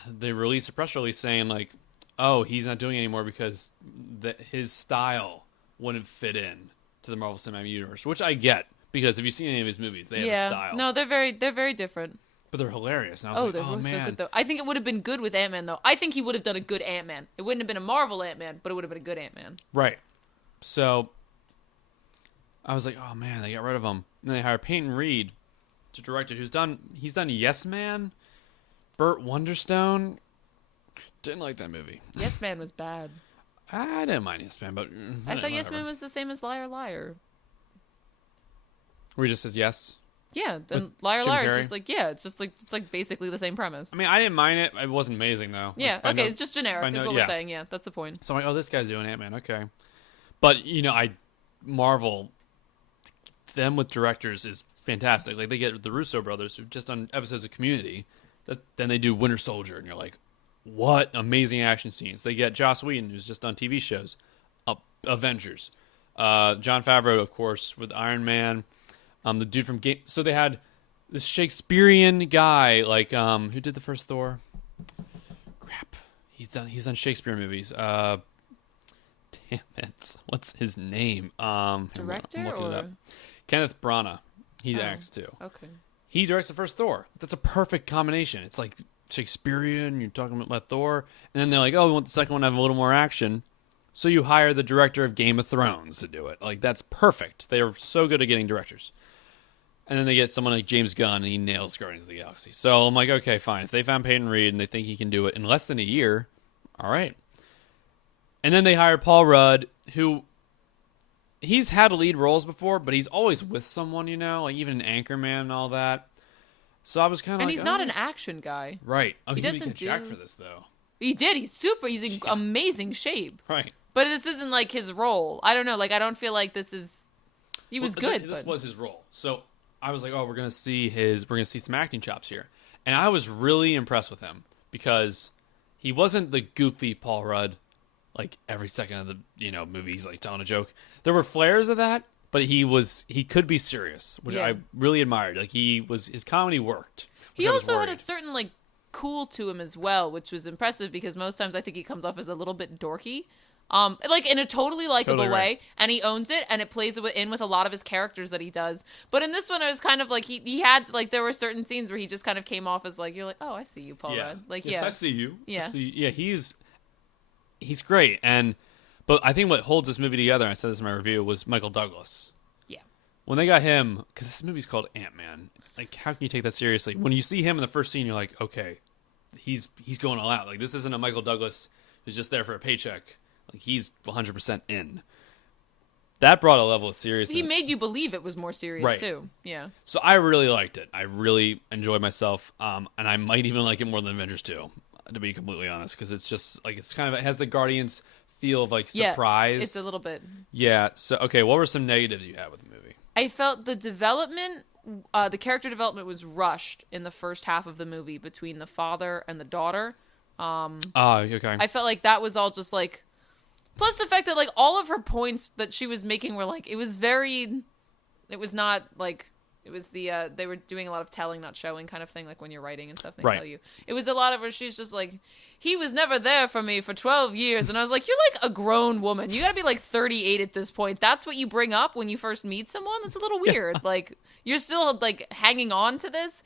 they released a press release saying, like, oh, he's not doing it anymore because his style wouldn't fit in to the Marvel Cinematic Universe, which I get, because if you've seen any of his movies, they have a style. No, they're very different. But they're hilarious. And I was They're like, oh, so man. good, though. I think it would have been good with Ant-Man, though. I think he would have done a good Ant-Man. It wouldn't have been a Marvel Ant-Man, but it would have been a good Ant-Man. Right. So, I was like, oh, man, they got rid of him. And they hired Peyton Reed to direct it, he's done Yes Man, Burt Wonderstone. Didn't like that movie. Yes Man was bad. I didn't mind Yes Man, but I thought Yes whatever. Man was the same as Liar Liar. Where he just says yes. Yeah, then With Liar Jim Liar is Carrey? just like, yeah, it's like basically the same premise. I mean, I didn't mind it. It wasn't amazing though. Yeah, Like, I know- okay, it's just generic. I Is know- what yeah. we're saying. Yeah, that's the point. So I'm like, oh, this guy's doing Ant-Man, okay. But, you know, Marvel, them with directors is fantastic. Like, they get the Russo brothers who've just done episodes of Community, then they do Winter Soldier, and you're like, what amazing action scenes. They get Joss Whedon, who's just done TV shows, Avengers. Jon Favreau, of course, with Iron Man. The dude from Game... So they had this Shakespearean guy, like, who did the first Thor? Crap. He's done Shakespeare movies. Damn it. What's his name? Director I'm looking it or up. Kenneth Branagh. He Oh. acts too. Okay. He directs the first Thor. That's a perfect combination. It's like Shakespearean, you're talking about Thor, and then they're like, oh, we want the second one to have a little more action. So you hire the director of Game of Thrones to do it. Like, that's perfect. They are so good at getting directors. And then they get someone like James Gunn, and he nails Guardians of the Galaxy. So I'm like, okay, fine. If they found Peyton Reed and they think he can do it in less than a year, all right. And then they hired Paul Rudd, who... He's had lead roles before, but he's always with someone, you know, like even in Anchorman and all that. So I was kind of And like, he's not oh. an action guy. Right. Oh, He he didn't doesn't get jacked do- for this, though. He did. He's in amazing shape. Right. But this isn't like his role. I don't know. Like, I don't feel like this is. He was good. This but... was his role. So I was like, oh, we're gonna see some acting chops here, and I was really impressed with him because he wasn't the goofy Paul Rudd, like every second of the movie he's like telling a joke. There were flares of that, but he could be serious, which Yeah. I really admired. Like his comedy worked. He which I was also had a worried. certain like cool to him as well, which was impressive because most times I think he comes off as a little bit dorky. Like in a totally likable Totally way, right. and he owns it, and it plays in with a lot of his characters that he does. But in this one, it was kind of like he had like there were certain scenes where he just kind of came off as like you're like, oh, I see you, Paul Rudd. Like yes, yeah, I see you. Yeah. He's great, but I think what holds this movie together, and I said this in my review, was Michael Douglas. yeah. When they got him, because this movie's called Ant-Man, like how can you take that seriously? When you see him in the first scene, you're like, okay, he's going all out. Like this isn't a Michael Douglas who's just there for a paycheck. Like he's 100% in. That brought a level of seriousness. He made you believe it was more serious Right. too. Yeah. So I really liked it. I really enjoyed myself, and I might even like it more than Avengers 2, to be completely honest, because it's just like it has the Guardians feel of like surprise. Yeah, it's a little bit. Yeah. So okay, what were some negatives you had with the movie? I felt the development, the character development was rushed in the first half of the movie between the father and the daughter. Okay. I felt like that was all just like, plus the fact that like all of her points that she was making were like, it was not like, it was they were doing a lot of telling, not showing kind of thing, like when you're writing and stuff, they tell you. It was a lot of where she's just like, he was never there for me for 12 years. And I was like, you're like a grown woman. You gotta be like 38 at this point. That's what you bring up when you first meet someone? That's a little weird. Like, you're still like hanging on to this.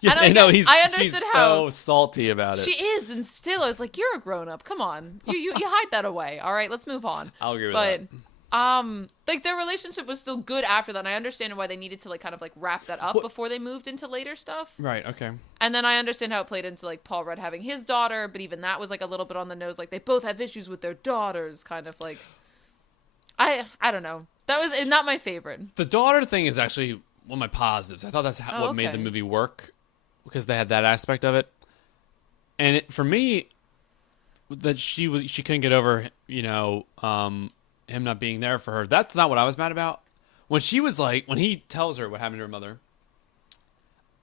Yeah, I know. I understood she's how so salty about it. she is, and still, I was like, "You're a grown up. Come on, you hide that away. All right, let's move on." I'll agree with that. Like their relationship was still good after that. And I understand why they needed to like kind of like wrap that up before they moved into later stuff. Right. Okay. And then I understand how it played into like Paul Rudd having his daughter, but even that was like a little bit on the nose. Like they both have issues with their daughters, kind of like. I don't know. That was not my favorite. The daughter thing is actually one of my positives. I thought that's what made the movie work. Because they had that aspect of it, and for me, that she couldn't get over, him not being there for her. That's not what I was mad about. When she was like, when he tells her what happened to her mother,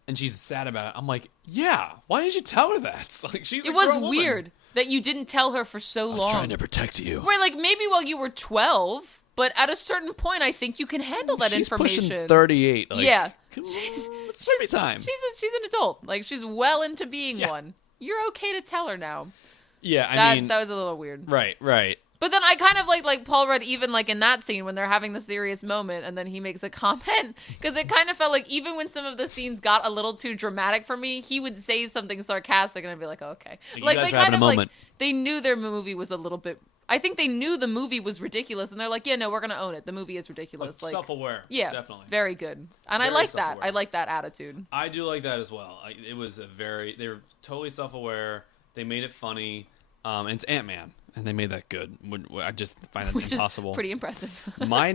and she's sad about it, I'm like, yeah, why didn't you tell her that? It's like she's. It was weird that you didn't tell her for so long. I was trying to protect you. Right, like maybe while you were 12, but at a certain point, I think you can handle that information. She's pushing 38. Like, yeah. She's She's an adult. Like, she's well into being one. You're okay to tell her now. Yeah, I mean... That was a little weird. Right. But then I kind of like Paul Rudd, even like in that scene when they're having the serious moment and then he makes a comment. Because it kind of felt like even when some of the scenes got a little too dramatic for me, he would say something sarcastic and I'd be like, oh, okay. Like, they kind of like... They knew their movie was a little bit... I think they knew the movie was ridiculous, and they're like, yeah, no, we're going to own it. The movie is ridiculous. Like, self-aware. Yeah, definitely. Very good. And I like that. I like that attitude. I do like that as well. It was they were totally self-aware. They made it funny. And it's Ant-Man, and they made that good. I just find that impossible. Which is pretty impressive. my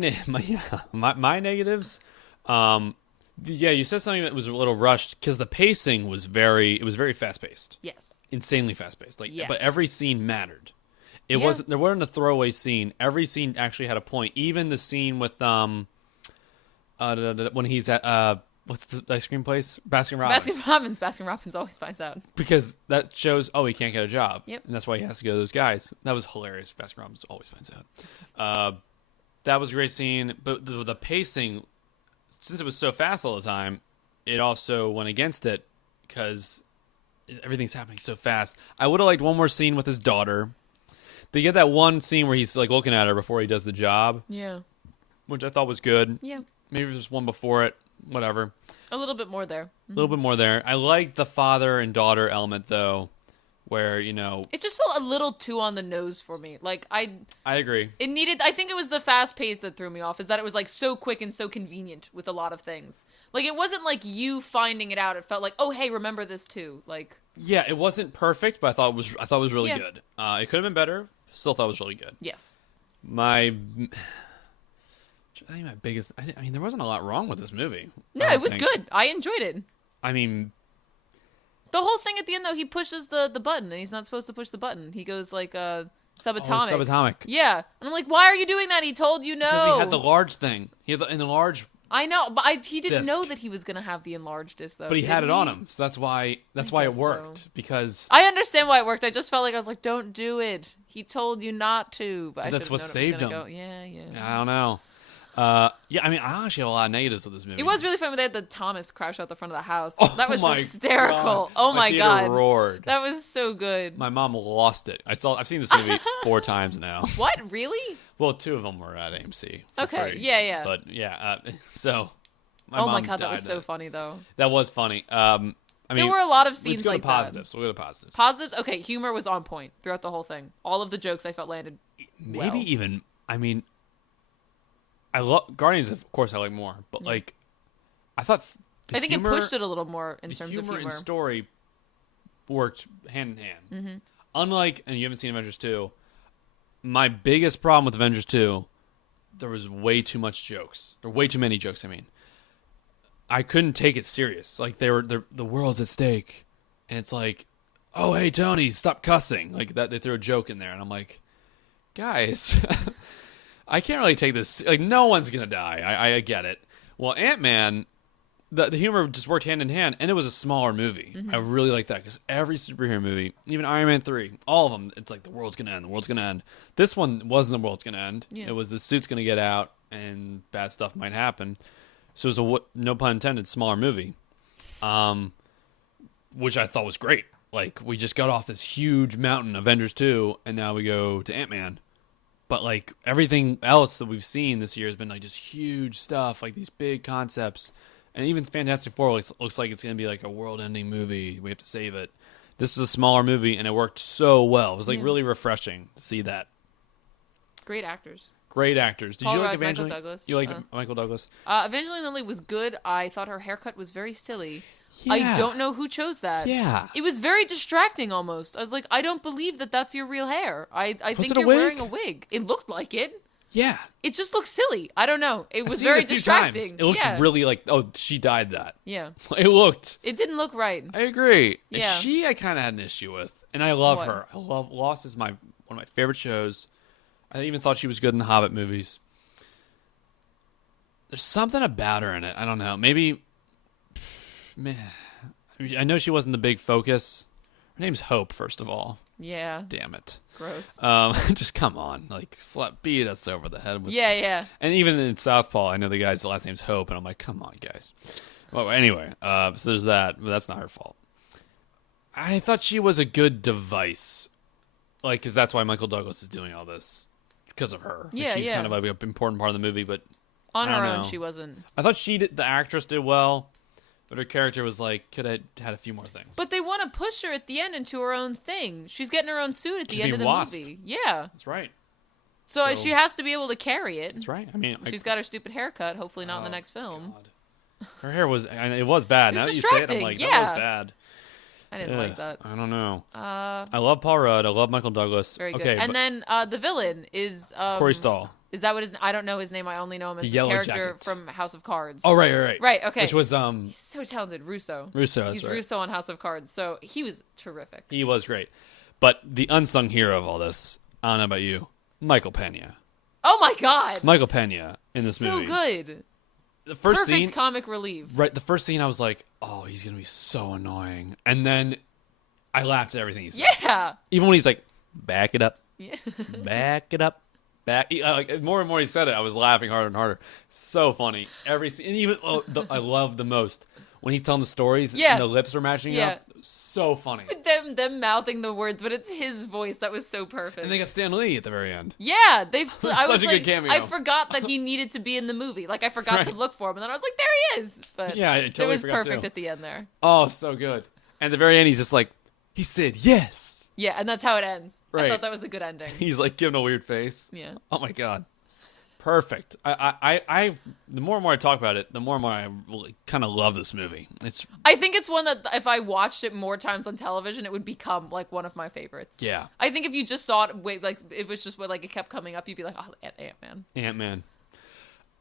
negatives, you said something that was a little rushed, because the pacing was very fast-paced. Yes. Insanely fast-paced. Like, yes. But every scene mattered. There wasn't a throwaway scene. Every scene actually had a point. Even the scene with when he's at what's the ice cream place? Baskin Robbins. Baskin Robbins always finds out. Because that shows he can't get a job. Yep. And that's why he has to go to those guys. That was hilarious. Baskin Robbins always finds out. That was a great scene, but the pacing, since it was so fast all the time, it also went against it because everything's happening so fast. I would have liked one more scene with his daughter. They get that one scene where he's like looking at her before he does the job. Yeah. Which I thought was good. Yeah. Maybe there's one before it. Whatever. A little bit more there. A little bit more there. I like the father and daughter element, though, where, It just felt a little too on the nose for me. Like, I agree. It needed... I think it was the fast pace that threw me off, is that it was, like, so quick and so convenient with a lot of things. Like, it wasn't like you finding it out. It felt like, oh, hey, remember this, too. Like... Yeah, it wasn't perfect, but I thought it was really good. It could have been better. Still thought it was really good. Yes. I think my biggest... I mean, there wasn't a lot wrong with this movie. No, it was good. I enjoyed it. I mean... The whole thing at the end, though, he pushes the button, and he's not supposed to push the button. He goes, like, subatomic. Subatomic. Yeah. And I'm like, why are you doing that? He told you no. Because he had the large thing. He had the enlarged... I know, but he didn't disc. know that he was going to have the enlarged disc, though. But he had it on him, so that's why it worked. So. Because I understand why it worked. I just felt like I was like, don't do it. He told you not to. But that's what saved him. Yeah. I don't know. I mean, I actually have a lot of negatives with this movie. It was really fun when they had the Thomas crash out the front of the house. Oh, that was hysterical. God. Oh my God. Roared. That was so good. My mom lost it. I've seen this movie 4 times now. What? Really? Well, 2 of them were at AMC. Okay. Free. Yeah. But yeah, so oh my God, that was so funny though. That was funny. I mean, there were a lot of scenes like positives. We'll go to positives. Positives? Okay, humor was on point throughout the whole thing. All of the jokes I felt landed well. Maybe even, I mean, I love Guardians, of course I like more, but like, I thought I think humor, it pushed it a little more in terms of humor. And story worked hand in hand. Mm-hmm. Unlike, and you haven't seen Avengers 2, my biggest problem with Avengers 2, there was way too much jokes. There were way too many jokes, I mean. I couldn't take it serious. Like, the world's at stake. And it's like, oh, hey, Tony, stop cussing. Like, that they threw a joke in there. And I'm like, guys. I can't really take this. Like, no one's gonna die. I get it. Well, Ant-Man, the humor just worked hand in hand, and it was a smaller movie. I really like that because every superhero movie, even Iron Man 3, all of them, it's like the world's gonna end. The world's gonna end. This one wasn't the world's gonna end. Yeah. It was the suit's gonna get out, and bad stuff might happen. So it was no pun intended, smaller movie, which I thought was great. Like, we just got off this huge mountain, Avengers 2, and now we go to Ant-Man. But, like, everything else that we've seen this year has been, like, just huge stuff, like these big concepts. And even Fantastic Four looks like it's going to be, like, a world-ending movie. We have to save it. This was a smaller movie, and it worked so well. It was, like, really refreshing to see that. Great actors. Great actors. Did Paul you like Rudd, Evangeline? Michael Douglas. You liked Michael Douglas? Evangeline Lilly was good. I thought her haircut was very silly. Yeah. I don't know who chose that. Yeah. It was very distracting almost. I was like, I don't believe that that's your real hair. I think it a you're wig? wearing a wig. It looked like it. Yeah. It just looked silly. I don't know. It I've was seen very it a few distracting. times. It looked really like, oh, she dyed that. Yeah. It looked. It didn't look right. I agree. And Yeah. she, I kind of had an issue with, and I love What? her. I love Lost is one of my favorite shows. I even thought she was good in the Hobbit movies. There's something about her in it. I don't know. Maybe, man. I know she wasn't the big focus. Her name's Hope, first of all. Yeah. Damn it. Gross. Just come on, like beat us over the head with. Yeah. And even in Southpaw, I know the guy's last name's Hope, and I'm like, come on, guys. Well, anyway, so there's that, but that's not her fault. I thought she was a good device, like, because that's why Michael Douglas is doing all this, because of her. Yeah, she's yeah. kind of like an important part of the movie, but On I her don't own, know. she wasn't. I thought the actress did well, but her character was like, could have had a few more things. But they want to push her at the end into her own thing. She's getting her own suit at the She's end of being the Wasp. movie. Yeah. That's right. So So- she has to be able to carry it. That's right. I mean, She's got her stupid haircut. Hopefully not in the Oh, next film. God. Her hair was, it was bad. It was Now that you say it, I'm distracting, like, yeah. that was bad. I didn't like that. I don't know. Uh, I love Paul Rudd. I love Michael Douglas. very good. Okay, And but then the villain is Corey Stahl. Is that what his? I don't know his name. I only know him as The his Yellow character Jackets. from House of Cards. Oh, right. Right. Okay. Which was He's so talented, Russo. Russo. That's He's right. Russo on House of Cards, so he was terrific. He was great. But the unsung hero of all this, I don't know about you, Michael Pena. Oh my God! Michael Pena in this so movie. good. The first Perfect scene, comic relief. right? The first scene, I was like, "Oh, he's gonna be so annoying," and then I laughed at everything he said. Yeah. Even when he's like, "Back it up, Yeah. back it up." Like, more and more he said it, I was laughing harder and harder. So funny. Every scene, and even I love the most when he's telling the stories. Yeah. And the lips are matching Yeah. up. So funny. them mouthing the words, but it's his voice that was so perfect. And they got Stan Lee at the very end. Yeah, they've. I was Such a like, good cameo. I forgot that he needed to be in the movie. Like I forgot to Right. look for him, and then I was like, there he is. But Yeah, I it totally was forgot, perfect too. at the end there. Oh, so good. And at the very end, he's just like, he said yes. Yeah, and that's how it ends. I Right. thought that was a good ending. He's like giving a weird face. Yeah. Oh my god. Perfect. I the more and more I talk about it, the more and more I really kind of love this movie. It's I think it's one that if I watched it more times on television, it would become like one of my favorites. yeah, I think if you just saw it, like if it was just what like it kept coming up, you'd be like, oh, Ant-Man. Ant-Man.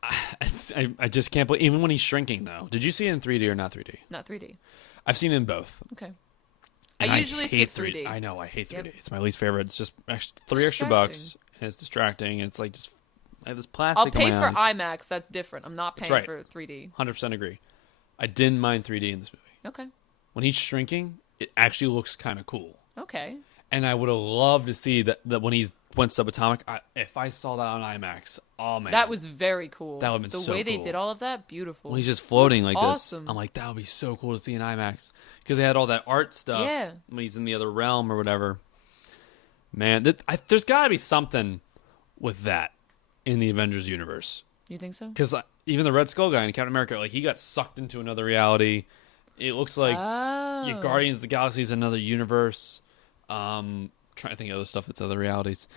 I just can't believe, even when he's shrinking though. Did you see it in 3D or not 3D? Not 3D. I've seen it in both. Okay. And I usually hate skip 3D. I know, I hate 3D. Yep. It's my least favorite. It's just $3 extra bucks, and it's distracting. And it's like just I have this plastic. I'll pay on for my eyes. IMAX. That's different. I'm not That's paying right. for 3D. 100% agree. I didn't mind 3D in this movie. Okay. When he's shrinking, it actually looks kind of cool. Okay. And I would have loved to see that when he went subatomic. If I saw that on IMAX, oh man, That was very cool. That would've been the so way they cool. did all of that, beautiful. when he's just floating like awesome. this. I'm like, that would be so cool to see in IMAX because they had all that art stuff. Yeah. When he's in the other realm or whatever. Man, there's got to be something with that in the Avengers universe You think so? because even the Red Skull guy in Captain America, like he got sucked into another reality. It looks like Oh. Guardians of the Galaxy is another universe. Trying to think of other stuff that's other realities.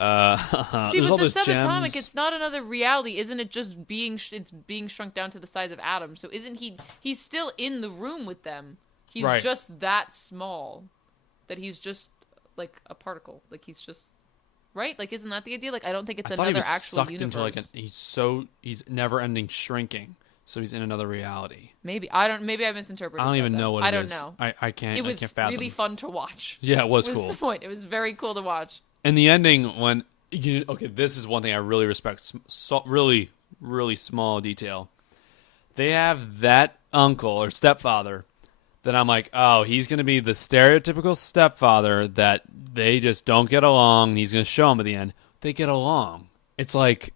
See, there's all but the those subatomic, gems. it's not another reality. Isn't it just it's being shrunk down to the size of atoms? So isn't he's still in the room with them. He's Right. just that small that he's just like a particle. Like he's just, right? Like isn't that the idea? Like I don't think it's I thought he another was actual sucked universe. into like he's never ending shrinking, so he's in another reality. Maybe I misinterpreted. I don't even that. know what I it don't is. know. I can't. It was I can't fathom. really fun to watch. Yeah, it was Was cool. the point? It was very cool to watch. And the ending when Okay, this is one thing I really respect. Really, really small detail. They have that uncle or stepfather that I'm like, oh, he's going to be the stereotypical stepfather that they just don't get along. And he's going to show them at the end. They get along. It's like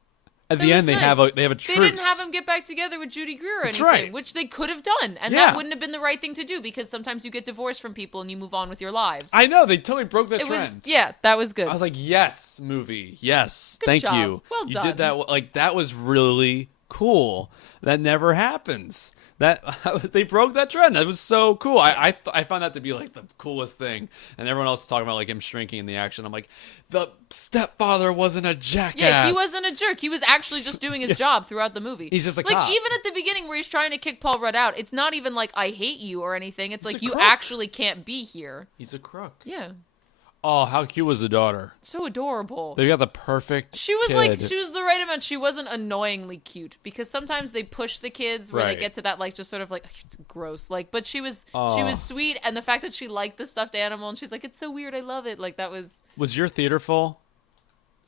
at the end they have a truce. They didn't have him get back together with Judy Greer or anything, right. which they could have done, and that wouldn't have been the right thing to do because sometimes you get divorced from people and you move on with your lives. I know they totally broke that trend. That was good. I was like, yes, movie, yes, Good thank job. you. Well you done. did that. Like that was really cool. That never happens. That they broke that trend. That was so cool. I found that to be like the coolest thing. And everyone else is talking about like him shrinking in the action. I'm like, the stepfather wasn't a jackass. Yeah, he wasn't a jerk. He was actually just doing his job throughout the movie. He's just a like cop. even at the beginning where he's trying to kick Paul Rudd out. It's not even like I hate you or anything. It's like you crook. actually can't be here. He's a crook. Yeah, Oh, how cute was the daughter? so adorable. They got the perfect. She was kid. she was the right amount. She wasn't annoyingly cute because sometimes they push the kids where they Right. get to that like just sort of like it's gross. Like, but she was Oh. sweet, and the fact that she liked the stuffed animal and she's like, it's so weird, I love it. Like that was Was your theater full?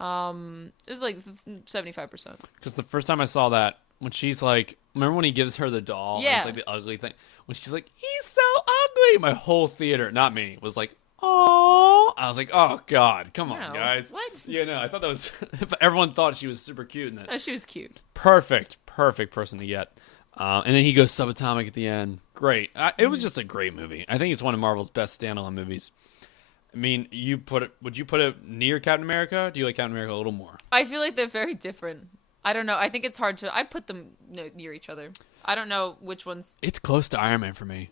it was like 75%. Because the first time I saw that, when she's like, remember when he gives her the doll? Yeah. And it's like the ugly thing. When she's like, he's so ugly. My whole theater, not me, was like, oh. I was like, oh God, come on, No. guys. What? Yeah, no, I thought that was. Everyone thought she was super cute in that. Oh, she was cute. Perfect person to get. And then he goes subatomic at the end. Great. It was just a great movie. I think it's one of Marvel's best standalone movies. I mean, would you put it near Captain America? Do you like Captain America a little more? I feel like they're very different. I don't know. I think it's hard to. I put them near each other. I don't know which ones. It's close to Iron Man for me.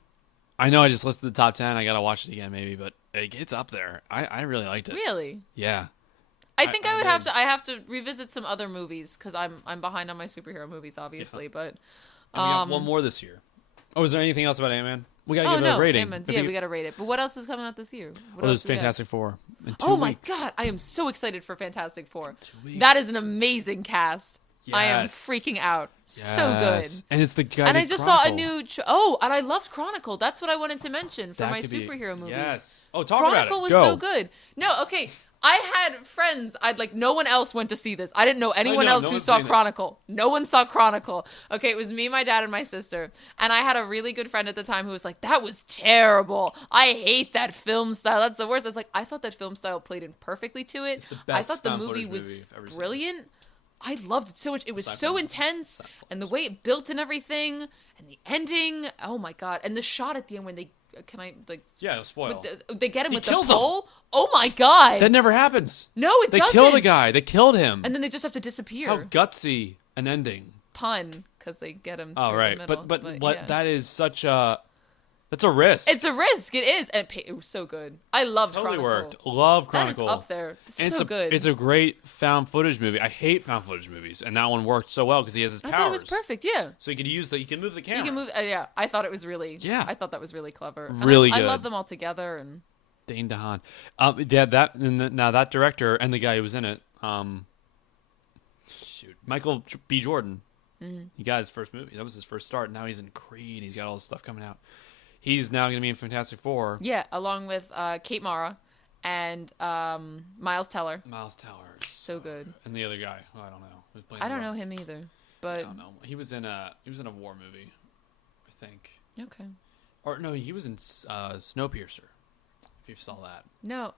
I know I just listed the top 10. I gotta watch it again maybe, but it's up there. I really liked it. Really? Yeah. I think I would did. have to. I have to revisit some other movies because I'm behind on my superhero movies, obviously. But And we got one more this year. Oh, is there anything else about Ant-Man? We gotta give it a rating. Ant-Man. Yeah, we gotta rate it. But what else is coming out this year? What Oh, else there's do we got? Fantastic Four. In 2 Oh my weeks. god, I am so excited for Fantastic Four. 2 weeks. That is an amazing cast. I am Yes. freaking out. So good. Yes. And it's the guy. And who I just Chronicle. saw a new. And I loved Chronicle. That's what I wanted to mention for That my could be- superhero movies. Yes. Oh, talk Chronicle about it. was Go. so good. No, okay. I had friends. No one else went to see this. I didn't know anyone know, else no who one's saw seen it. Chronicle. No one saw Chronicle. Okay, it was me, my dad, and my sister. And I had a really good friend at the time who was like, "That was terrible. I hate that film style. That's the worst." I was like, "I thought that film style played in perfectly to it. the I best thought the found movie footage was movie I've ever seen." brilliant." I loved it so much. It was Aside so from- intense, and the way it built and everything, and the ending. Oh my god! And the shot at the end when they Yeah, spoil. they get him He with the kills him. pole. Oh my god! That never happens. No, it They doesn't. killed a guy. They killed him. and then they just have to disappear. How gutsy an ending. Pun, because they get him. Oh through right, the middle. but yeah. that is such a. That's a risk. It's a risk. It is, and it was so good. I loved totally Chronicle. worked. Love That Chronicle. is up there. It's And so good. It's a great found footage movie. I hate found footage movies, and that one worked so well because he has his I powers. thought it was perfect. Yeah. So you can move the camera. You can move. Yeah, I thought it was really. Yeah. I thought that was really clever. And Really I good. love them all together, and Dane DeHaan. Yeah, now that director and the guy who was in it, Michael B. Jordan. Mm-hmm. He got his first movie. That was his first start. Now he's in Creed. He's got all this stuff coming out. He's now going to be in Fantastic Four. yeah, along with Kate Mara and Miles Teller. Miles Teller. So good. And the other guy, who I don't know. Who's playing I the don't know role. him either, I but don't know. He was in a war movie, I think. okay. Or no, he was in Snowpiercer. If you saw that, No,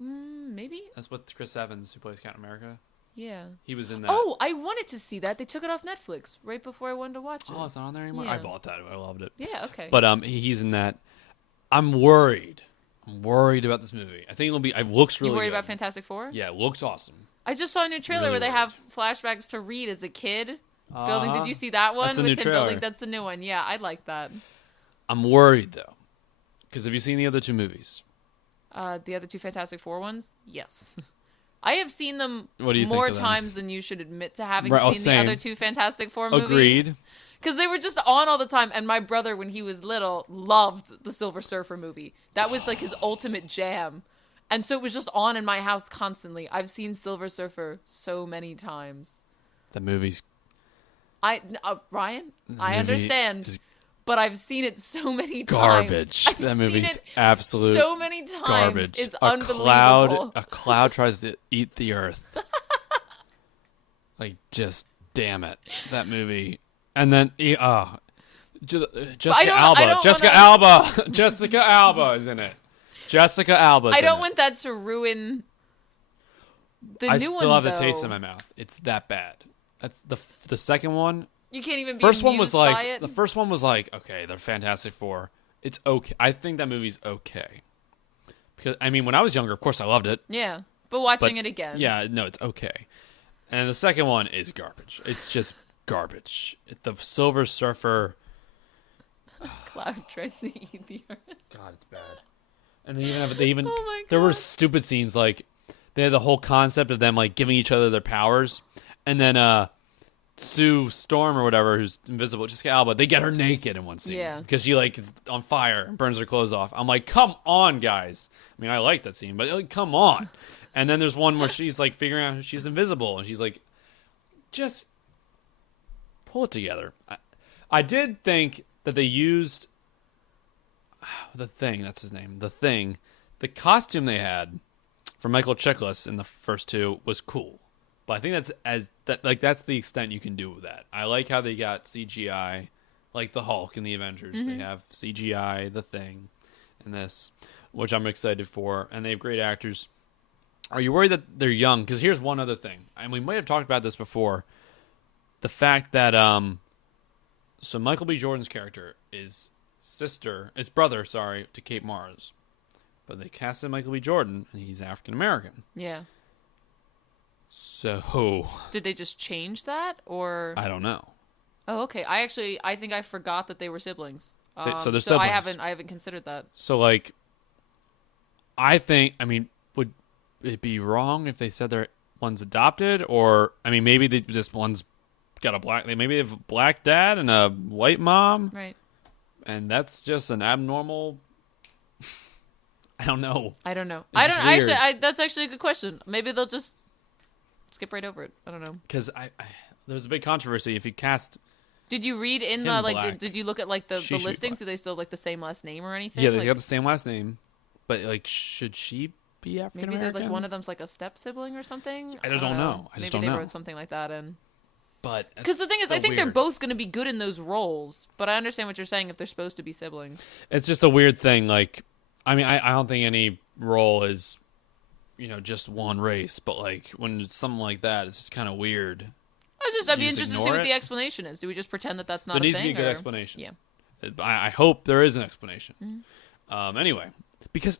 maybe. that's with Chris Evans, who plays Captain America. Yeah. He was in that. Oh, I wanted to see that. They took it off Netflix right before I wanted to watch it. Oh, it's not on there anymore. Yeah. I bought that. I loved it. Yeah. Okay. But he's in that. I'm worried. I'm worried about this movie. I think it'll be. It looks really. you worried good. about Fantastic Four? Yeah, it looks awesome. I just saw a new trailer Really where they worried. have flashbacks to Reed as a kid building. Uh-huh. Did you see that one That's the with new him trailer. building? That's the new one. Yeah, I like that. I'm worried though, because have you seen the other two movies? The other two Fantastic Four ones? Yes. I have seen them What do you think more of them? times than you should admit to having Right, oh, seen same. the other two Fantastic Four movies. Agreed. Because they were just on all the time, and my brother, when he was little, loved the Silver Surfer movie. That was like his ultimate jam. And so it was just on in my house constantly. I've seen Silver Surfer so many times. The movie's. Ryan, I movie understand, is but I've seen it so many times. Garbage. I've That seen movie's it absolute so many times. garbage. It's a unbelievable. cloud tries to eat the earth. Like, just damn it, that movie. And then Jessica Alba. Jessica Alba is in it. Jessica Alba. I don't want that to ruin the new one. I still have the though. taste in my mouth. It's that bad. That's the second one. You can't even be First one was amused by like it. the first one was like, okay, they're Fantastic Four. It's okay. I think that movie's okay. Because I mean, when I was younger, of course I loved it. Yeah, but watching it again. Yeah, no, it's okay. And the second one is garbage. It's just garbage. The Silver Surfer. Cloud tries to eat the earth. God, it's bad. And they even Oh my there were God. stupid scenes like they had the whole concept of them like giving each other their powers, and then Sue Storm or whatever, who's invisible, Jessica Alba, they get her naked in one scene. Yeah. Because she like is on fire and burns her clothes off. I'm like, come on, guys. I mean, I like that scene, but like, come on. And then there's one where she's like figuring out she's invisible, and she's like, just pull it together. I did think that they used the Thing. That's his name. The Thing. The costume they had for Michael Chiklis in the first two was cool, but I think that's the extent you can do with that. I like how they got CGI, like the Hulk in the Avengers. They have CGI, the Thing, in this, which I'm excited for, and they have great actors. Are you worried that they're young? Because here's one other thing, and we might have talked about this before. The fact that so Michael B. Jordan's character is brother to Kate Mara's, but they casted Michael B. Jordan, and he's African American. Yeah. So Did they just change that, or? I don't know. Oh, okay. I think I forgot that they were siblings. So they're so siblings. I haven't considered that. So like, I mean, would it be wrong if they said they're one's adopted, or I mean, maybe this one's got maybe they have a black dad and a white mom, Right. and that's just an abnormal. I don't know. I don't know. It's just weird. That's actually a good question. Maybe they'll just skip right over it. I don't know. Because there was a big controversy if you cast. Did you read in Him the black. did you look at like the She should be listings? black. Do they still have, like the same last name or anything? Yeah, they Like, got the same last name, but like, should she be African maybe they're American? like one of them's like a step sibling or something. I just don't know. I just Maybe don't they know. wrote something like that in. But Because the thing is, still I think they're weird. both going to be good in those roles. But I understand what you're saying if they're supposed to be siblings. It's just a weird thing. Like, I mean, I don't think any role is, just one race. But like when it's something like that, it's just kind of weird. I'd be You just interested to see ignore what it? the explanation is. Do we just pretend that that's not There a needs thing? to be a good or- explanation. Yeah. I hope there is an explanation. Mm-hmm. Anyway, because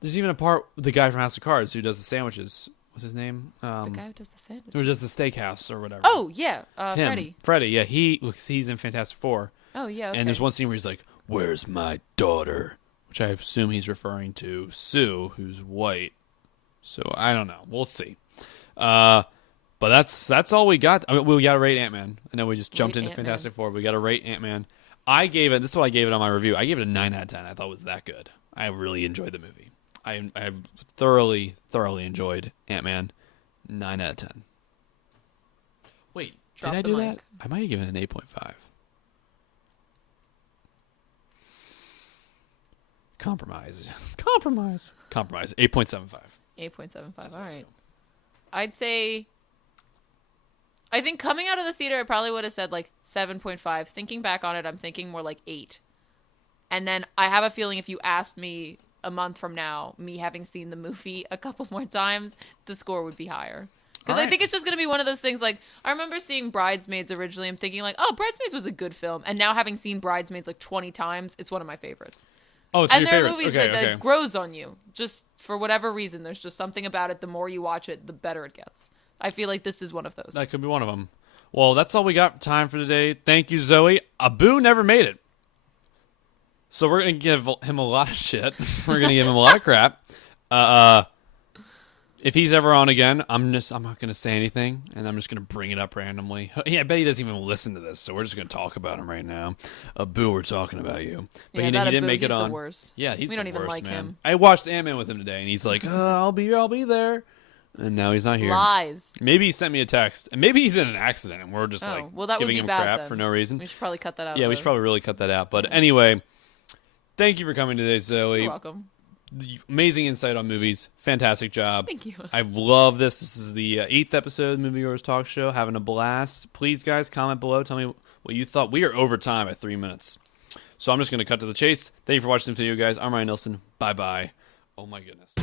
there's even a part with the guy from House of Cards who does the sandwiches. What's his name? The guy who does the sandwich. Who does the steakhouse or whatever. Oh yeah, Him. Freddy. Yeah, he's in Fantastic Four. Oh yeah. Okay. And there's one scene where he's like, "Where's my daughter?" Which I assume he's referring to Sue, who's white. So I don't know. We'll see. But that's all we got. I mean, we got to rate Ant-Man. I know we just jumped Rate into Ant-Man. Fantastic Four. We got to rate Ant-Man. This is what I gave it on my review. I gave it a 9 out of 10. I thought it was that good. I really enjoyed the movie. I thoroughly enjoyed Ant-Man. 9 out of 10. Wait, Drop did I the do mic. that? I might have given it an 8.5. Compromise. 8.75. 8.75. All right. I'd say. I think coming out of the theater, I probably would have said like 7.5. Thinking back on it, I'm thinking more like 8. And then I have a feeling if you asked me a month from now, me having seen the movie a couple more times, the score would be higher. Because All I right. think it's just going to be one of those things like, I remember seeing Bridesmaids originally. I'm thinking like, oh, Bridesmaids was a good film. And now having seen Bridesmaids like 20 times, it's one of my favorites. Oh, it's And your there are favorites. movies Okay, that grows on you. Just for whatever reason, there's just something about it. The more you watch it, the better it gets. I feel like this is one of those. That could be one of them. Well, that's all we got time for today. Thank you, Zoe. Abu never made it. So we're going to give him a lot of shit. We're going to give him a lot of crap. If he's ever on again, I'm not going to say anything, and I'm just going to bring it up randomly. Yeah, I bet he doesn't even listen to this, so we're just going to talk about him right now. Abu, we're talking about you. But Yeah, he that didn't Abu, make it he's the on. worst. Yeah, he's We the don't even worst, like man. him. I watched Ant-Man with him today, and he's like, I'll be there. And now he's not here. Lies. Maybe he sent me a text, and maybe he's in an accident, and we're just Well, that would giving be him bad crap then. for no reason. We should probably cut that out. Yeah, we should probably really cut that out. But anyway, thank you for coming today, Zoe. You're welcome. Amazing insight on movies. Fantastic job. Thank you. I love this. This is the 8th episode of MovieGoers Talk Show. Having a blast. Please, guys, comment below. Tell me what you thought. We are over time at 3 minutes. So I'm just going to cut to the chase. Thank you for watching this video, guys. I'm Ryan Nilsen. Bye-bye. Oh, my goodness.